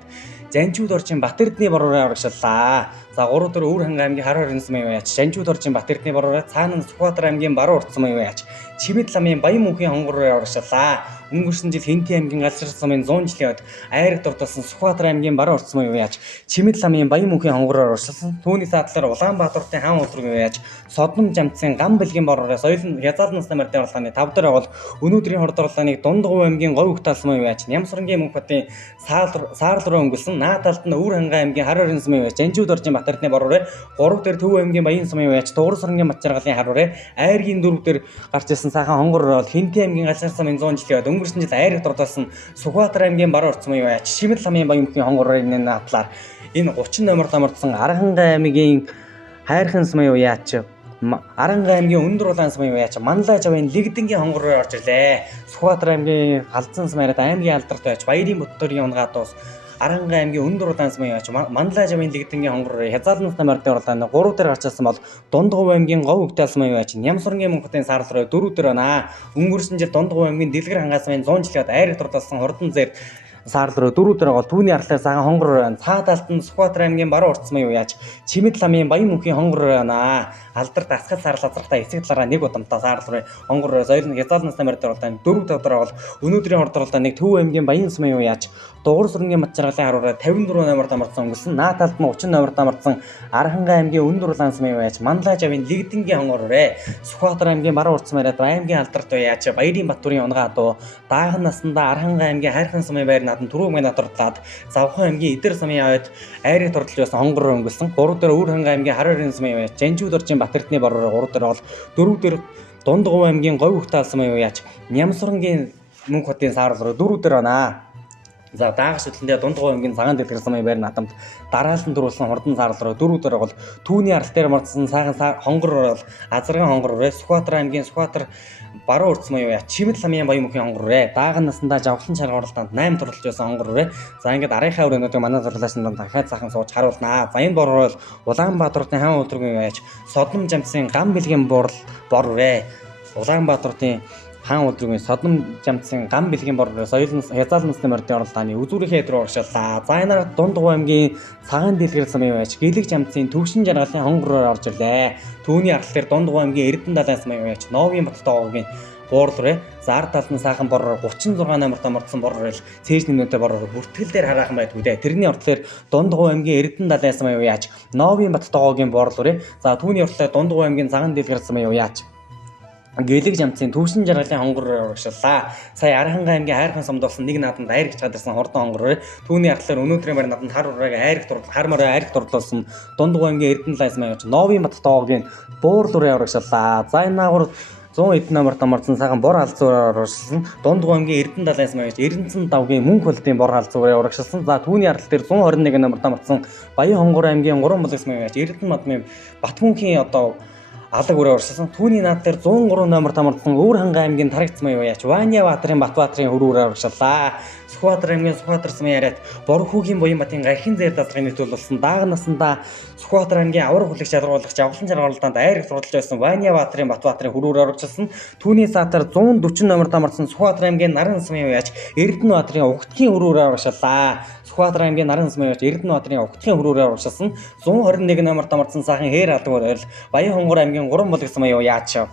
Жанжууд орчин Батэрдний бороо урагшиллаа. За 3 дөрөв Өвөр хангай аймгийн Хараа орон сумын уяач Жанжууд орчин Батэрдний бороо цаана нь Сүхбаатар аймгийн Баруун урт сумын уяач Чимэд ламын Баян мөнхийн хонгороор урагшлаа. Өнгөрсөн жил Хинтээ аймгийн Галшар сумын 100 жилийн ойд айраг дурдсан Сүхбаатар аймгийн баруун урт сумын яаж Чимэд ламын Баян мөнхийн хонгороор урагшлсан. Түүний саадлаар Улаанбаатарын хаан улирын яаж Содном жамцын гам бэлгийн бороор соёлын хязгаарлалт насны морьтой орлооны 5 дахь бол өнөөдрийн хордорлооны Дундгов аймгийн Говь Ухтал сумын яаж Нямсрангийн мөнх хотын саарл руу өнгөрсөн. Наад талд нь Өвөр хангай аймгийн Хар орон сумын яаж Жанжууд оржин Батэрдны бороор 3 дээр Төв аймгийн Баян сумын яаж Дугуйсрангийн Матчаргалын харуур айргийн 4 дээр гарч ирсэн сайхан хонгор бол Хинтээ аймгийн Галшар сумын 100 жилийн ойд өнгөрсөн жил айраг дурдсан Сүхбаатар аймгийн баруун урт сумын яаж Чимэд ламын Баян мөнхийн хонгорын надлаар энэ 30 номерт амардсан Архангай аймгийн Хайрхан сумын яаж Арангай аймгийн Өндөр улаан сумын яаж Манлай жавын Лигдэнгийн хонгороор орж ирлээ. Сүхбаатар аймгийн Галзан сумын аймгийн алдарт байж Баярын Бүттөрийн унгаат ус Арангай аймгийн Өндөр улаан сумын яаж Манлай жавын Лигдэнгийн хонгороор хязгаарлалт насны морьтой орлооны 3 дээр гарч ирсэн бол Дундгов аймгийн Говь Ухтал сумын яаж Нямсрангийн мөнх хотын саарл руу 4 дээр байна. Өнгөрсөн жил Дундгов аймгийн Дэлгэр хангай сумын 100 жилийн айраг дурдсан Хурдан зэр саарл руу 4 дээр гол түүний аргалаар сайхан хонгороор байна. Цааталт нь Сүхбаатар аймгийн баруун урт сумын яаж Чимэд ламын Баян мөнхийн хонгороор байна. Алдарт асгал саарл азрахтай эсрэг талаараа нэг удамтаа саарл руу хонгороор соёлын хязгаарлалт насны морьтой орлооны 4 тавдраа бол өнөөдрийн хордорлооны Төв аймгийн Баян сумын яаж Дугуйсрангийн Матчаргалын харуур 54 номерт амардсан өнгөрсөн. Наад талд нь 30 номерт амардсан Архангай аймгийн Өндөр улаан сумын яаж Манлай жавын Лигдэнгийн хонгороор Сүхбаатар аймгийн баруун урт сумын аймгийн алдарт яаж Баярын Батбүрийн унгаа дуу дааган наснда Архангай аймгийн Хайрхан сумын байр надан түрүү мэн дурдлаад Завхан аймгийн Идэр сумын ойд айрыг дурдж байсан хонгороор өнгөрсөн. 3 дээр Өвөр хангай аймгийн Хар орон сумын яаж Жанжууд оржин Батэрдны бороор 3 дээр бол 4 дээр Дундгов аймгийн Говь Ухтал сумын яаж Нямсрангийн мөнх хотын саарл руу 4 дээр байна. За даагш хөдлөндөө Дундгов аймгийн Цагаан дэлгэр сумын байр надамд дараалан дөрвөлсөн Хурдан саарл руу 4 дээр бол түүний арал дээр мардсан сайхан хонгороор бол Азарган хонгороор Сүхбаатар аймгийн Сүхбаатар баруун урт сумын яаж Чимэд ламын Баян мөнхийн хонгороор дааган наснда жавхлан шаргуулалтанд 8 турлж байсан хонгороор за ингээд арийнхаа өрөөнүүдийг манай зурлаасан дахиад сайхан сууж харуулнаа. За энэ бороор бол Улаанбаатарын хаан улирын яаж Содном жамцын гам бэлгийн бороо Улаанбаатарын хаан улирын Содном жамцын гам бэлгийн бороо соёлын хязгаарлалт насны морьтой орлооны үзүүрийн хэдрүү урагшаалаа. За энэ арга Дундгов аймгийн Цагаан дэлгэр сумын байж Гэлэг жамцын төвшин жаргалын хонгороор орж ирлээ. Түүний арал дээр Дундгов аймгийн Эрдэнэ далайн сумын байж Новын Бат тоогогийн гуурларэ зар талд нь сайхан бороор 36 номерт амардсан бороор л цээж нэмнүүтэй бороор бүртгэл дээр хараахан байдгүй дээ. Тэрний уртлаар Дундгов аймгийн Эрдэнэ далайн сумын яаж Новын Бат тоогогийн буурларэ за түүний уртлаар Дундгов аймгийн Цагаан дэлгэр сумын яаж Гэлэг жамцын төвшин жаргалын хонгороор урагшаалаа. Сая Архангай аймгийн Хайрхан сумд болсон нэг наадамд айрагч гадарсан Хурдан хонгороор түүний артлаар өнөөдрийн байр наадамд хар ураг хар морой айраг дурлуулсан Дундгов аймгийн Эрдэнэ далайн сумын Новын Бат тоогогийн буурлараа урагшаалаа. За энэ наагур 100 эд номерт амардсан сайхан бор халзуураар урагшилсан Дундгов аймгийн Эрдэнэ далайн сумын Эрдэнэцэн давгийн мөнх холдын бор халзуураар урагшилсан. За түүний арал дээр 121 номерт амардсан Баян хонгор аймгийн 3 булаг сумын Эрдэнэ модны Батмөнхийн одоо алаг үрээ урагшилсан. Түүний наад дээр 103 номерт амардсан Өвөр хангай аймгийн Тарагт сумын яаж Ваня Баатарын Батбаатарын хөрөөрөө урагшаалаа. Сүхбаатар аймгийн Сүхбаатар сумын яриад Борхүүгийн Буян Батын гархийн зээр дасгын нийтлэл болсон дааган наснда Сүхбаатар аймгийн авраг хүлэгч шалгаруулах жавхлан шалгаруулалтанд айраг суралж байсан Ваня Баатарын Батбаатарын хөрөөрөө урагшилсан. Түүний саатаар 140 номерт амардсан Сүхбаатар аймгийн Наран сумын яаж Эрдэнэ Баатарын угтгийн хөрөөрөө урагшаалаа. Сүхбаатар аймгийн Наран сумын яаж Эрдэнэ Баатарын угтгийн хөрөөрөө урагшилсан. 121 номерт амардсан сайхан хээр алгуур Баян хонгор аймгийн 3 булаг сумын яаж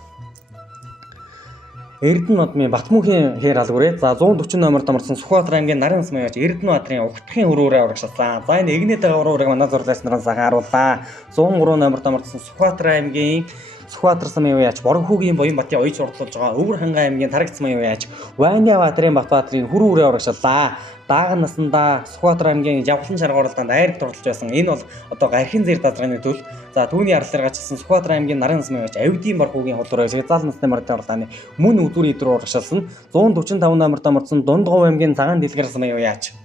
Эрдэнэ модны Батмөнхийн хээр алгуур за 140 номерт амарсан Сүхбаатар аймгийн Наран сумын яаж Эрдэнэ Баатарын угтгийн хөрөөрөө урагшаалаа. За энэ эгнээ дагаврыг манай зурлаас наран сайхан харууллаа. 103 номерт амарсан Сүхбаатар аймгийн Сүхбаатар сумын яаж Борхүүгийн Буян Батын оёж урдлуулж байгаа Өвөр хангай аймгийн Тарагт сумын яаж Ваня Баатарын Батбаатарын хөрөөрөө урагшаалаа. Дааган наснда Сүхбаатар аймгийн жавхлан шаргуулалтанд айраг дурлж байсан. Энэ бол одоо гархийн зэр дазганы төлөв. За түүний аралаар гачсан Сүхбаатар аймгийн Наран сумын байж Авдийн Борхүүгийн хулуураа хязгаарлалт насны морьтой орлооны мөн үзүүр идрүү урагшаалсан. 145 номерт амардсан Дундгов аймгийн Цагаан дэлгэр сумын яаж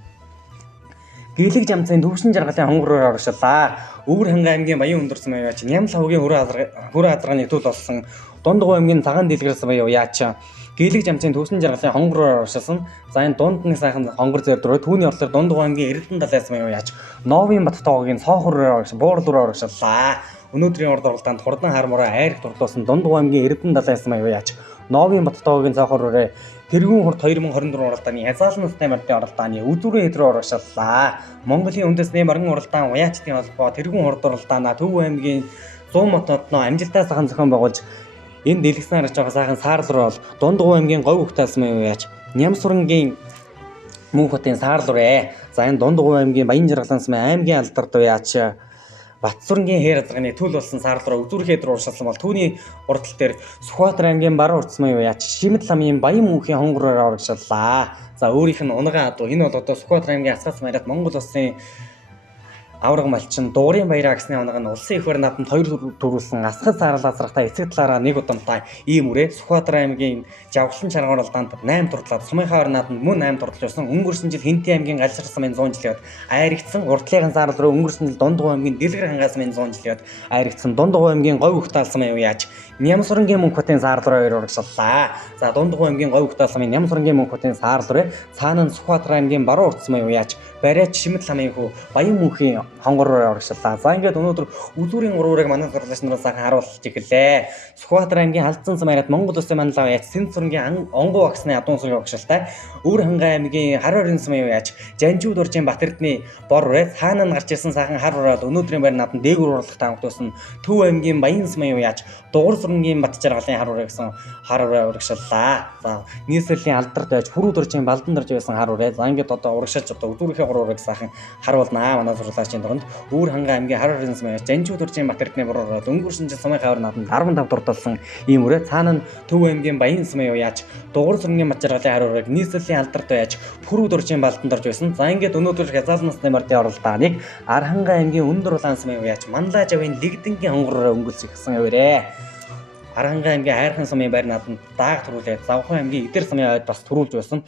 Гэлэг жамцын төвшин жаргалын хонгороор урагшаалаа. Өвөр хангай аймгийн Баян өндөр сумын яаж Нямл хавгийн хөрөө азарганы төлөв болсон Дундгов аймгийн Цагаан дэлгэр сумын яаж Гэлэг жамцын төвшин жаргалын хонгороор урагшаалсан. За энэ дундны сайхан хонгор зэрдрөө түүний орлоор Дундгов аймгийн Эрдэнэ далайн сумын яаж Новын Бат тоогогийн цоохороор буурлараа урагшаалаа. Өнөөдрийн урд оролдоонд Хурдан хармороо айраг дурлуулсан Дундгов аймгийн Эрдэнэ далайн сумын яаж Новын Бат тоогогийн цоохороор тэргүүн хурд 2024 уралдааны хязгаарлалт насны морьтой оролдооны үзүүрийн хэдрүү урагшаалаа. Монголын үндэсний морин уралдаан уяачдын холбоо тэргүүн хурд уралдаанаа Төв аймгийн 100 мотодноо амжилттай сайхан зохион байгуулж Энэ дэлгэснээр жоохон сайхан саарл руу бол Дундгов аймгийн говь хутаалсан маяг яаж Нямсурангийн Мөнх хотын саарл руу. За энэ Дундгов аймгийн Баян Жаргалансан аймгийн алдарт яаж Батсүрэнгийн хээр азганы төл болсон саарл руу үзүүрхэд ууршилсан бол түүний урдтал дээр Сүхбаатар аймгийн баруун уртс маяг яаж Шимэт ламын Баян мөнхийн хонгороор урагшиллаа. За өөрийнх нь унагаа адуу энэ бол одоо Сүхбаатар аймгийн Асгаас маягаад Монгол улсын авраг малчин Дуурын баяраа гэсний оног нь улсын их барь наадамд 2 төрүүлсэн асгал саарл азрахтаа эцэг талаараа нэг удамтай ийм үрээ Сүхбаатар аймгийн Жавхлан чаргуурлаанд 8 турдлаад Сумынхаа орон наадамд мөн 8 турдалж байсан. Өнгөрсөн жил Хинтээ аймгийн Галширсан мэн 100 жилийн айрагдсан уртлын саарл руу өнгөрсөн жил Дундгов аймгийн Дэлгэр хангаас мэн 100 жилийн айрагдсан Дундгов аймгийн говь хутаалсан маяг яаж Нямсурангийн Мөнх хотын саарл руу урагшиллаа. За Дундгов аймгийн говь хутаалсан мэн Нямсурангийн Мөнх хотын саарл руу цаана нь Сүхбаатар аймгийн баруун уртс маяг яаж бариач Шимэт ламын хүү Баян мөнхийн хонгороор урагшиллаа. За ингээд өнөөдөр үзүүрийн гурвыг манай зурлаач нараас сайхан харуулж эхэллээ. Сүхбаатар аймгийн Халдсан самараад Монгол улсын манлаа яаж Сэнд сүрэнгийн онгоо багсны адуун сүргийн урагшилтай Өр хангай аймгийн Хар орон сумын яаж Жанжууд уржийн Батэрдны бор ураа цаана нь гарч ирсэн сайхан хар ураад өнөөдрийн байр наадам дээгүүр уралдахтай хамтдуулсан Төв аймгийн Баян сумын яаж Дугур сүрэнгийн Батжаргалын хар ураа гэсэн хар ураа урагшиллаа. За нийслэлийн алдарт байж Хүрүүд уржийн Балдан дорж байсан хар ураа. За ингээд одоо урагшилж одоо үзүүрийнхээ гурвыг сайхан харуулнаа манай зурлаачийн дунд Өр хангай аймгийн Хар орон сумын Жанжууд уржийн Батэрдны бор ураад өнгөрсөн жил Сумынхаа орон наадамд 15 дурдалсан ийм ураа цаана нь Төв аймгийн Баян сумын яаж Дугур сүрэнгийн Батжаргалын хар урааг нийслэлийн алдарт байж Хүрүүд уржийн Балдан дорж байсан. За ингээд өнөөдөр хязгаалсан насны мордын оролдооныг Архангай аймгийн Өндөр улаан сумын яаж Манлай жавын Лэгдэнгийн хонгороор өнгөлцөх гэсэн яваарэ. Архангай аймгийн Хайрхан сумын байр наадамд дааг төрүүлээд Завхан аймгийн Идэр сумын ойд бас төрүүлж байсан.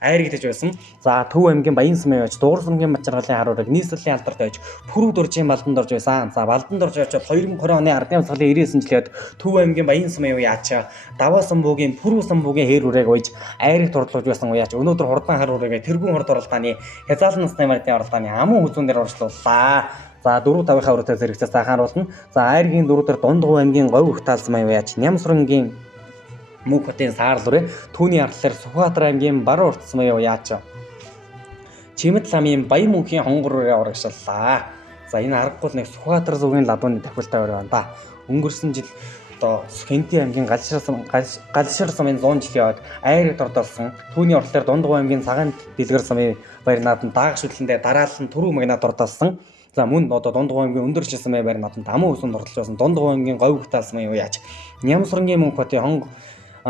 Айрагдаж байсан. За Төв аймгийн Баян сумын байж Дугур сүрэнгийн Батжаргалын хар урааг нийслэлийн алдарт байж Хүрүүд уржийн Балдан дорж байсан. За Балдан дорж байж 2020 оны ардын явцлын 99 жилд Төв аймгийн Баян сумын яаж Даваа самбуугийн Пүрүү самбуугийн хээр урааг ойж айрыг турдлуулж байсан уяач өнөөдөр хурдан хар урааг тэргүүн хурд оролдооны хязгаалсан насны мордын оролдооны амун хүзүүн дээр оролцууллаа. За 4-5-ийнхаа өрөөтэй зэрэгцээ сайхан харуулна. За айргийн 4 дээр Дундгов аймгийн говь хутаалсан маяг яаж Нямсурангийн Мөнх хотын саарл руу түүний ардлаар Сүхбаатар аймгийн баруун уртс маяг яаж Чимэт ламын Баян мөнхийн хонгороор урагшиллаа. За энэ аргагүй нэг Сүхбаатар зүгийн ладууны тахилтай байна да. Өнгөрсөн жил одоо Хинтээ аймгийн Галшир сумын 100 жилийн ойд айрыг дордолсон. Түүний уртлаар Дундгов аймгийн Цагаан Дэлгэр сумын баяр наадамд дааг шүтлэндээ дараалан Түрүү магнад дордолсон. За мөн одоо Дундгов аймгийн Өндөр шилсэн байр наадамд амун өсөн дордолж байсан. Дундгов аймгийн говь хутаалсан маяг яаж Нямсурангийн Мөнх хотын хонг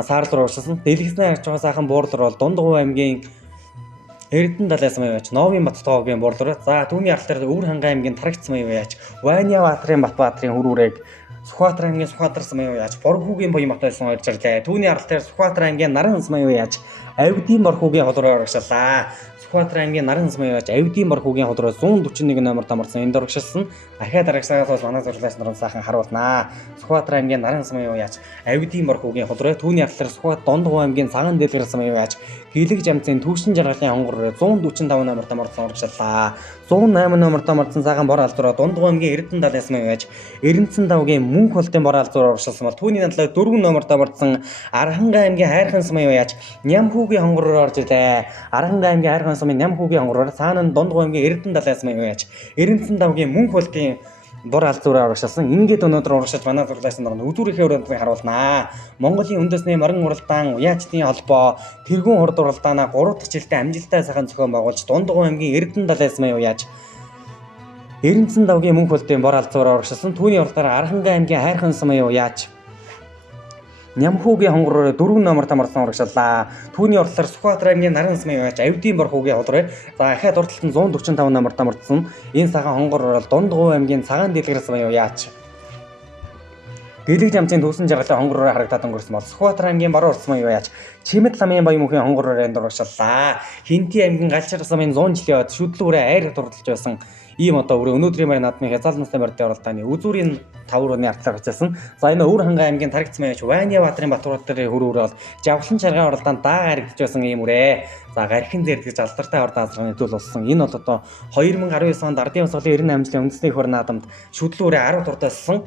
саарл руу урагшилсан. Дэлгэснээр харж байгаа сайхан буурлар бол Дундгов аймгийн Эрдэнэ далайсан маяг яаж Новын Баттоогийн буурлар. За түүний ардлаар Өвөр хангай аймгийн Тарагц маяг яаж Ваня Баатарын Батбаатрын хөрүүрэг Сүхбаатар аймгийн Сүхбаатарсан маяг яаж Борхүүгийн Баян Батайсан ойржирлээ. Түүний ардлаар Сүхбаатар аймгийн Наранс маяг яаж Авдийн Борхүүгийн холроо урагшиллаа. Сүхбаатар аймгийн Наран сумын яаж Авдийн Борхүүгийн холроо 141 номер тамарсан энд урагшилсан. Ахаад дарагсаагаас бол манай зурлаач нар сайхан харуулнаа. Сүхбаатар аймгийн Наран сумын яаж Авдийн Борхүүгийн холроо түүний ардлаар Сүхбаатар Дундгов аймгийн Цагаан Дэлгэр сумын яаж Гэлэг жамцын Төвшин жаргалын хонгороо 145 номер тамарсан урагшиллаа. 108 номер тамарсан сайхан бор алзураа Дундгов аймгийн Эрдэнэ далайн сумын яаж Эрдэнэцэн давгийн Мөнх холтын бор алзураа урагшилсан бол түүний надлаа 4 номер тамарсан Архангай аймгийн Хайрхан сумын яаж Нямхүүгийн хонгороор орж ирлээ. Архангай аймгийн Хайрхан сумын Нямхүүгийн хонгороор цаана нь Дундгов аймгийн Эрдэнэ далайн сумын яаж Эрдэнэцэн давгийн Мөнх холтын бор алзураа урагшилсан. Ингээд өнөөдөр урагшиж манай зурлаач нар үзүүрийнхээ өрөөнд харуулнаа. Монголын үндэсний морин уралдаан, уяачдын холбоо, тэргүүн хурд уралдаанаа 3 дахь жилдээ амжилттай сайхан зохион байгуулж Дундгов аймгийн Эрдэнэ далайн сумын уяаж Эрдэнэцэн давгийн Мөнх холтын бор алзураа урагшилсан. Түүний уралдаараа Архангай аймгийн Хайрхан сумын уяаж Нямхүүгийн хонгороор 4 номер тамарсан урагшиллаа. Түүний уралдаар Сүхбаатар аймгийн Наран сумын яаж Авдийн Борхүүгийн холроо. За ахаад урталтанд 145 номер тамарсан. Энэ сайхан хонгороор Дундгов аймгийн Цагаан Дэлгэр сумын яаж Гэлэг жамцын Төвшин жаргалын хонгороор харагдаад өнгөрсөн бол Сүхбаатар аймгийн баруун урт сумын яаж Чимэт ламын Баян мөнхийн хонгороор энд урагшиллаа. Хинтээ аймгийн Галшир сумын 100 жилийн ойд шүдлүүрээ айр дурдалж байсан. Ийм одоо өнөөдрийн байр наадмын хязгаалсан насны мордын оролдооны үзүүрийн 5 рууны ардлаар очилсан. За энэ Өвөр хангай аймгийн Тарагц маяг Ваня Баатарын Батбаатрын хөрүүрээ бол Жавхлан чаргаан оролдоонд даа харагдаж байсан ийм үрээ. За гархин зэрдгэж алдартай орд азрагны зүйл болсон. Энэ бол одоо 2019 онд ардын явцлын 98 жилийн үндэсний их барь наадамд шүдлүүрээ 10 дурталсан.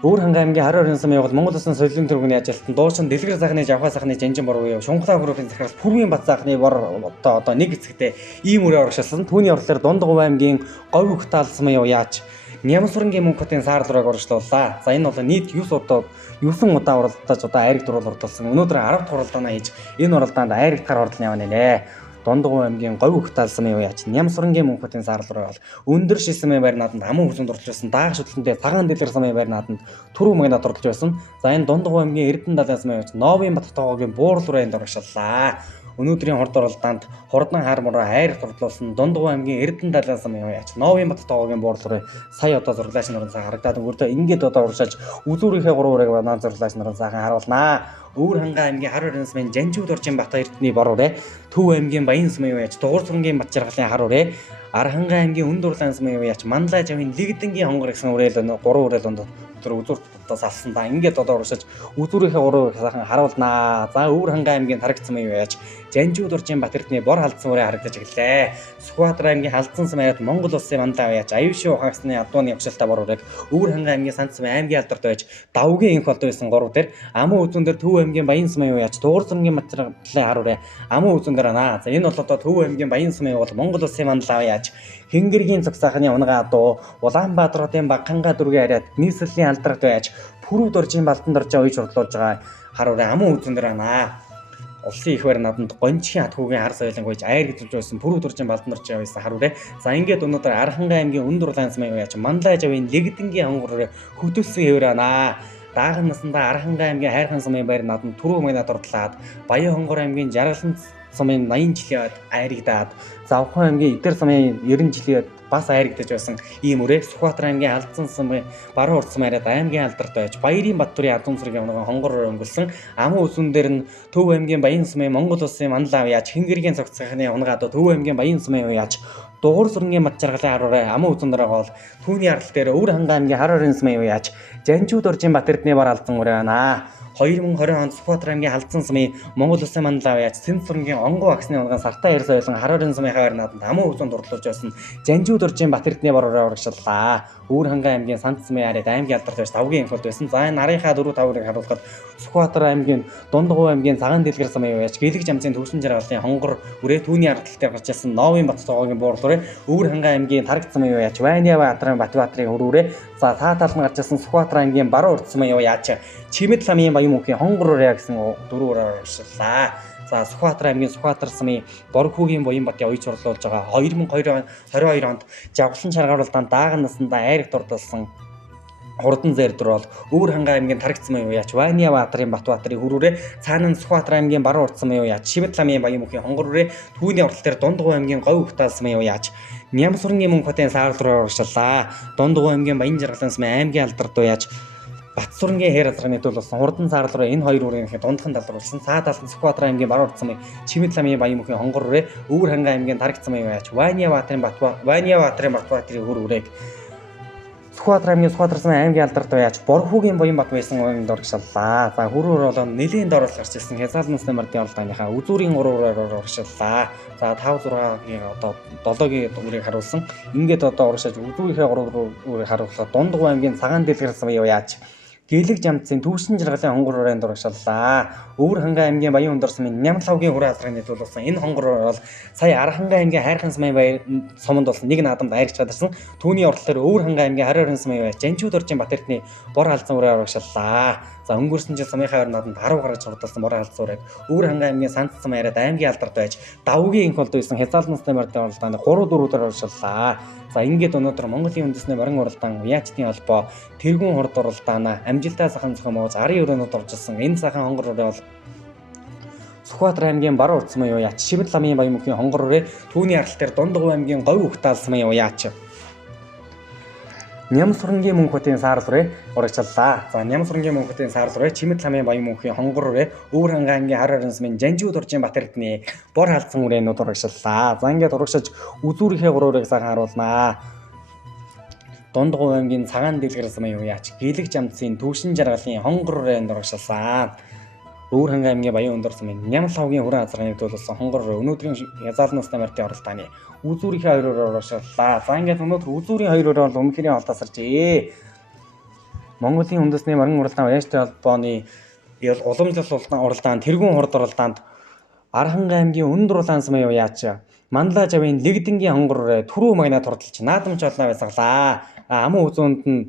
Өвөр хангай аймгийн Хар орон сумын явал Монгол улсын соёлын тэргүүний ажилтан дуучин Дэлгэр сайхны Жавхаа сайхны Жанжин бор буюу Шунхлаа хүрээний захираас Пүрвийн Бат сайхны бор одоо нэг эцэгтэй ийм үрээ урагшилсан. Түүний орлоор Дундгов аймгийн говь хутаалсан маяг яаж Нямсурангийн мөнх хотын саар зураг урагшлууллаа. За энэ бол нийт 9 удаа уралдаж одоо айраг дуруул урдулсан. Өнөөдөр 10 дахь уралдаанаа хийж энэ уралдаанд айраг дахь оролдол явна нэ. Дондгоо аймгийн говь ухтаалсан юм яач Нямсурангийн мөнх хотын саар зураг бол өндөр шилсэн байр нааданд аман хүсэнд орж байсан. Даах шүтлэнтэй цагаан дэлгэрсэн байр нааданд түрүү магнат орж байсан. За энэ Дондгоо аймгийн Эрдэнэ далаас яач Новын Бат тоогогийн буурал хүрээнд урагшлаа. Өнөөдрийн хорд оролдоонд хордон хар мураа айраг дурлуулсан Дондгоо аймгийн Эрдэнэ далаас яач Новын Бат тоогогийн буурал хүрээ сая одоо зурлаач нарын цаа харагдаад өнгөрдөө ингээд одоо урагшааж үзүүрийнхээ 3 үрэг банан зурлаач нарын цаахан харуулнаа. Өвөр хангаа аймгийн хар өрнөс мэн Жанжууд орчин Бат Эрдэнэний бор үрээ Төв аймгийн Баян сумын яач Дугур цэргийн Бат жаргалын хар үрээ Архангай аймгийн Хүнදුрлан сумын яач Манлай жавын Лигдэнгийн хонгор гэсэн үрээл 3 үрээл өндөр үзүүртээс алсан да. Ингээд одоо урагшааж үзүүрийнхээ 3 сайхан харуулнаа. За Өвөр хангаа аймгийн Тарагц сумын яач Жанжууд орчин Бат Эрдэнэний бор халдсан үрээ харагдаж ирлээ. Сүхбаатар аймгийн Халдсан сумын яач Монгол улсын Манлай яач Аюушийн ухагсны адууны явшилтай бор үрэг Өвөр хангаа аймгийн Санц сумын аймгийн алдарт байж давгийн инх болд байсан 3 дээр аман үзүүн дээр Төв аймгийн Баян сумын яач Дугур цэргийн Бат жаргалын хар үрээ аман үзүүн дээр анаа. За энэ бол одоо Төв аймгийн Баян сумын бол Монгол улсын Манлай яач Хэнгэргийн цогцаахны унгаа дуу Улаанбаатар хотын Багханга дүргийн ариад нийслэлийн алдарт байж Пүрүүд оржийн Балтанд орж уйж хурлуулж байгаа хар үрээ аман үзүүн дээр анаа. Улсын их байр нааданд гончхийн атгуугийн хар соёлын гойж айр гэдүүлж байсан Пүрүүд оржийн Балтанд орж байсан хар үрээ. За ингээд өнөөдөр Архангай аймгийн Өндөр улаан сумын яач Манлай жавын Лигдэнгийн хонгор үрээ хөтөлсөн хэвээр анаа. Дааган насандаа Архангай аймгийн Хайрхан сумын байр нааданд түрүү магнат ордлаад Баян хонгор аймгийн Жаргалан сумын 80 жилийн айрагдаад Завхан аймгийн Идэр сумын 90 жилийн бас айрагдаж байсан ийм үрээ Сүхбаатар аймгийн Алдсан сумын баруун урд сум ариад аймгийн алдарт байж Баярын Баттүрийн Адуун цэргийн хонгор өнгөлсөн аман үсүн дээр нь Төв аймгийн Баян сумын Монгол улсын Манлай яач Хэнгэргийн цогцохны унгаад Төв аймгийн Баян сумын яач Дугур цэргийн Бат жаргалын хар үрээ аман үсүн дээр гол түүний арал дээр Өвөр хангаа аймгийн хар өрийн сумын яач Жанжууд оржийн Бат Эрдэнэний бар алдсан үрээ байна. 2020 онд Сүхбаатар аймгийн Халдсан сумын Монгол улсын Манлай яач Цэнц цэргийн онгоо аксны унган сартаа ярь соёлон хар өрийн сумын хавар нааданд аман үсүн дурлуулж байсан Жанжууд оржийн Бат Эрдэнэний бар урагшлаа. Өвөр хангаа аймгийн Санц сумын ариад аймгийн алдарт байж давгийн инх болд байсан. За энэ нарийнхаа 4 5 үрийг харуулахад Сүхбаатар аймгийн Дундгуу аймгийн Цагаан дэлгэр сумын яач Гэлэг жамцын төвшин жаргалын хонгор үрээ түүний арал дээр гарч ирсэн Новын Бат тоогогийн буурал үрээ Өвөр хангаа аймгийн Тарагц сумын яач Вайниава Атрын Батбаатарын үрээ за таатал нь гарч ирсэн Сүхбаатар аймгийн Баруун урд сумын яач Чимэд ламын Баян мөнхийн хонгор үрээ гэсэн 4 үрээр урагшлаа. За Сүхбаатар аймгийн Сүхбаатар сумын Боргхүүгийн Буян Батын уйж хурлуулж байгаа 2022 онд Жавхлан шаргаруулалтанд дааган насандаа айраг дурдсан хурдан зэрдэр бол Өвөр хангаа аймгийн Тарагц сумын яач Вайниава Атрын Батбаатарын хүрүүрээ цаана нь Сүхбаатар аймгийн Баруун урд сумын яач Чимэд ламын Баян мөнхийн хонгор үрээ түүний ордол дээр Дундгуу аймгийн говь ухтаал сумын яач Нямсурангийн мөнх хотын саар руу урагшлаа. Дундгуу аймгийн Баян жаргалан сумын аймгийн алдарт яач Батсурангийн хэр азрын нэдүүл болсон хурдан саар руу энэ хоёр үрийн дундхан далруулсан цаа талд нь Сүхбаатар аймгийн Баруун урд сумын Чимэд ламын Баян мөнхийн хонгор үрээ Өвөр хангаа аймгийн Тарагц сумын яач Вайниава Атрын Батбаатарын хүр үрээг Сүхбаатар аймгийн Сүхбаатар сумын аймгийн алдарт яач Боргхүүгийн Буян Бат байсан өрөөнд урагшлаа. За хүрүүр бол нэлийн дор гарч ирсэн Хязгааллын мартын оролдооныхаа үзүүрийн 3 үрээр урагшлаа. За 5 6-гийн одоо 7-гийн үрийг харуулсан. Ингээд одоо урагшааж үзүүрийнхээ 3 үрийг харуулсаа Дундгуу аймгийн Цагаан дэлгэр сумын яач Гэлэг жамцын төвшин жаргалын хонгор өрөөнд урагшлаа. Өвөр хангаа аймгийн Баян өндөр сумын Нямлавгийн хүрээ азрын нэдүүл болсон энэ хонгор бол сая Архангай аймгийн Хайрхан сумын баяр суманд болсон нэг наадамд айрч чадсан. Түүний ордол дээр Өвөр хангаа аймгийн Харь өрийн сумын Жанжууд оржийн Бат Эрдэнэний бор халдсан үрээ урагшлаа. За өнгөрсөн жил сумынхаа ойр нааданд 10 гараж хурдсан бор халдсан үрийг Өвөр хангаа аймгийн Санц сум ариад аймгийн алдарт байж давгийн инх болд байсан Хязгааллын мартын оролдоонд 3 4 дээр урагшлаа. За ингээд өнөөдөр Монголын үндэсний морин уралдаан Уяачдын холбоо тэргүүн хурд уралдаанаа амжилттай сайхан зохиомжуулж арын өрөөнөд оржилсан энэ сайхан хонгор үрээ бол Сүхбаатар аймгийн Баруун урд сумын яач Чимэд ламын Баян мөнхийн хонгор үрээ түүний арал дээр Дундгуу аймгийн говь ухтаал сумын яач Нямсурангийн мөнх хотын саар үрээ урагшлаа. За Нямсурангийн мөнх хотын саар үрээ Чимэд ламын Баян мөнхийн хонгор үрээ Өвөр хангаа аймгийн Харь өрийн сумын Жанжууд оржийн Бат Эрдэнэний бор халдсан үрээнүүд урагшлаа. За ингээд урагшаж үзүүрийнхээ 3 үрийг сайхан харуулнаа. Дундгуу аймгийн Цагаан дэлгэр сумын яач Гэлэг жамцын төвшин жаргалын хонгор үрээнд урагшлаа. Өвөр хангаа аймгийн Баян өндөр сумын Нямлавгийн хүрээ азрын нэдүүл болсон хонгор өнөөдрийн Хязгааллын мартын оролдооны үзүүрийнхээ 2 үрээр урагшлаа. За ингээд өнөөдөр үзүүрийн 2 үрээр бол өмнөхний олдосарчээ. Монголын үндэсний морин уралдаан Уяачдын холбооны уламжлал уралдаан тэргүүн хурд уралдаанд Архангай аймгийн Өндөр улаан сумын яач Манлаж авийн лигдингийн хонгороо түрүү магнаа турталч наадамч олноо байсаглаа. Аман үзүүнд нь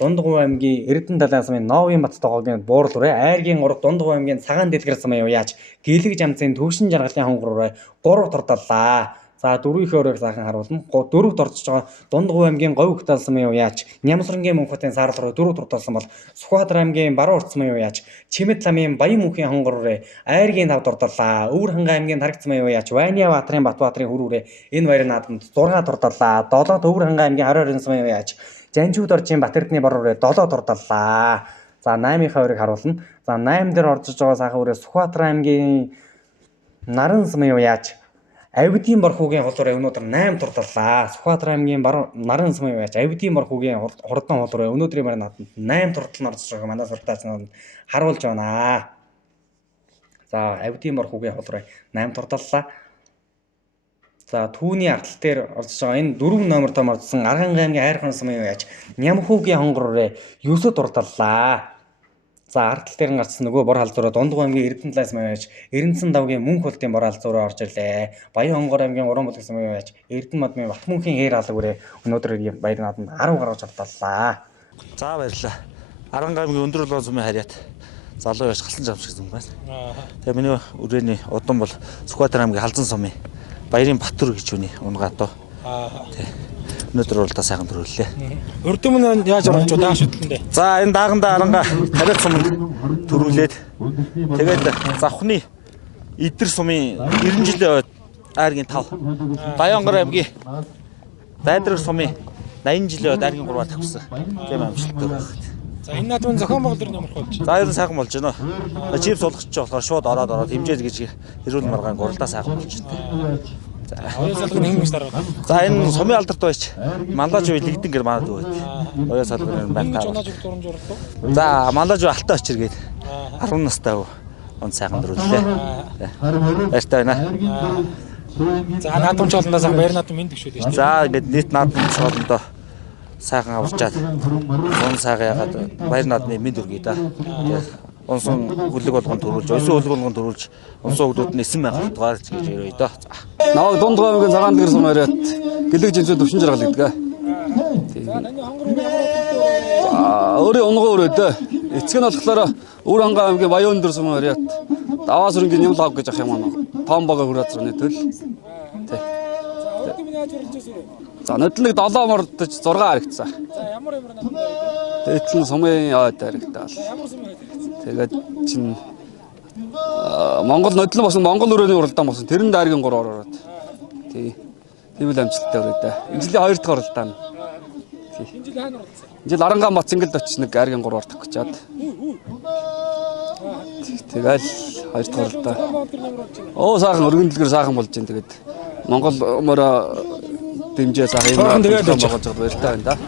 Дундгуй аймгийн Эрдэнэ талаас нь Новын Бат тогоогийн буурлуурэ айргийн 3 Дундгуй аймгийн Цагаан дэлгэрсэн маяг яаж гэлэг жамцын төвшин жаргалын хонгороо 3 турталлаа. За дөрвийнхөө өрөг сайхан харуулна. 4-т орцож байгаа Дундгуй аймгийн Говь талсан маяг яаж Нямсрангийн Мөнхбатын саарлуурэ 4 турталсан бол Сүхбаатар аймгийн Баруун уртсан маяг яаж Чимэд ламын Баян мөнхийн хонгороо айргийн 5 турталлаа. Өвөр хангаан аймгийн Тарагцсан маяг яаж Вайны Баатарын Батбаатарын хүрүүрээ энэ баяр наадамд 6 турталлаа. 7-т Өвөр хангаан аймгийн Хараар энсэн маяг яаж Жанжууд оржийн Батэрдний баруурээ 7 турталлаа. За 8-ийнхаа өрийг харуулна. За 8 дээр орж байгаа сайхан өрөө Сүхбаатар аймгийн Наран маяг яаж Авидын Борхуугийн холуураа өнөөдөр 8 турталлаа. Сүхбаатар аймгийн Наран маяг яаж Авидын Борхуугийн хурдан холуураа өнөөдрийн баяр наадамд 8 туртал нь орж байгаа манай суртаач нар харуулж байна. За Авидын Борхуугийн холуураа 8 турталлаа. За түүний ардтал дээр орж байгаа энэ 4 номер том орсон Арган аймгийн Хайрхан маяг яаж Нямхуугийн хонгороо 9 турталлаа. За ардтал дээр гарсан нөгөө бор халзуураа Дундгуй аймгийн Эрдэнэ талаас маяг яаж Эрдэнэсэн давгийн Мөнх болтын бор халзуураа орж ирлээ. Баян хонгор аймгийн Уран бүлгсэн маяг яаж Эрдэнэ модны Батмөнхийн хээр алгуурээ өнөөдөр баяр наадамд 10 гаргаж орлоо. За баярлалаа. Арган аймгийн өндөр улаан сумын харьяат залуу яш галсан жамс гэсэн юм байна. Тэгээ миний өрөөний удам бол Сүхбаатар аймгийн Халзан сумын Баярын Батүр гэж үний унгаа доо. Тэг. Өнөөдөр уралдаа сайхан төрүүллээ. Өрдөмн яаж оруулж байгаа шүтлэндээ. За энэ даагандаа аранга тариах суманд төрүүлээд тэгээд завхны Идэр сумын 90 жилийн айргийн 5. Баянгар аймгийн Байдраг сумын 80 жилийн айргийн 3-аар тавьсан. Тийм амжилттай байна. За энэ наадмын зохион байгуулалтын номер болж. За ер нь сайхан болж байна. Чип суулгач болохоор шууд ороод хэмжээл гэж эрүүл маргаан гуралдаа сайхан болж байна. За оюун салгын нэг гэж дараад. За энэ сумын алдарт байж Манлаж үе лигдэн гэр манад өгөөд. Оюун салгын байна таа. За Манлаж үе алтай очир гээд 10 настай он сайхан дөрүүллээ. Баяртай байна. За наадамч олондоо сайхан баяр наадам энд гүшүүлээ шүү дээ. За ингээд нийт наадамч олондоо сайхан аварчаад он сайхан ягаад баяр наадмын мэд өргөе да. Онсон хүлэг болгон төрүүлж, ойсон хүлэг болгон төрүүлж, онсон хүүхдүүд нь 9,000 дугаарч гэж өрөөе дөө. Наваг Дундгуй аймгийн Цагаан дэлгэр сум яриад гэлэг жинцүү төвшин жаргал гэдэг. Өөрийн унгоо өрөөдөө. Эцэг нь болохоор Өвөр хангаан аймгийн Баян өндөр сум яриад Даваа сүрэнгийн Нямл ав гэж ах юм аа. Том бага хүрээд зурны төл. За нодлог 7 мордож 6 харагдсан. За ямар наадам вэ? Дээдлэн сумын яад харагдаад. Тэгээд чин Монгол нодлон босон Монгол өрөөний уралдаан босон тэрэн дайргийн 3 ороод. Тий. Тэгвэл амжилттай өрөө дээ. Энэ жилийн 2 дахь уралдаан. Тий. Энэ жил хаана уралдсан? Энэ жил Арангаан Бацангилд очиж нэг айргийн 3 ордог гэчаад. Тэгэл 2 дахь уралдаан. Оо сайхан өргөн дэлгэр сайхан болж байна. Тэгээд Монгол мороо дэмжээ сайхан юм тэгээд болгож байгаа баяртай байна да.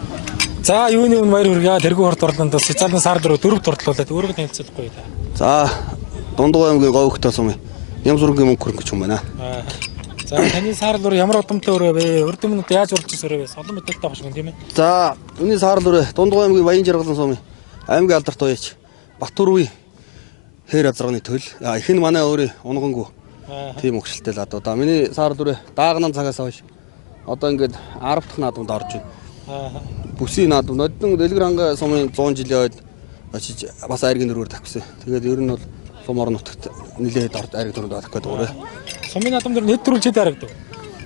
За юуны өмнө баяр хүргэе. Тэргүй хорт орлонд социалын сар дөрөв туртуулаад өөрөг танилцуулахгүй да. За Дундгуй аймгийн Говь сумын Нямсрангийн Мөнх хөрөнгө гэж юм байна. За таны саарл өрөө ямар удамтай өрөө вэ? Өрдөмнөд яаж уралж өрөө вэ? Солон мэдээлэлтэй багш гэн тийм ээ. За үүний саарл өрөө Дундгуй аймгийн Баян жаргалан сумын аймгийн алдарт уяач Батүрвийн хээр азрагны төл. Их нь манай өөрийн унгангүү. Тийм өгшөлтэй л одоо. Миний саарл өрөө даагнан цагаас хойш одоо ингээд 10 дахь наадамд орж байна. Бүсийн наадам нодлон дэлгэр хангаа сумын 100 жилийн ойд очиж бас айргийн дөрөөр тавьсан. Тэгээд ер нь бол сум орон нутагт нэлээд орд айргийн дөрөнд авах гэдэг өөрөө. Сумын наадам дээр хэд төрүүлж харагдав?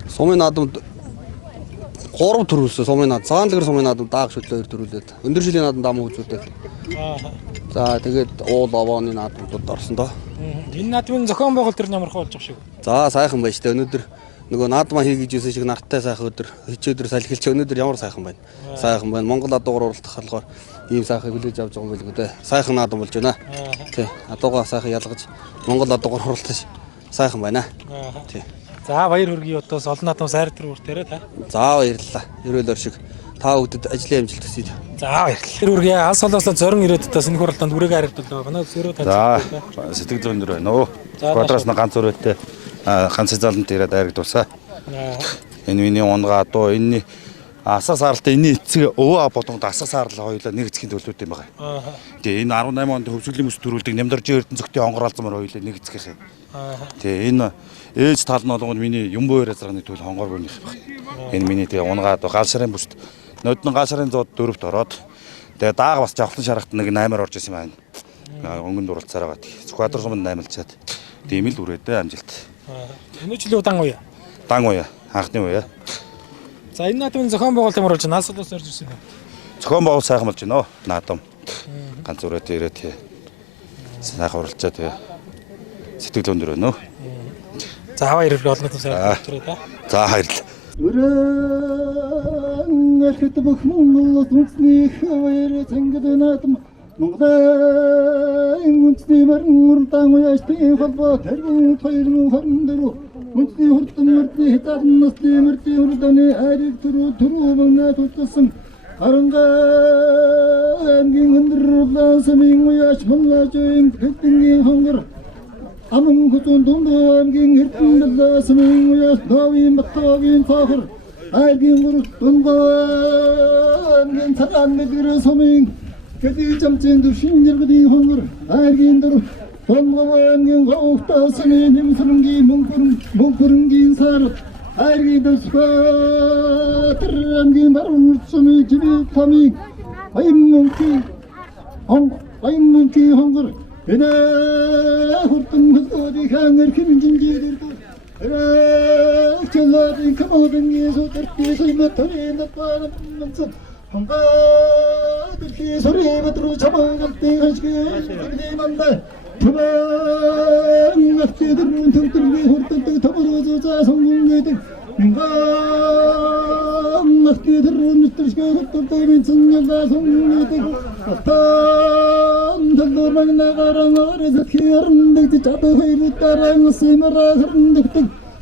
Сумын наадамд 3 төрүүлсэн. Сумын наадам, цагаан дэлгэр сумын наадам дааг шүтлээ 2 төрүүлээд. Өндөр жилийн наадам дам үзүүлээд. За тэгээд уул овооны наадамд орсон доо. Энэ наадмын зохион байгуулалт төр ямар болж байгаа шиг. За сайхан байж тээ өнөөдөр нөгөө наадмаа хийгэж юусэн шиг нартай сайхан өдөр хичээдөр салхилч өнөөдөр ямар сайхан байна. Сайхан байна. Монгол адуугаар уралдах болохоор ийм сайхан хүлээж авч байгаа юм билгүй дээ. Сайхан наадам болж байна. Тий. Адуугаа сайхан ялгаж Монгол адуугаар уралдаж сайхан байна. Тий. За баяр хүргэе одоос олон наадам сайр төр үртээрээ та. За баярлалаа. Ерөөл оршиг та бүдэд ажлын амжилт хүсье. За баярлалаа. Тэр үргээ алс солоосоо зорин ирээд та сэнх уралдаанд үргээ харагдвал манай зөрөө тань. За сэтгэл өндөр байна уу. Квадраас нь ганц өрөөтэй ганц залант ирээд харагдуулсан. Энэ миний унгаа дуу энэний Асар сааралтай энэ эцэг өвөө бодонд асар саарлал хоёулаа нэг эцгийн төлөвлөлт юм байгаа. Тэгээ энэ 18 онд хөвсгөлийн мэс төрүүлдэг Нямдаржийн Эрдэнэцэгтийн хонгоралзмаар хоёулаа нэг эцгийнх. Тэгээ энэ ээж тал нь болгонд миний Юмбойр азрагны төлөв хонгор гүнийх байна. Энэ миний тэгээ унгаад гал шарын бүст нодон гал шарын 104-т ороод тэгээ дааг бас жавхлан шарахт нэг 8-аар орж исэн юм байна. Өнгөнд уралцаар байгаа. Сүхбаатар суманд 8-лцаад. Тийм л үрээдээ амжилт. Энэ жилийн дан уу? Дан уу? Анхны уу? За энэ наадмын зохион байгуулалтын мөрөж нас улс орж ирсэн юм. Зохион байгуул сайхан болж байна. Наадам. Ганц үрээд ирээд сайхан уралцаад сэтгэл өндөр байна. За хаваа ирэх болгоно сайхан төрөө та. За баярлалаа. Өрөөнөд бүхэн үндэсний хаваар цангад наадам Монголын үндэсний мөрөн уяастын холбоо тэргүүн 2024 үндэсний хурдан мөрдний хятадын насны мөрдний хурданы айрыг түрүү мөнгө тулсан Харангаа аймгийн өндөрлөн самын уяаш манлажийн хэдэнгийн хонгор Аман хүзүүн дундуу аймгийн эрдэнэ самын уяаш новын батлагын цаахар айргийн гурус дундуу аймгийн царан мэдгэр самын Гэди жамцэн дүшин нэргэдийн хонгор айргийн дөр дундуу аймгийн гоохтаа самын нэмсрэнгийн мөнгөрөнгийн сар айргийн дөр Сүхбаатар аймгийн баруун самын жиби тамын аймгийн хонгор Эне хурдан хөдөөдийн хангэр хэмжинжээр чөлөөдийн камодын есөтөртөө сэмэтэрийн напарамцсан хангадэрхий сөрөөдрөө чамаалтын хашгий мандаа түбэн ахтидэрэн төвдөрний хурдан төмөрөөзөө сонгонгээд Минган ахтидэрэн төсгөө хурдан цэнгэлээ сонгонгээд Талдар магнагаран арзат хиарндаг чадахыг даран симэрахэрндаг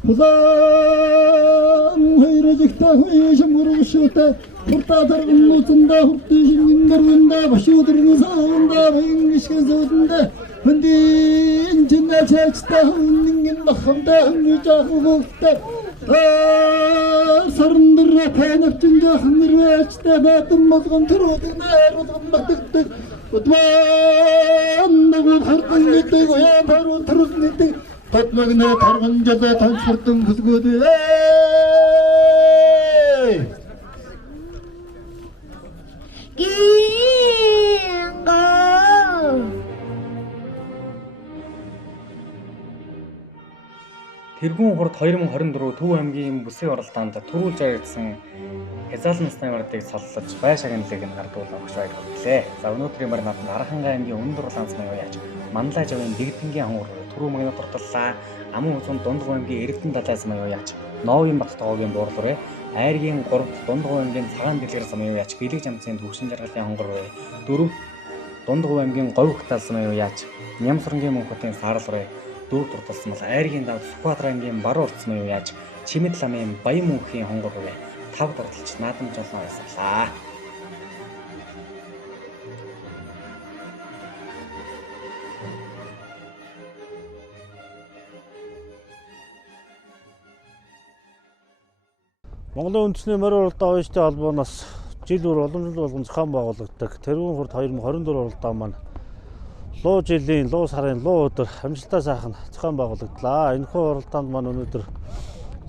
Хулан хайржигта хуйшмөрөшөтэ хуртадар нуцанда хуртишингэрвэнда башуудэрнэ саанда бэнгишгэзүүдэнда хөндийн жиначачта хүннин махамда хүнжахугта сарндэр танавчинда хүнрвэчта батэн мозгон төрөднэр удамдагдаг Удман хурдан гэдэг уян харуу төрөс гэдэг Татмагна тарган жада танцхурдан хөсгөөдөө Тэргүүн хурд 2024 Төв аймгийн бүсийн оролдоонд төрүүлж яригдсан Хязаалан насны мордыг соллож бай шагналыг нь гардуулж өгч байг хөрлөө. За өнөөдрийн марнад Аранханга аймгийн өндөр улаан цамын уяач Манлай жавын дэгдэнгийн хонгор түрүү магнат турталлаа. Аман үзүүн Дундгов аймгийн Эрдэнэ далай цамын уяач Новын Баттогийн буурлуурэ Айргийн 3 Дундгов аймгийн Цагаан дэлгэр цамын уяач Бэлэг жамцын төвшин жаргалын хонгор вэ. 4 Дундгов аймгийн Говь хтал цамын уяач Нямсрангийн мөнхөтийн саарлуурэ 4 турталсан бол Айргийн дав Сүхбаатар аймгийн Баруун цамын уяач Чимэд ламын Баян мөнхийн хонгор вэ. 5 турталч наадам жолноо ясалаа. Монголын үндэсний морин уралдаан оюутны холбооноос жил бүр уламжлал болгон зохион байгуулагддаг Тэргүүн хурд 2024 уралдаан маань луу жилийн луу сарын луу өдөр амжилттай сайхан зохион байгуулагдлаа. Энэхүү уралдаанд маань өнөөдөр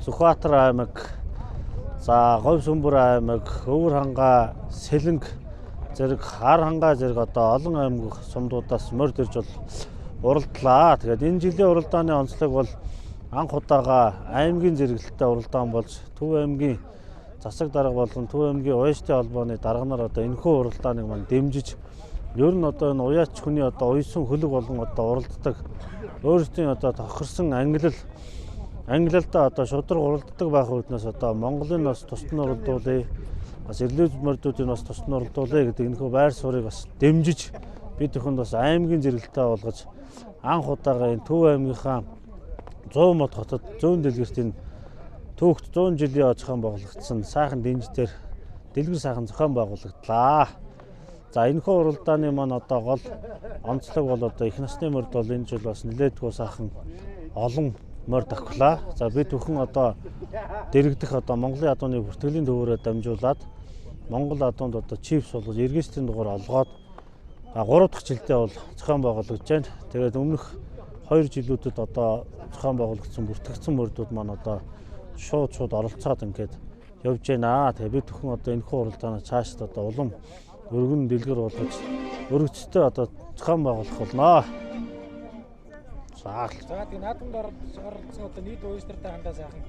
Сүхбаатар аймаг, за Говь Сүмбэр аймаг, Өвөр хангаа, Сэлэнг зэрэг Хар хангаа зэрэг одоо олон аймаг сумдуудаас морд ирж бол уралдлаа. Тэгээд энэ жилийн уралдааны онцлог бол анх удаага аймгийн зэрэглэлтэй уралдаан болж Төв аймгийн засаг дарга болон Төв аймгийн уяачдын холбооны дарганаар одоо энэхүү уралдааныг маань дэмжиж ер нь одоо энэ уяач хүний одоо уйсан хөлөг болон одоо уралддаг өөрсдийн одоо тохирсон англилдаа одоо шудраг уралддаг байх үүднээс одоо Монголын бас тусдан уралдуулъя, бас ирлүүд мордуудын бас тусдан уралдуулъя гэдэг энэхүү байр суурийг бас дэмжиж бид өхөнд бас аймгийн зэрэглэлтэй болгож анх удаага энэ Төв аймгийнхаа 100 мод хотод зүүн дэлгэртийн түүхт 100 жилийн зохион байгуулагдсан сайхан дэнжтэр дэлгэр сайхан зохион байгуулагдлаа. За энэхүү уралдааны маань одоо гол онцлог бол одоо их насны морд бол энэ жил бас нэлээдгүй сайхан олон морь тохилоо. За бид бүхэн одоо дэрэгдэх одоо Монголын адууны бүртгэлийн төвөөрөө дамжуулаад Монгол адуунд одоо чипс болгож эргээслийн дугаар олгоод 3 дахь жилдээ бол зохион байгуулагдж байна. Тэгээд өмнөх 2 жилүүдэд одоо зохион байгуулагдсан бүртгэгдсэн морьдууд маань одоо шууд оролцоод ингээд явж байна. Тэгээд бид бүхэн одоо энэ хуралдаанаа цаашд одоо улам өргөн дэлгэр болгож өргөцтэй одоо зохион байгуулах болно. За тэгээд наадамд оролцсон одоо нийт ууш нартай хандаа сайхан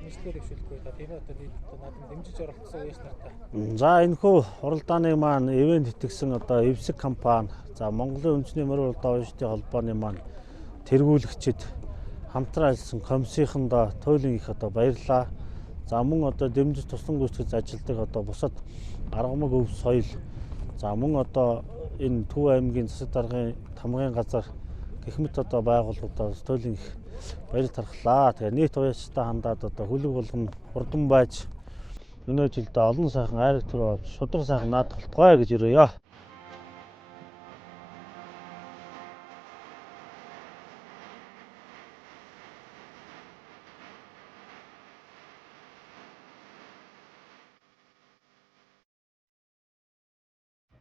нийслэлээр өвшүүлэхгүй да. Тэр одоо нийт наадамд дэмжиж оролцсон ууш нартай. За энэхүү хуралдааны маань ивент итгэсэн одоо эвсэг компани, за Монголын үндэсний морь уралдаан ууштын холбооны маань тэргүүлэгчид хамтран ажилласан комиссийнхандаа туйлын их одоо баярлаа. За мөн одоо дэмжиж туслан гүйцэтгэж ажилладаг одоо бусад аргамаг өв соёл. За мөн одоо энэ Төв аймгийн засаг даргын тамгын газар гэх мэт одоо байгууллагуудаас туйлын их баяр тархлаа. Тэгээ нийт уяачтай хандаад одоо хүлэг болгон хурдан байж өнөө жилдээ олон сайхан айр төр шудраг сайхан наадах болтугай гэж өрөөё.